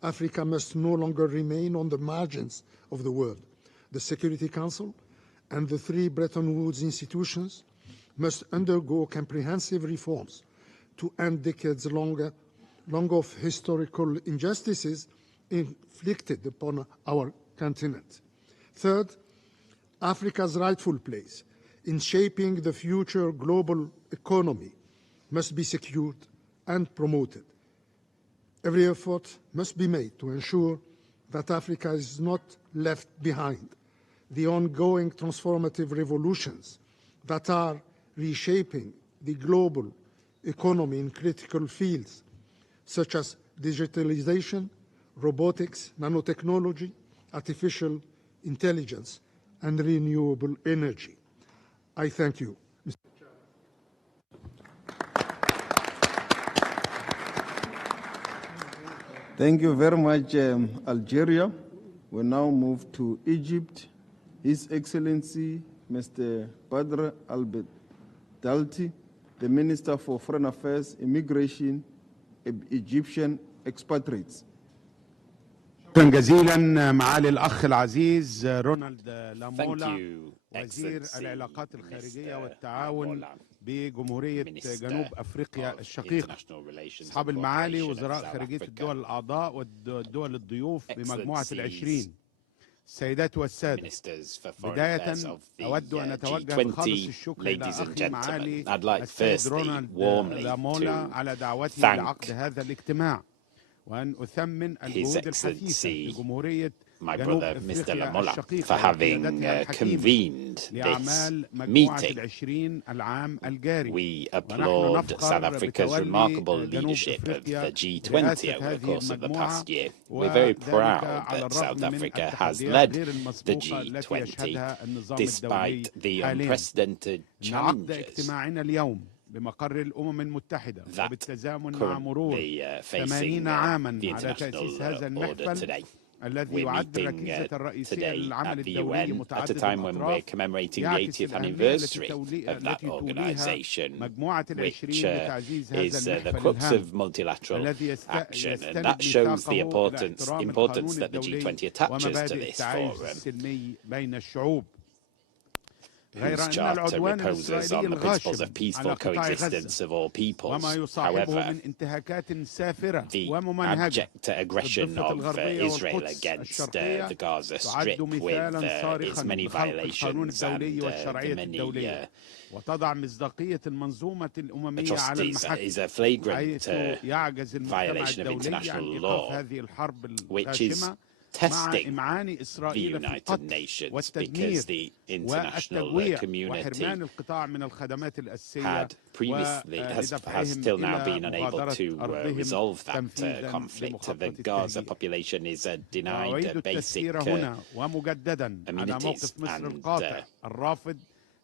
Africa must no longer remain on the margins of the world. The Security Council and the three Bretton Woods institutions must undergo comprehensive reforms to end decades-long of historical injustices inflicted upon our continent. Third, Africa's rightful place in shaping the future global economy must be secured and promoted. Every effort must be made to ensure that Africa is not left behind. The ongoing transformative revolutions that are reshaping the global economy in critical fields such as digitalization, robotics, nanotechnology, artificial intelligence, and renewable energy. I thank you. Thank you very much, Algeria. We now move to Egypt. His Excellency, Mr. Badr Al-Dalti, the Minister for Foreign Affairs, Immigration, Egyptian expatriates. شكرا جزيلا معالي الأخ العزيز رونالد لامولا وزير العلاقات الخارجية والتعاون بجمهورية جنوب أفريقيا الشقيقة. أصحاب المعالي وزراء خارجية الدول الأعضاء والدول الضيوف بمجموعة ال20. السيدات والسادة، بداية أود أن أتوجه بخالص الشكر إلى أخي معالي السيد رونالد لامولا على دعوته لعقد هذا الاجتماع، وأن أثمن الجهود الحثيثة لجمهورية جنوب أفريقيا الشقيقة for having convened this meeting. We applaud South Africa's remarkable leadership of the G20 over the course of the past year. We're very proud that South Africa has led the G20 despite the unprecedented challenges بمقر الأمم المتحدة وبالتزامن مع مرور facing 80 عاما the على تأسيس هذا international order المحفل today. الذي يعد الركيزة الرئيسية للعمل At the الدولي UN at a متعدد time when we're الأطراف commemorating the يعكس 80th الأهمية anniversary of that organization, مجموعة which لتعزيز هذا is the المحفل crux الهام of multilateral الذي action, and يستند that shows the ميثاقه importance إلى that the القانون G20 الدولي attaches to ومبادئ this التعايش forum, السلمي بين الشعوب. غير whose أن charter العدوان reposes الإسرائيلي on the principles الغاشم of peaceful على قطاع coexistence غزة of all peoples. وما يصاحبه However, من انتهاكات سافرة the وممنهجة abject aggression الضفة of الغربية Israel والقدس against الشرقية the Gaza تعد Strip with مثالا its صارخا many بخلق القانون violations الدولي and والشرعية the many الدولية وتضع مصداقية المنظومة الأممية على atrocities المحك is a flagrant حيث يعجز المجتمع violation of الدولي international عن law, إيقاف هذه الحرب which is الغاشمة مع testing إمعان the إسرائيل في United القتل Nations والتدمير because the international والتجويع community وحرمان القطاع من الخدمات الأساسية has ولدفعهم still now إلى been unable مغادرة to أرضهم resolve that تنفيذا conflict. The لمخطط Gaza التهجير. population is denied وأعيد basic التذكير هنا ومجددا على amenities, موقف مصر and القاطع الرافض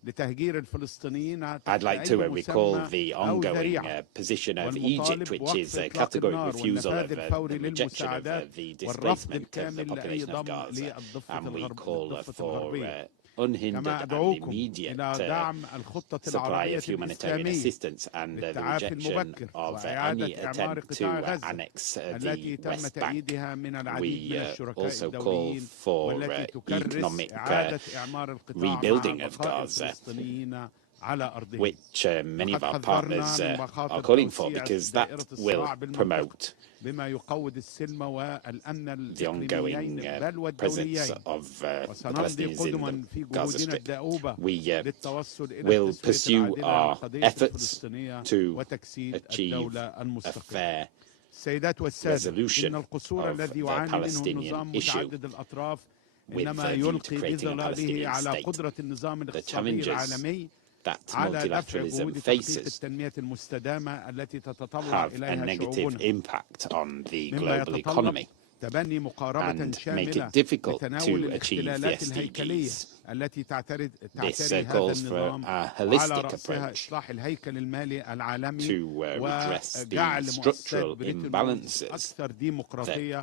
لتهجير الفلسطينيين I'd like تحت to أي recall مسمى the أو ongoing ذريعة position of والمطالب Egypt, which بوقف is a إطلاق categorical النار refusal of والنفاذ الفوري the rejection of للمساعدات the والرفض displacement of the الكامل لأي population of ضم Gaza, للضفة and we call للضفة for الغربية. unhindered كما and أدعوكم immediate إلى دعم الخطة supply العربية of humanitarian الإسلامية assistance and the للتعافي rejection المبكر of any وإعادة إعمار attempt قطاع to غزة annex التي the تم West Bank. تأييدها من العديد من We الشركاء also call الدوليين for والتي تكرس economic إعادة إعمار القطاع rebuilding مع of بقاء Gaza, الفلسطينيين على أرضهم. which many of our لقد partners حذرنا من are مخاطر calling for, توسيع because دائرة that will الصراع بالمنطقة promote بما يقوض السلم والأمن the ongoing الإقليميين بل presence والدوليين. of the وسنمضي Palestinians in قدما في the Gaza جهودنا Strip. الدؤوبة We للتوصل إلى will التسوية pursue العادلة our للقضية efforts الفلسطينية to وتجسيد achieve الدولة a المستقلة. fair السيدات والسادة، resolution إن القصور of الذي the يعاني منه Palestinian النظام issue متعدد الأطراف with إنما a view to يلقي creating a بظلاله Palestinian على state. قدرة النظام The الاقتصادي challenges العالمي that multilateralism faces have a negative impact on the global economy and make it difficult to achieve the SDGs. This calls for a holistic approach to redress the structural imbalances that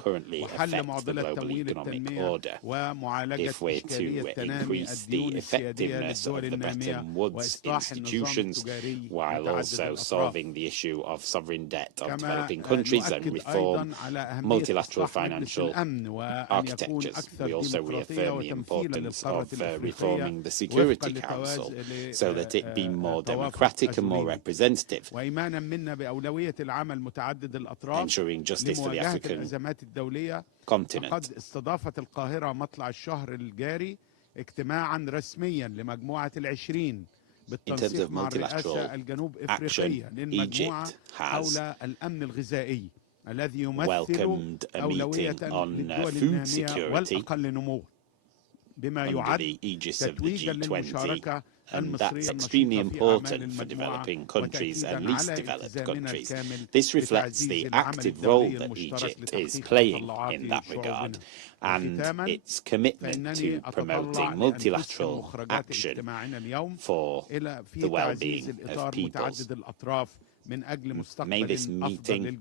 currently affect the global economic order if we're to increase the effectiveness of the Bretton Woods institutions while also solving the issue of sovereign debt of developing countries and reform multilateral financial architectures. We also reaffirm the importance of reforming the Security Council so that it be more democratic and more representative, ensuring justice for the African continent. In terms of multilateral action, Egypt has welcomed a meeting on food security under the aegis of the G20, and that's extremely important for developing countries and least developed countries. This reflects the active role that Egypt is playing in that regard and its commitment to promoting multilateral action for the well-being of peoples. May this meeting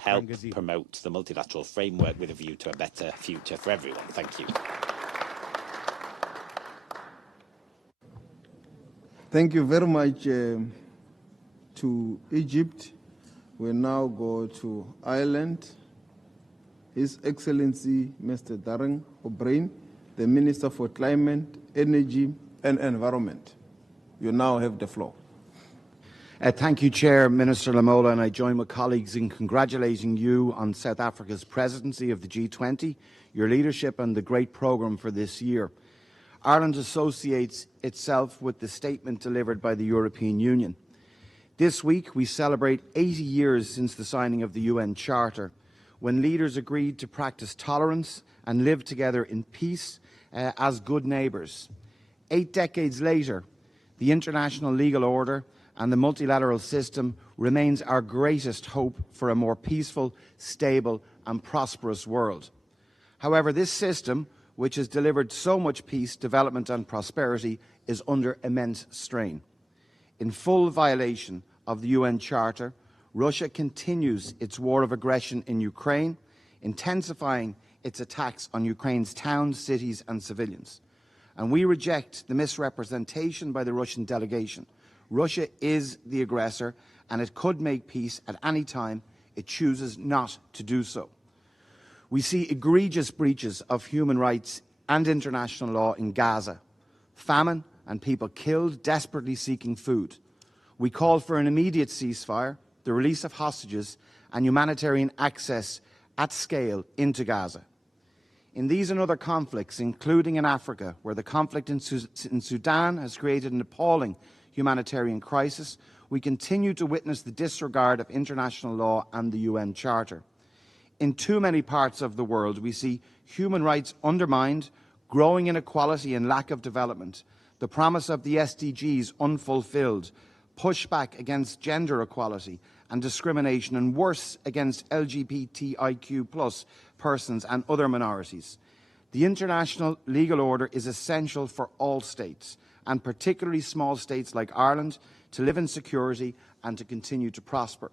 help promote the multilateral framework with a view to a better future for everyone. Thank you. Thank you very much to Egypt. We now go to Ireland. His Excellency Mr. Darren O'Brien, the Minister for Climate, Energy and Environment. You now have the floor. Thank you, Chair, Minister Lamola, and I join my colleagues in congratulating you on South Africa's presidency of the G20, your leadership and the great programme for this year. Ireland associates itself with the statement delivered by the European Union. This week we celebrate 80 years since the signing of the UN Charter, when leaders agreed to practice tolerance and live together in peace as good neighbours. 8 decades later, the international legal order and the multilateral system remains our greatest hope for a more peaceful, stable and prosperous world. However, this system, which has delivered so much peace, development and prosperity, is under immense strain. In full violation of the UN Charter, Russia continues its war of aggression in Ukraine, intensifying its attacks on Ukraine's towns, cities and civilians. And we reject the misrepresentation by the Russian delegation. Russia is the aggressor and it could make peace at any time it chooses not to do so. We see egregious breaches of human rights and international law in Gaza, famine and people killed desperately seeking food. We call for an immediate ceasefire, the release of hostages and humanitarian access at scale into Gaza. In these and other conflicts, including in Africa, where the conflict in Sudan has created an appalling humanitarian crisis, we continue to witness the disregard of international law and the UN Charter. In too many parts of the world, we see human rights undermined, growing inequality and lack of development, the promise of the SDGs unfulfilled, pushback against gender equality and discrimination, and worse, against LGBTIQ+ persons and other minorities. The international legal order is essential for all states, and particularly small states like Ireland, to live in security and to continue to prosper.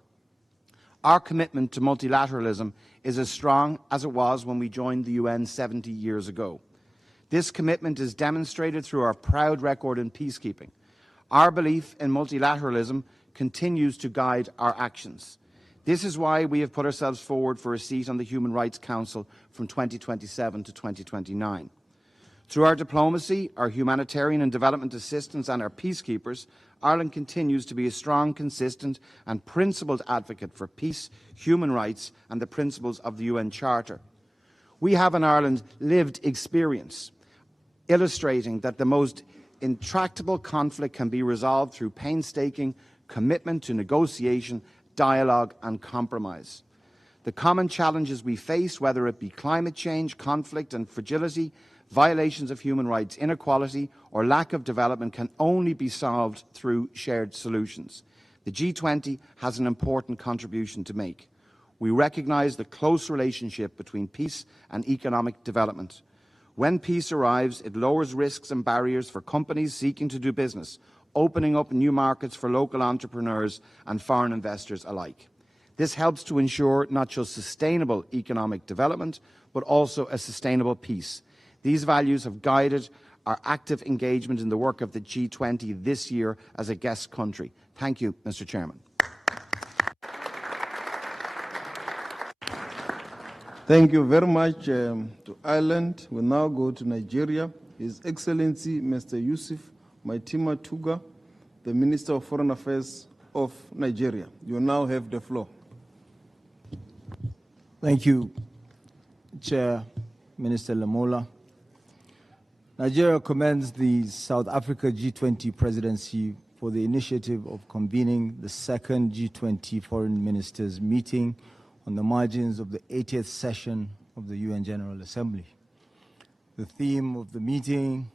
Our commitment to multilateralism is as strong as it was when we joined the UN 70 years ago. This commitment is demonstrated through our proud record in peacekeeping. Our belief in multilateralism continues to guide our actions. This is why we have put ourselves forward for a seat on the Human Rights Council from 2027 to 2029. Through our diplomacy, our humanitarian and development assistance and our peacekeepers, Ireland continues to be a strong, consistent and principled advocate for peace, human rights and the principles of the UN Charter. We have in Ireland lived experience, illustrating that the most intractable conflict can be resolved through painstaking commitment to negotiation, dialogue and compromise. The common challenges we face, whether it be climate change, conflict and fragility, Violations of human rights, inequality or lack of development can only be solved through shared solutions. The G20 has an important contribution to make. We recognise the close relationship between peace and economic development. When peace arrives, it lowers risks and barriers for companies seeking to do business, opening up new markets for local entrepreneurs and foreign investors alike. This helps to ensure not just sustainable economic development, but also a sustainable peace. These values have guided our active engagement in the work of the G20 this year as a guest country. Thank you, Mr. Chairman. Thank you very much to Ireland. We now go to Nigeria. His Excellency Mr. Yusuf Maitima Tuga, the Minister of Foreign Affairs of Nigeria. You now have the floor. Thank you, Chair Minister Lamola. Nigeria commends the South Africa G20 Presidency for the initiative of convening the second G20 Foreign Ministers Meeting on the margins of the 80th session of the UN General Assembly. The theme of the meeting,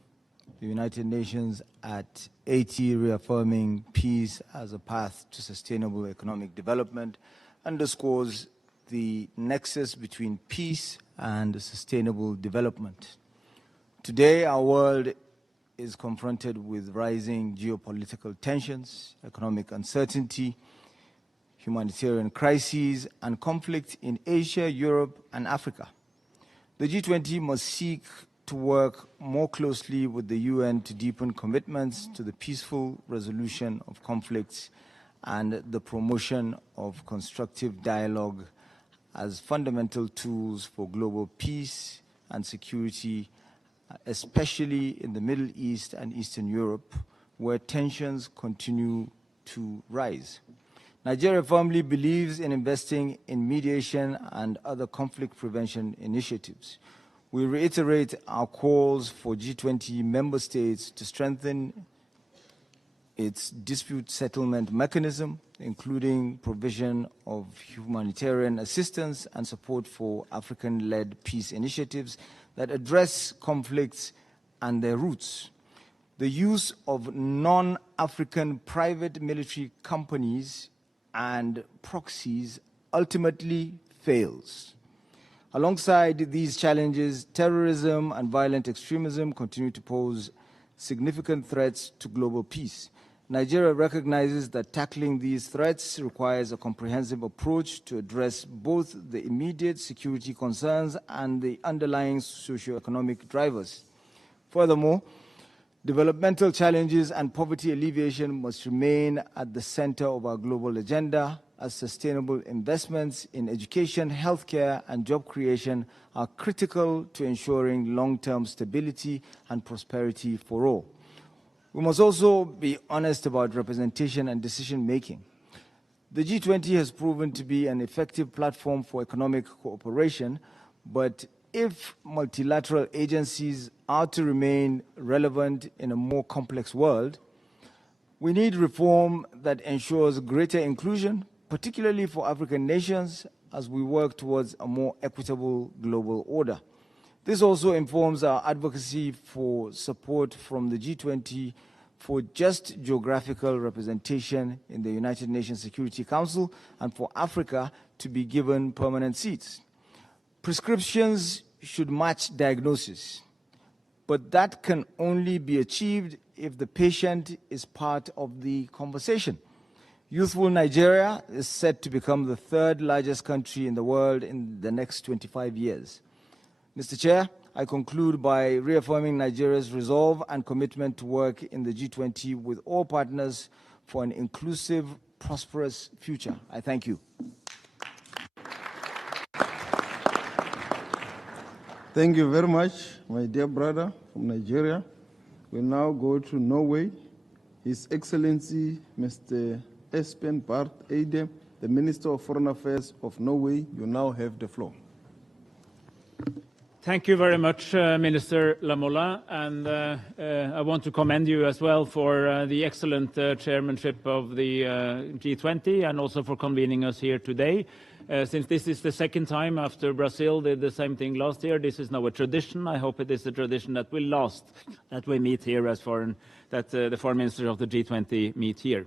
the United Nations at 80, reaffirming peace as a path to sustainable economic development, underscores the nexus between peace and sustainable development. Today, our world is confronted with rising geopolitical tensions, economic uncertainty, humanitarian crises, and conflict in Asia, Europe, and Africa. The G20 must seek to work more closely with the UN to deepen commitments to the peaceful resolution of conflicts and the promotion of constructive dialogue as fundamental tools for global peace and security, especially in the Middle East and Eastern Europe, where tensions continue to rise. Nigeria firmly believes in investing in mediation and other conflict prevention initiatives. We reiterate our calls for G20 member states to strengthen its dispute settlement mechanism, including provision of humanitarian assistance and support for African-led peace initiatives that address conflicts and their roots. The use of non-African private military companies and proxies ultimately fails. Alongside these challenges, terrorism and violent extremism continue to pose significant threats to global peace. Nigeria recognizes that tackling these threats requires a comprehensive approach to address both the immediate security concerns and the underlying socio-economic drivers. Furthermore, developmental challenges and poverty alleviation must remain at the center of our global agenda, as sustainable investments in education, healthcare, and job creation are critical to ensuring long-term stability and prosperity for all. We must also be honest about representation and decision-making. The G20 has proven to be an effective platform for economic cooperation, but if multilateral agencies are to remain relevant in a more complex world, we need reform that ensures greater inclusion, particularly for African nations, as we work towards a more equitable global order. This also informs our advocacy for support from the G20 for just geographical representation in the United Nations Security Council and for Africa to be given permanent seats. Prescriptions should match diagnosis, but that can only be achieved if the patient is part of the conversation. Youthful Nigeria is set to become the third largest country in the world in the next 25 years. Mr. Chair, I conclude by reaffirming Nigeria's resolve and commitment to work in the G20 with all partners for an inclusive, prosperous future. I thank you. Thank you very much, my dear brother from Nigeria. We now go to Norway. His Excellency, Mr. Espen Barth Eide, the Minister of Foreign Affairs of Norway. You now have the floor. Thank you very much, Minister Lamola, and I want to commend you as well for the excellent chairmanship of the G20 and also for convening us here today. Since this is the second time after Brazil did the same thing last year, this is now a tradition. I hope it is a tradition that will last, that we meet here as the foreign ministers of the G20 meet here.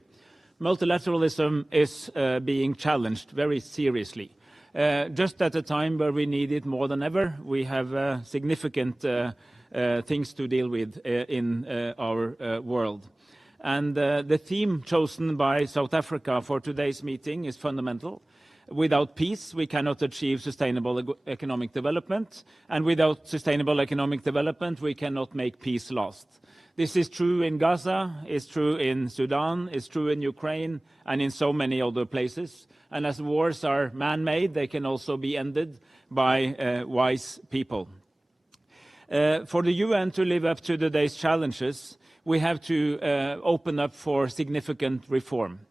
Multilateralism is being challenged very seriously. Just at a time where we need it more than ever, we have significant things to deal with in our world. And the theme chosen by South Africa for today's meeting is fundamental. Without peace, we cannot achieve sustainable economic development, and without sustainable economic development, we cannot make peace last. This is true in Gaza, it's true in Sudan, it's true in Ukraine, and in so many other places. And as wars are man-made, they can also be ended by wise people. For the UN to live up to today's challenges, we have to open up for significant reform.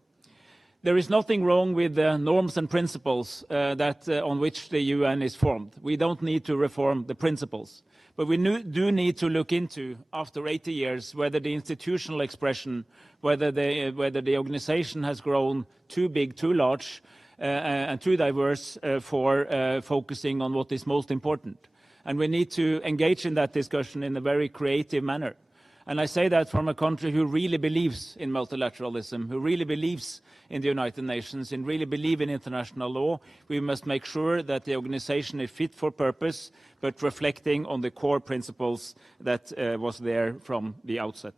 There is nothing wrong with the norms and principles on which the UN is formed. We don't need to reform the principles. But we do need to look into, after 80 years, whether the institutional expression, whether the organization has grown too big, too large, and too diverse for focusing on what is most important. And we need to engage in that discussion in a very creative manner. And I say that from a country who really believes in multilateralism, who really believes in the United Nations, and really believe in international law. We must make sure that the organization is fit for purpose, but reflecting on the core principles that was there from the outset.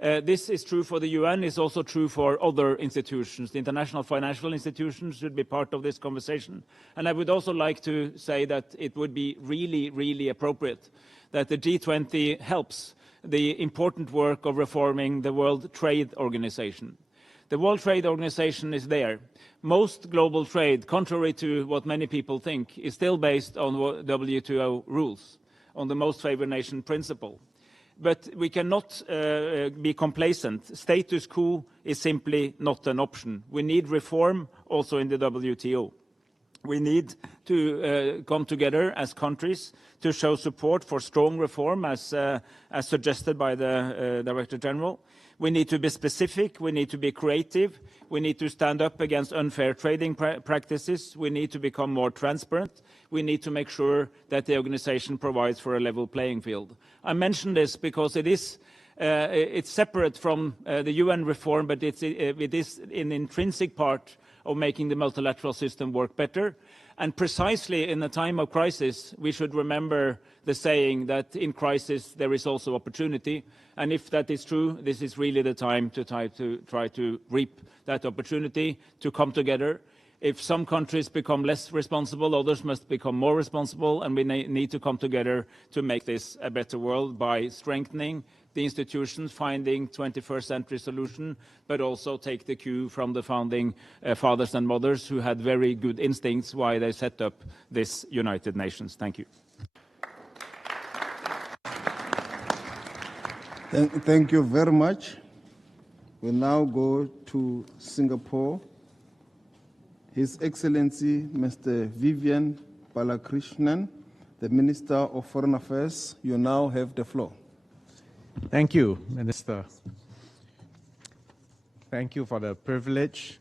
This is true for the UN, it's also true for other institutions. The international financial institutions should be part of this conversation. And I would also like to say that it would be really, really appropriate that the G20 helps the important work of reforming the World Trade Organization. The World Trade Organization is there. Most global trade, contrary to what many people think, is still based on WTO rules, on the most favored nation principle. But we cannot be complacent. Status quo is simply not an option. We need reform also in the WTO. We need to come together as countries to show support for strong reform as suggested by the Director General. We need to be specific, we need to be creative, we need to stand up against unfair trading practices, we need to become more transparent, we need to make sure that the organization provides for a level playing field. I mention this because it's separate from the UN reform, but it is an intrinsic part of making the multilateral system work better. And precisely in a time of crisis, we should remember the saying that in crisis there is also opportunity. And if that is true, this is really the time to try to reap that opportunity, to come together. If some countries become less responsible, others must become more responsible, and we need to come together to make this a better world by strengthening the institutions, finding 21st century solution, but also take the cue from the founding fathers and mothers who had very good instincts why they set up this United Nations. Thank you. Thank you very much. We now go to Singapore. His Excellency, Mr. Vivian Balakrishnan, the Minister of Foreign Affairs, you now have the floor. Thank you, Minister. Thank you for the privilege.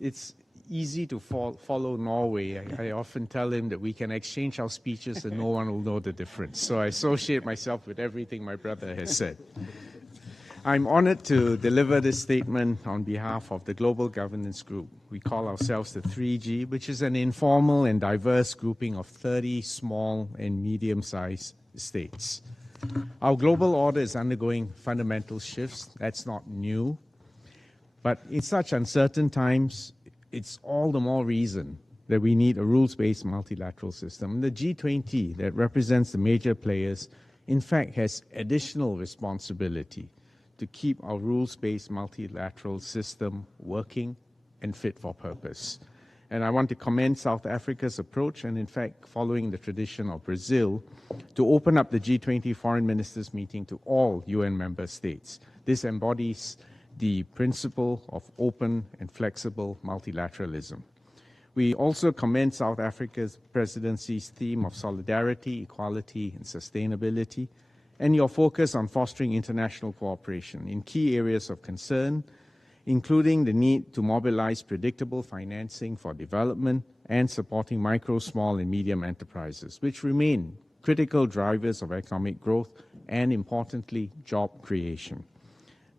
It's easy to follow Norway. I often tell him that we can exchange our speeches and no one will know the difference. So I associate myself with everything my brother has said. I'm honored to deliver this statement on behalf of the Global Governance Group. We call ourselves the 3G, which is an informal and diverse grouping of 30 small and medium-sized states. Our global order is undergoing fundamental shifts. That's not new. But in such uncertain times, it's all the more reason that we need a rules-based multilateral system. The G20, that represents the major players, in fact has additional responsibility to keep our rules-based multilateral system working and fit for purpose. And I want to commend South Africa's approach, and in fact, following the tradition of Brazil, to open up the G20 Foreign Ministers Meeting to all UN member states. This embodies the principle of open and flexible multilateralism. We also commend South Africa's presidency's theme of solidarity, equality, and sustainability, and your focus on fostering international cooperation in key areas of concern, including the need to mobilize predictable financing for development and supporting micro, small, and medium enterprises, which remain critical drivers of economic growth and, importantly, job creation.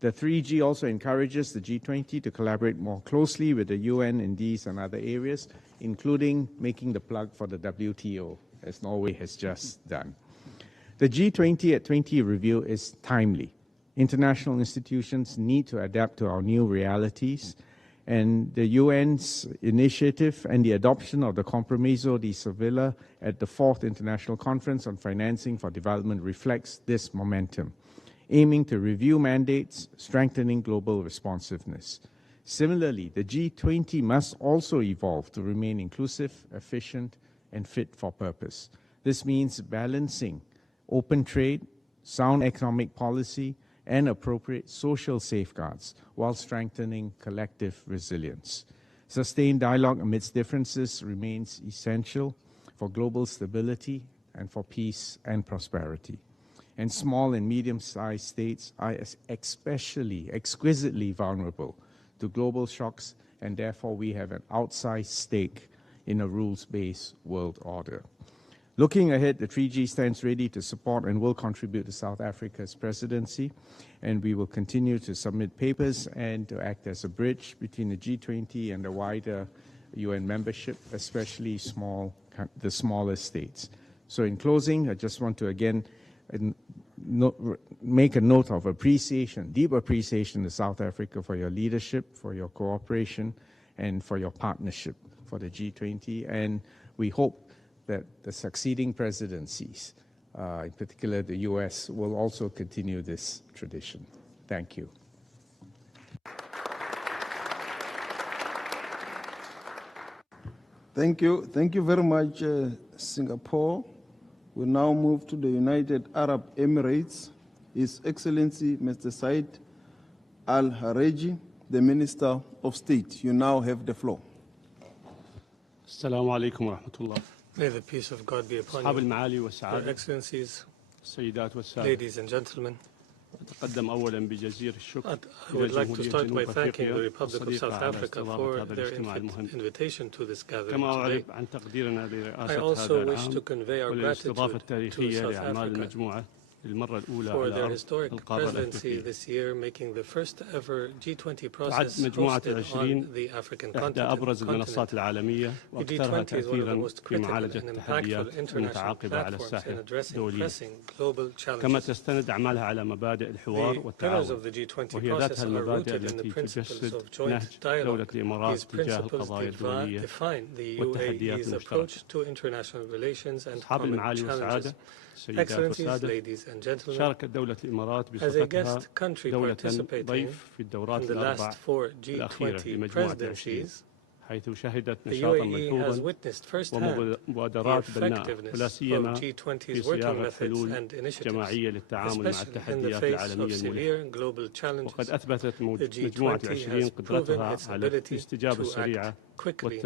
The 3G also encourages the G20 to collaborate more closely with the UN in these and other areas, including making the plug for the WTO, as Norway has just done. The G20 at 20 review is timely. International institutions need to adapt to our new realities, and the UN's initiative and the adoption of the Compromiso di Sevilla at the 4th International Conference on Financing for Development reflects this momentum, aiming to review mandates, strengthening global responsiveness. Similarly, the G20 must also evolve to remain inclusive, efficient, and fit for purpose. This means balancing open trade, sound economic policy, and appropriate social safeguards while strengthening collective resilience. Sustained dialogue amidst differences remains essential for global stability and for peace and prosperity. And small and medium-sized states are especially exquisitely vulnerable to global shocks, and therefore we have an outsized stake in a rules-based world order. Looking ahead, the 3G stands ready to support and will contribute to South Africa's presidency, and we will continue to submit papers and to act as a bridge between the G20 and the wider UN membership, especially the smaller states. So in closing, I just want to again make a note of appreciation, deep appreciation to South Africa for your leadership, for your cooperation, and for your partnership for the G20. And we hope that the succeeding presidencies, in particular the US, will also continue this tradition. Thank you. Thank you. Thank you very much, Singapore. We now move to the United Arab Emirates. His Excellency, Mr. Said Al-Hareji, the Minister of State. You now have the floor. Assalamu alaikum wa rahmatullah. May the peace of God be upon you, Your Excellencies, ladies and gentlemen. I would like to start by thanking the Republic of South Africa for their invitation to this gathering today. I also wish to convey our gratitude to South Africa for their historic presidency this year, making the first ever G20 process hosted on the African continent. The G20 is one of the most critical and impactful international platforms in addressing pressing global challenges. The pillars of the G20 process are rooted in the principles of joint dialogue. These principles define the UAE's approach to international relations and common challenges. Excellencies, ladies and gentlemen, as a guest country participating in the last 4 G20 presidencies, the UAE has witnessed firsthand the effectiveness of G20's working methods and initiatives, especially in the face of severe global challenges. The G20 has proven its ability to act quickly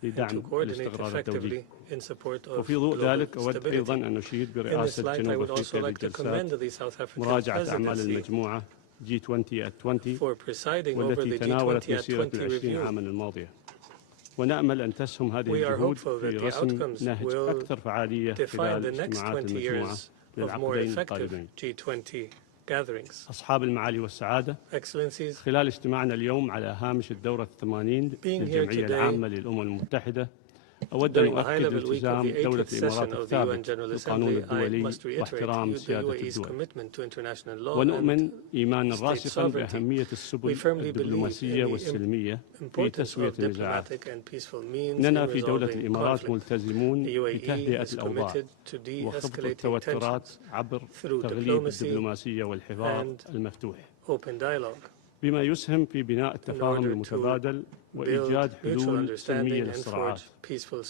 and to coordinate effectively in support of global stability. In this light, I would also like to commend the South African presidency for presiding over the G20 at 20 review. We are hopeful that the outcomes will define the next 20 years of more effective G20 gatherings. Excellencies, خلال اجتماعنا اليوم على هامش الدورة 80 للجمعية العامة للأمم المتحدة أود أن أؤكد التزام دولة الإمارات الثابت بالقانون الدولي واحترام سيادة الدول. ونؤمن إيمانا راسخا بأهمية السبل الدبلوماسية والسلمية في تسوية النزاعات. إننا في دولة الإمارات ملتزمون بتهدئة الأوضاع وخفض التوترات عبر تغليب الدبلوماسية والحوار المفتوح. بما يسهم في بناء التفاهم المتبادل وإيجاد حلول سلمية للصراعات.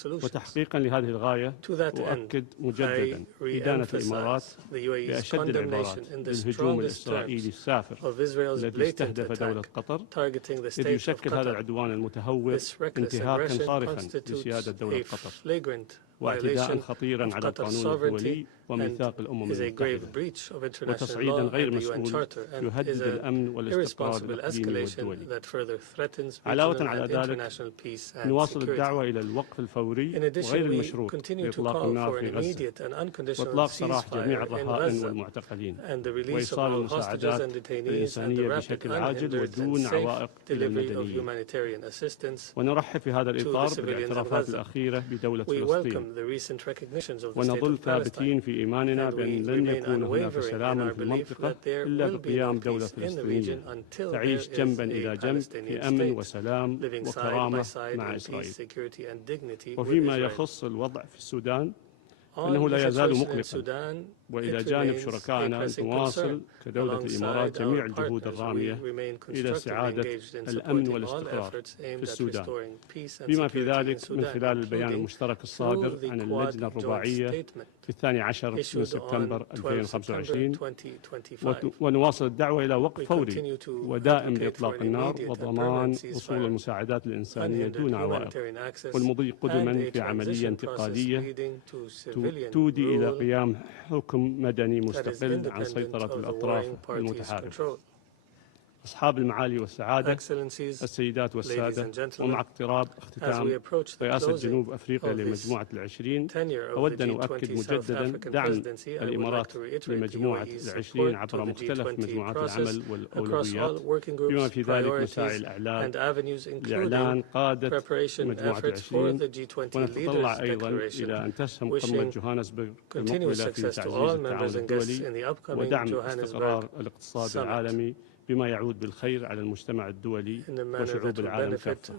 وتحقيقا لهذه الغاية أؤكد مجددا إدانة الإمارات بأشد العبارات للهجوم الإسرائيلي السافر الذي استهدف دولة قطر، إذ يشكل هذا العدوان المتهور انتهاكا صارخا لسيادة دولة قطر واعتداء خطيرا على القانون الدولي وميثاق الأمم المتحدة، وتصعيدا غير مسؤول يهدد الأمن والاستقرار الإقليمي والدولي. علاوة على ذلك نواصل الدعوة إلى الوقف الفوري وغير المشروط لإطلاق النار في غزة وإطلاق سراح جميع الرهائن والمعتقلين وإيصال المساعدات الإنسانية بشكل عاجل ودون عوائق إلى المدنيين. ونرحب في هذا الإطار بالاعترافات الأخيرة بدولة فلسطين، ونظل ثابتين في إيماننا بأن لن يكون هناك سلام في المنطقة إلا بقيام دولة فلسطينية تعيش جنبا إلى جنب في أمن وسلام وكرامة مع إسرائيل. وفيما يخص الوضع في السودان فإنه لا يزال مقلقا، وإلى جانب شركائنا نواصل كدولة الإمارات جميع الجهود الرامية إلى استعادة الأمن والاستقرار في السودان، بما في ذلك من خلال البيان المشترك الصادر عن اللجنة الرباعية في 12 من سبتمبر 2025. ونواصل الدعوة إلى وقف فوري ودائم لإطلاق النار وضمان وصول المساعدات الإنسانية دون عوائق، والمضي قدما في عملية انتقالية تودي إلى قيام حكم مدني مستقل عن سيطرة الأطراف المتحاربة. أصحاب المعالي والسعادة، السيدات والسادة، ومع اقتراب اختتام رئاسة جنوب أفريقيا لمجموعة ال20 أود أن أؤكد مجددا دعم الإمارات لمجموعة ال20 عبر مختلف مجموعات العمل والأولويات، بما في ذلك مساعي لإعلان قادة مجموعة ال20. ونتطلع أيضا إلى أن تسهم قمة جوهانسبرغ المقبلة في تعزيز التعاون الدولي ودعم استقرار الاقتصاد العالمي بما يعود بالخير على المجتمع الدولي وشعوب العالم كافة.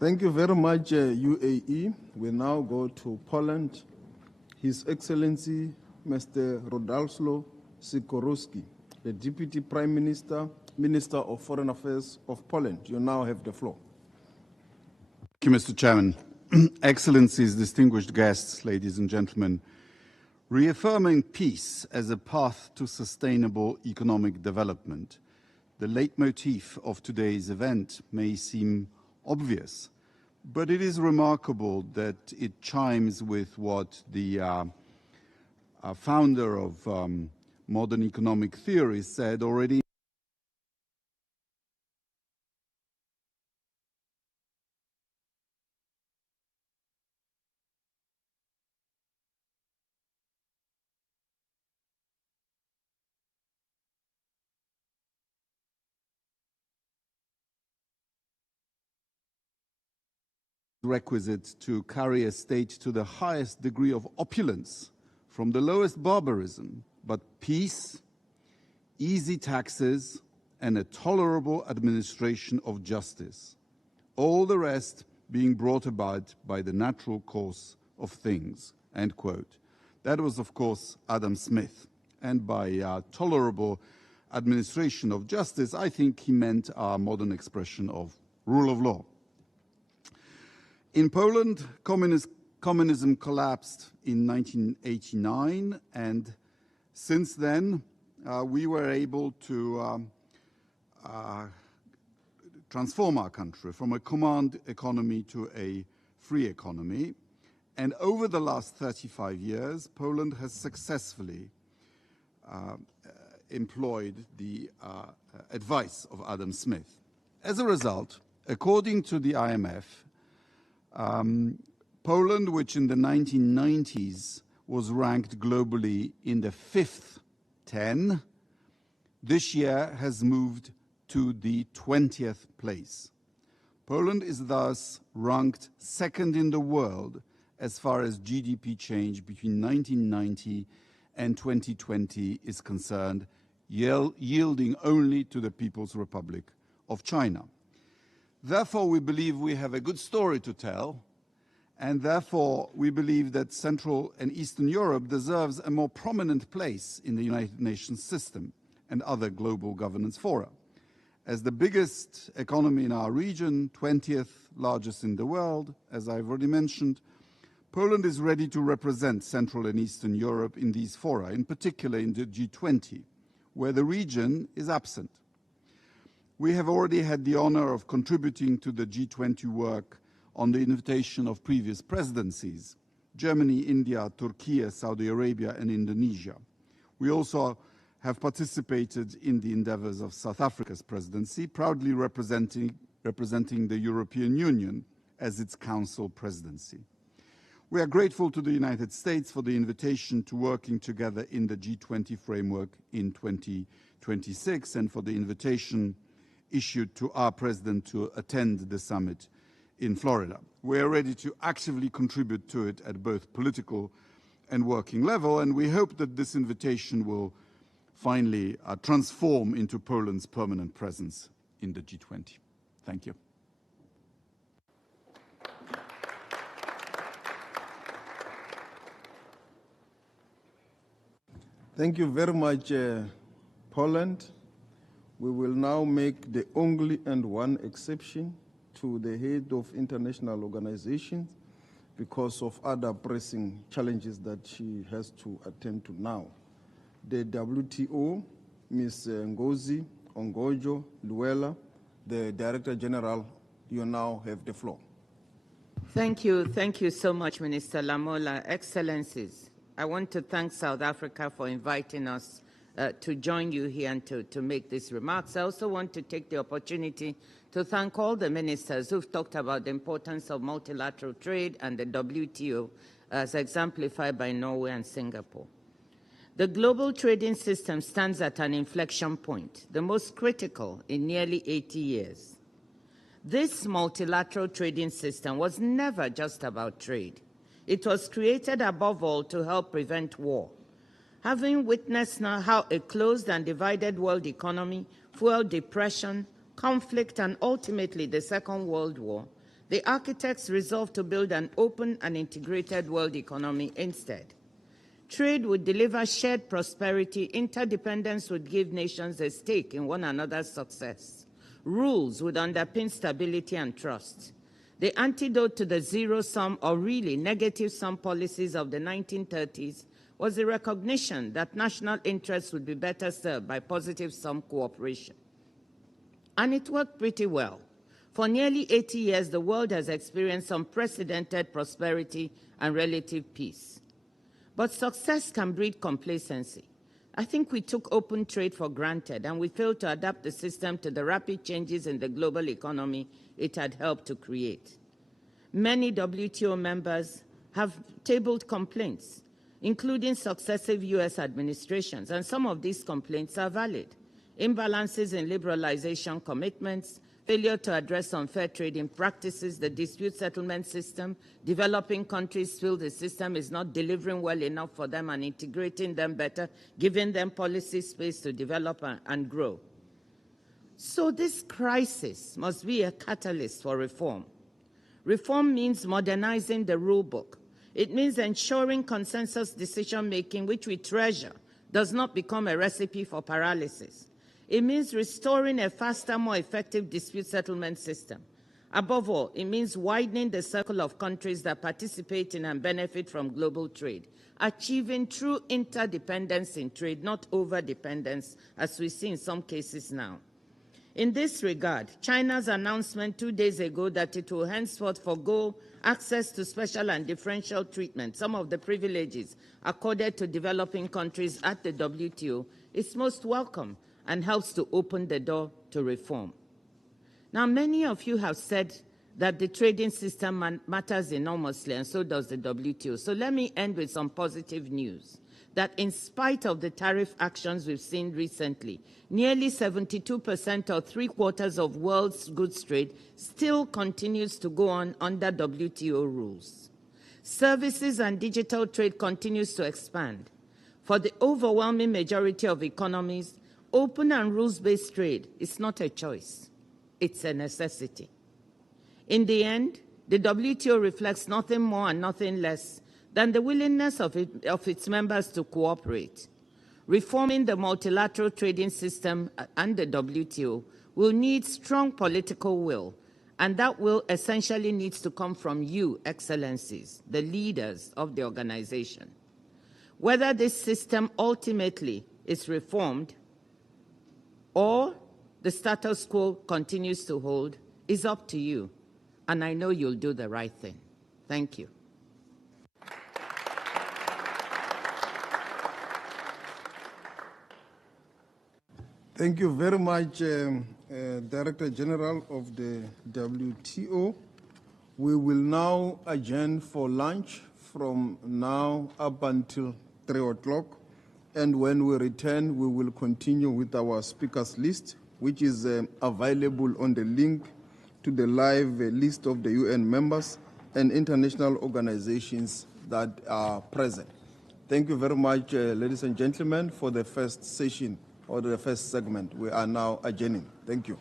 Thank you very much, UAE. We now go to Poland. His Excellency, Mr. Rodolfo Sikorski, the Deputy Prime Minister, Minister of Foreign Affairs of Poland. You now have the floor. Thank you, Mr. Chairman. Excellencies, distinguished guests, ladies and gentlemen, reaffirming peace as a path to sustainable economic development, the leitmotif of today's event may seem obvious, but it is remarkable that it chimes with what the founder of modern economic theory said already requisite to carry a state to the highest degree of opulence from the lowest barbarism, but peace, easy taxes, and a tolerable administration of justice. All the rest being brought about by the natural course of things, end quote. That was, of course, Adam Smith. And by tolerable administration of justice, I think he meant our modern expression of rule of law. In Poland, communism collapsed in 1989, and since then we were able to transform our country from a command economy to a free economy. And over the last 35 years, Poland has successfully employed the advice of Adam Smith. As a result, according to the IMF, Poland, which in the 1990s was ranked globally in the 5th 10, this year has moved to the 20th place. Poland is thus ranked second in the world as far as GDP change between 1990 and 2020 is concerned, yielding only to the People's Republic of China. Therefore, we believe we have a good story to tell, And therefore, we believe that Central and Eastern Europe deserves a more prominent place in the United Nations system and other global governance fora. As the biggest economy in our region, 20th largest in the world, as I've already mentioned, Poland is ready to represent Central and Eastern Europe in these fora, in particular in the G20, where the region is absent. We have already had the honor of contributing to the G20 work on the invitation of previous presidencies, Germany, India, Turkey, Saudi Arabia, and Indonesia. We also have participated in the endeavors of South Africa's presidency, proudly representing the European Union as its council presidency. We are grateful to the United States for the invitation to working together in the G20 framework in 2026 and for the invitation issued to our president to attend the summit in Florida. We are ready to actively contribute to it at both political and working level, and we hope that this invitation will finally transform into Poland's permanent presence in the G20. Thank you. Thank you very much, Poland. We will now make the only and one exception to the head of international organizations because of other pressing challenges that she has to attend to now. The WTO, Ms. Ngozi Ongojo Luela, the Director General, you now have the floor. Thank you so much, Minister Lamola. Excellencies, I want to thank South Africa for inviting us to join you here and to make these remarks. I also want to take the opportunity to thank all the ministers who've talked about the importance of multilateral trade and the WTO as exemplified by Norway and Singapore. The global trading system stands at an inflection point, the most critical in nearly 80 years. This multilateral trading system was never just about trade. It was created above all to help prevent war. Having witnessed now how a closed and divided world economy fueled depression, conflict, and ultimately the Second World War, the architects resolved to build an open and integrated world economy instead. Trade would deliver shared prosperity, interdependence would give nations a stake in one another's success. Rules would underpin stability and trust. The antidote to the zero-sum or really negative-sum policies of the 1930s was the recognition that national interests would be better served by positive-sum cooperation. And it worked pretty well. For nearly 80 years, the world has experienced unprecedented prosperity and relative peace. But success can breed complacency. I think we took open trade for granted, and we failed to adapt the system to the rapid changes in the global economy it had helped to create. Many WTO members have tabled complaints, including successive U.S. administrations, and some of these complaints are valid. Imbalances in liberalization commitments, failure to address unfair trading practices, the dispute settlement system, developing countries feel the system is not delivering well enough for them and integrating them better, giving them policy space to develop and grow. So this crisis must be a catalyst for reform. Reform means modernizing the rule book. It means ensuring consensus decision-making, which we treasure, does not become a recipe for paralysis. It means restoring a faster, more effective dispute settlement system. Above all, it means widening the circle of countries that participate in and benefit from global trade, achieving true interdependence in trade, not overdependence, as we see in some cases now. In this regard, China's announcement 2 days ago that it will henceforth forgo access to special and differential treatment, some of the privileges accorded to developing countries at the WTO, is most welcome and helps to open the door to reform. Now, many of you have said that the trading system matters enormously, and so does the WTO. So let me end with some positive news, that in spite of the tariff actions we've seen recently, nearly 72% or 3/4 of world's goods trade still continues to go on under WTO rules. Services and digital trade continues to expand. For the overwhelming majority of economies, open and rules-based trade is not a choice. It's a necessity. In the end, The WTO reflects nothing more and nothing less than the willingness of its members to cooperate. Reforming the multilateral trading system and the WTO will need strong political will, and that will essentially needs to come from you, Excellencies, the leaders of the organization. Whether this system ultimately is reformed or the status quo continues to hold is up to you, and I know you'll do the right thing. Thank you. Thank you very much, Director General of the WTO. We will now adjourn for lunch from now up until 3 o'clock. And when we return, we will continue with our speakers list, which is available on the link to the live list of the UN members and international organizations that are present. Thank you very much, ladies and gentlemen, for the first session or the first segment. We are now adjourning. Thank you.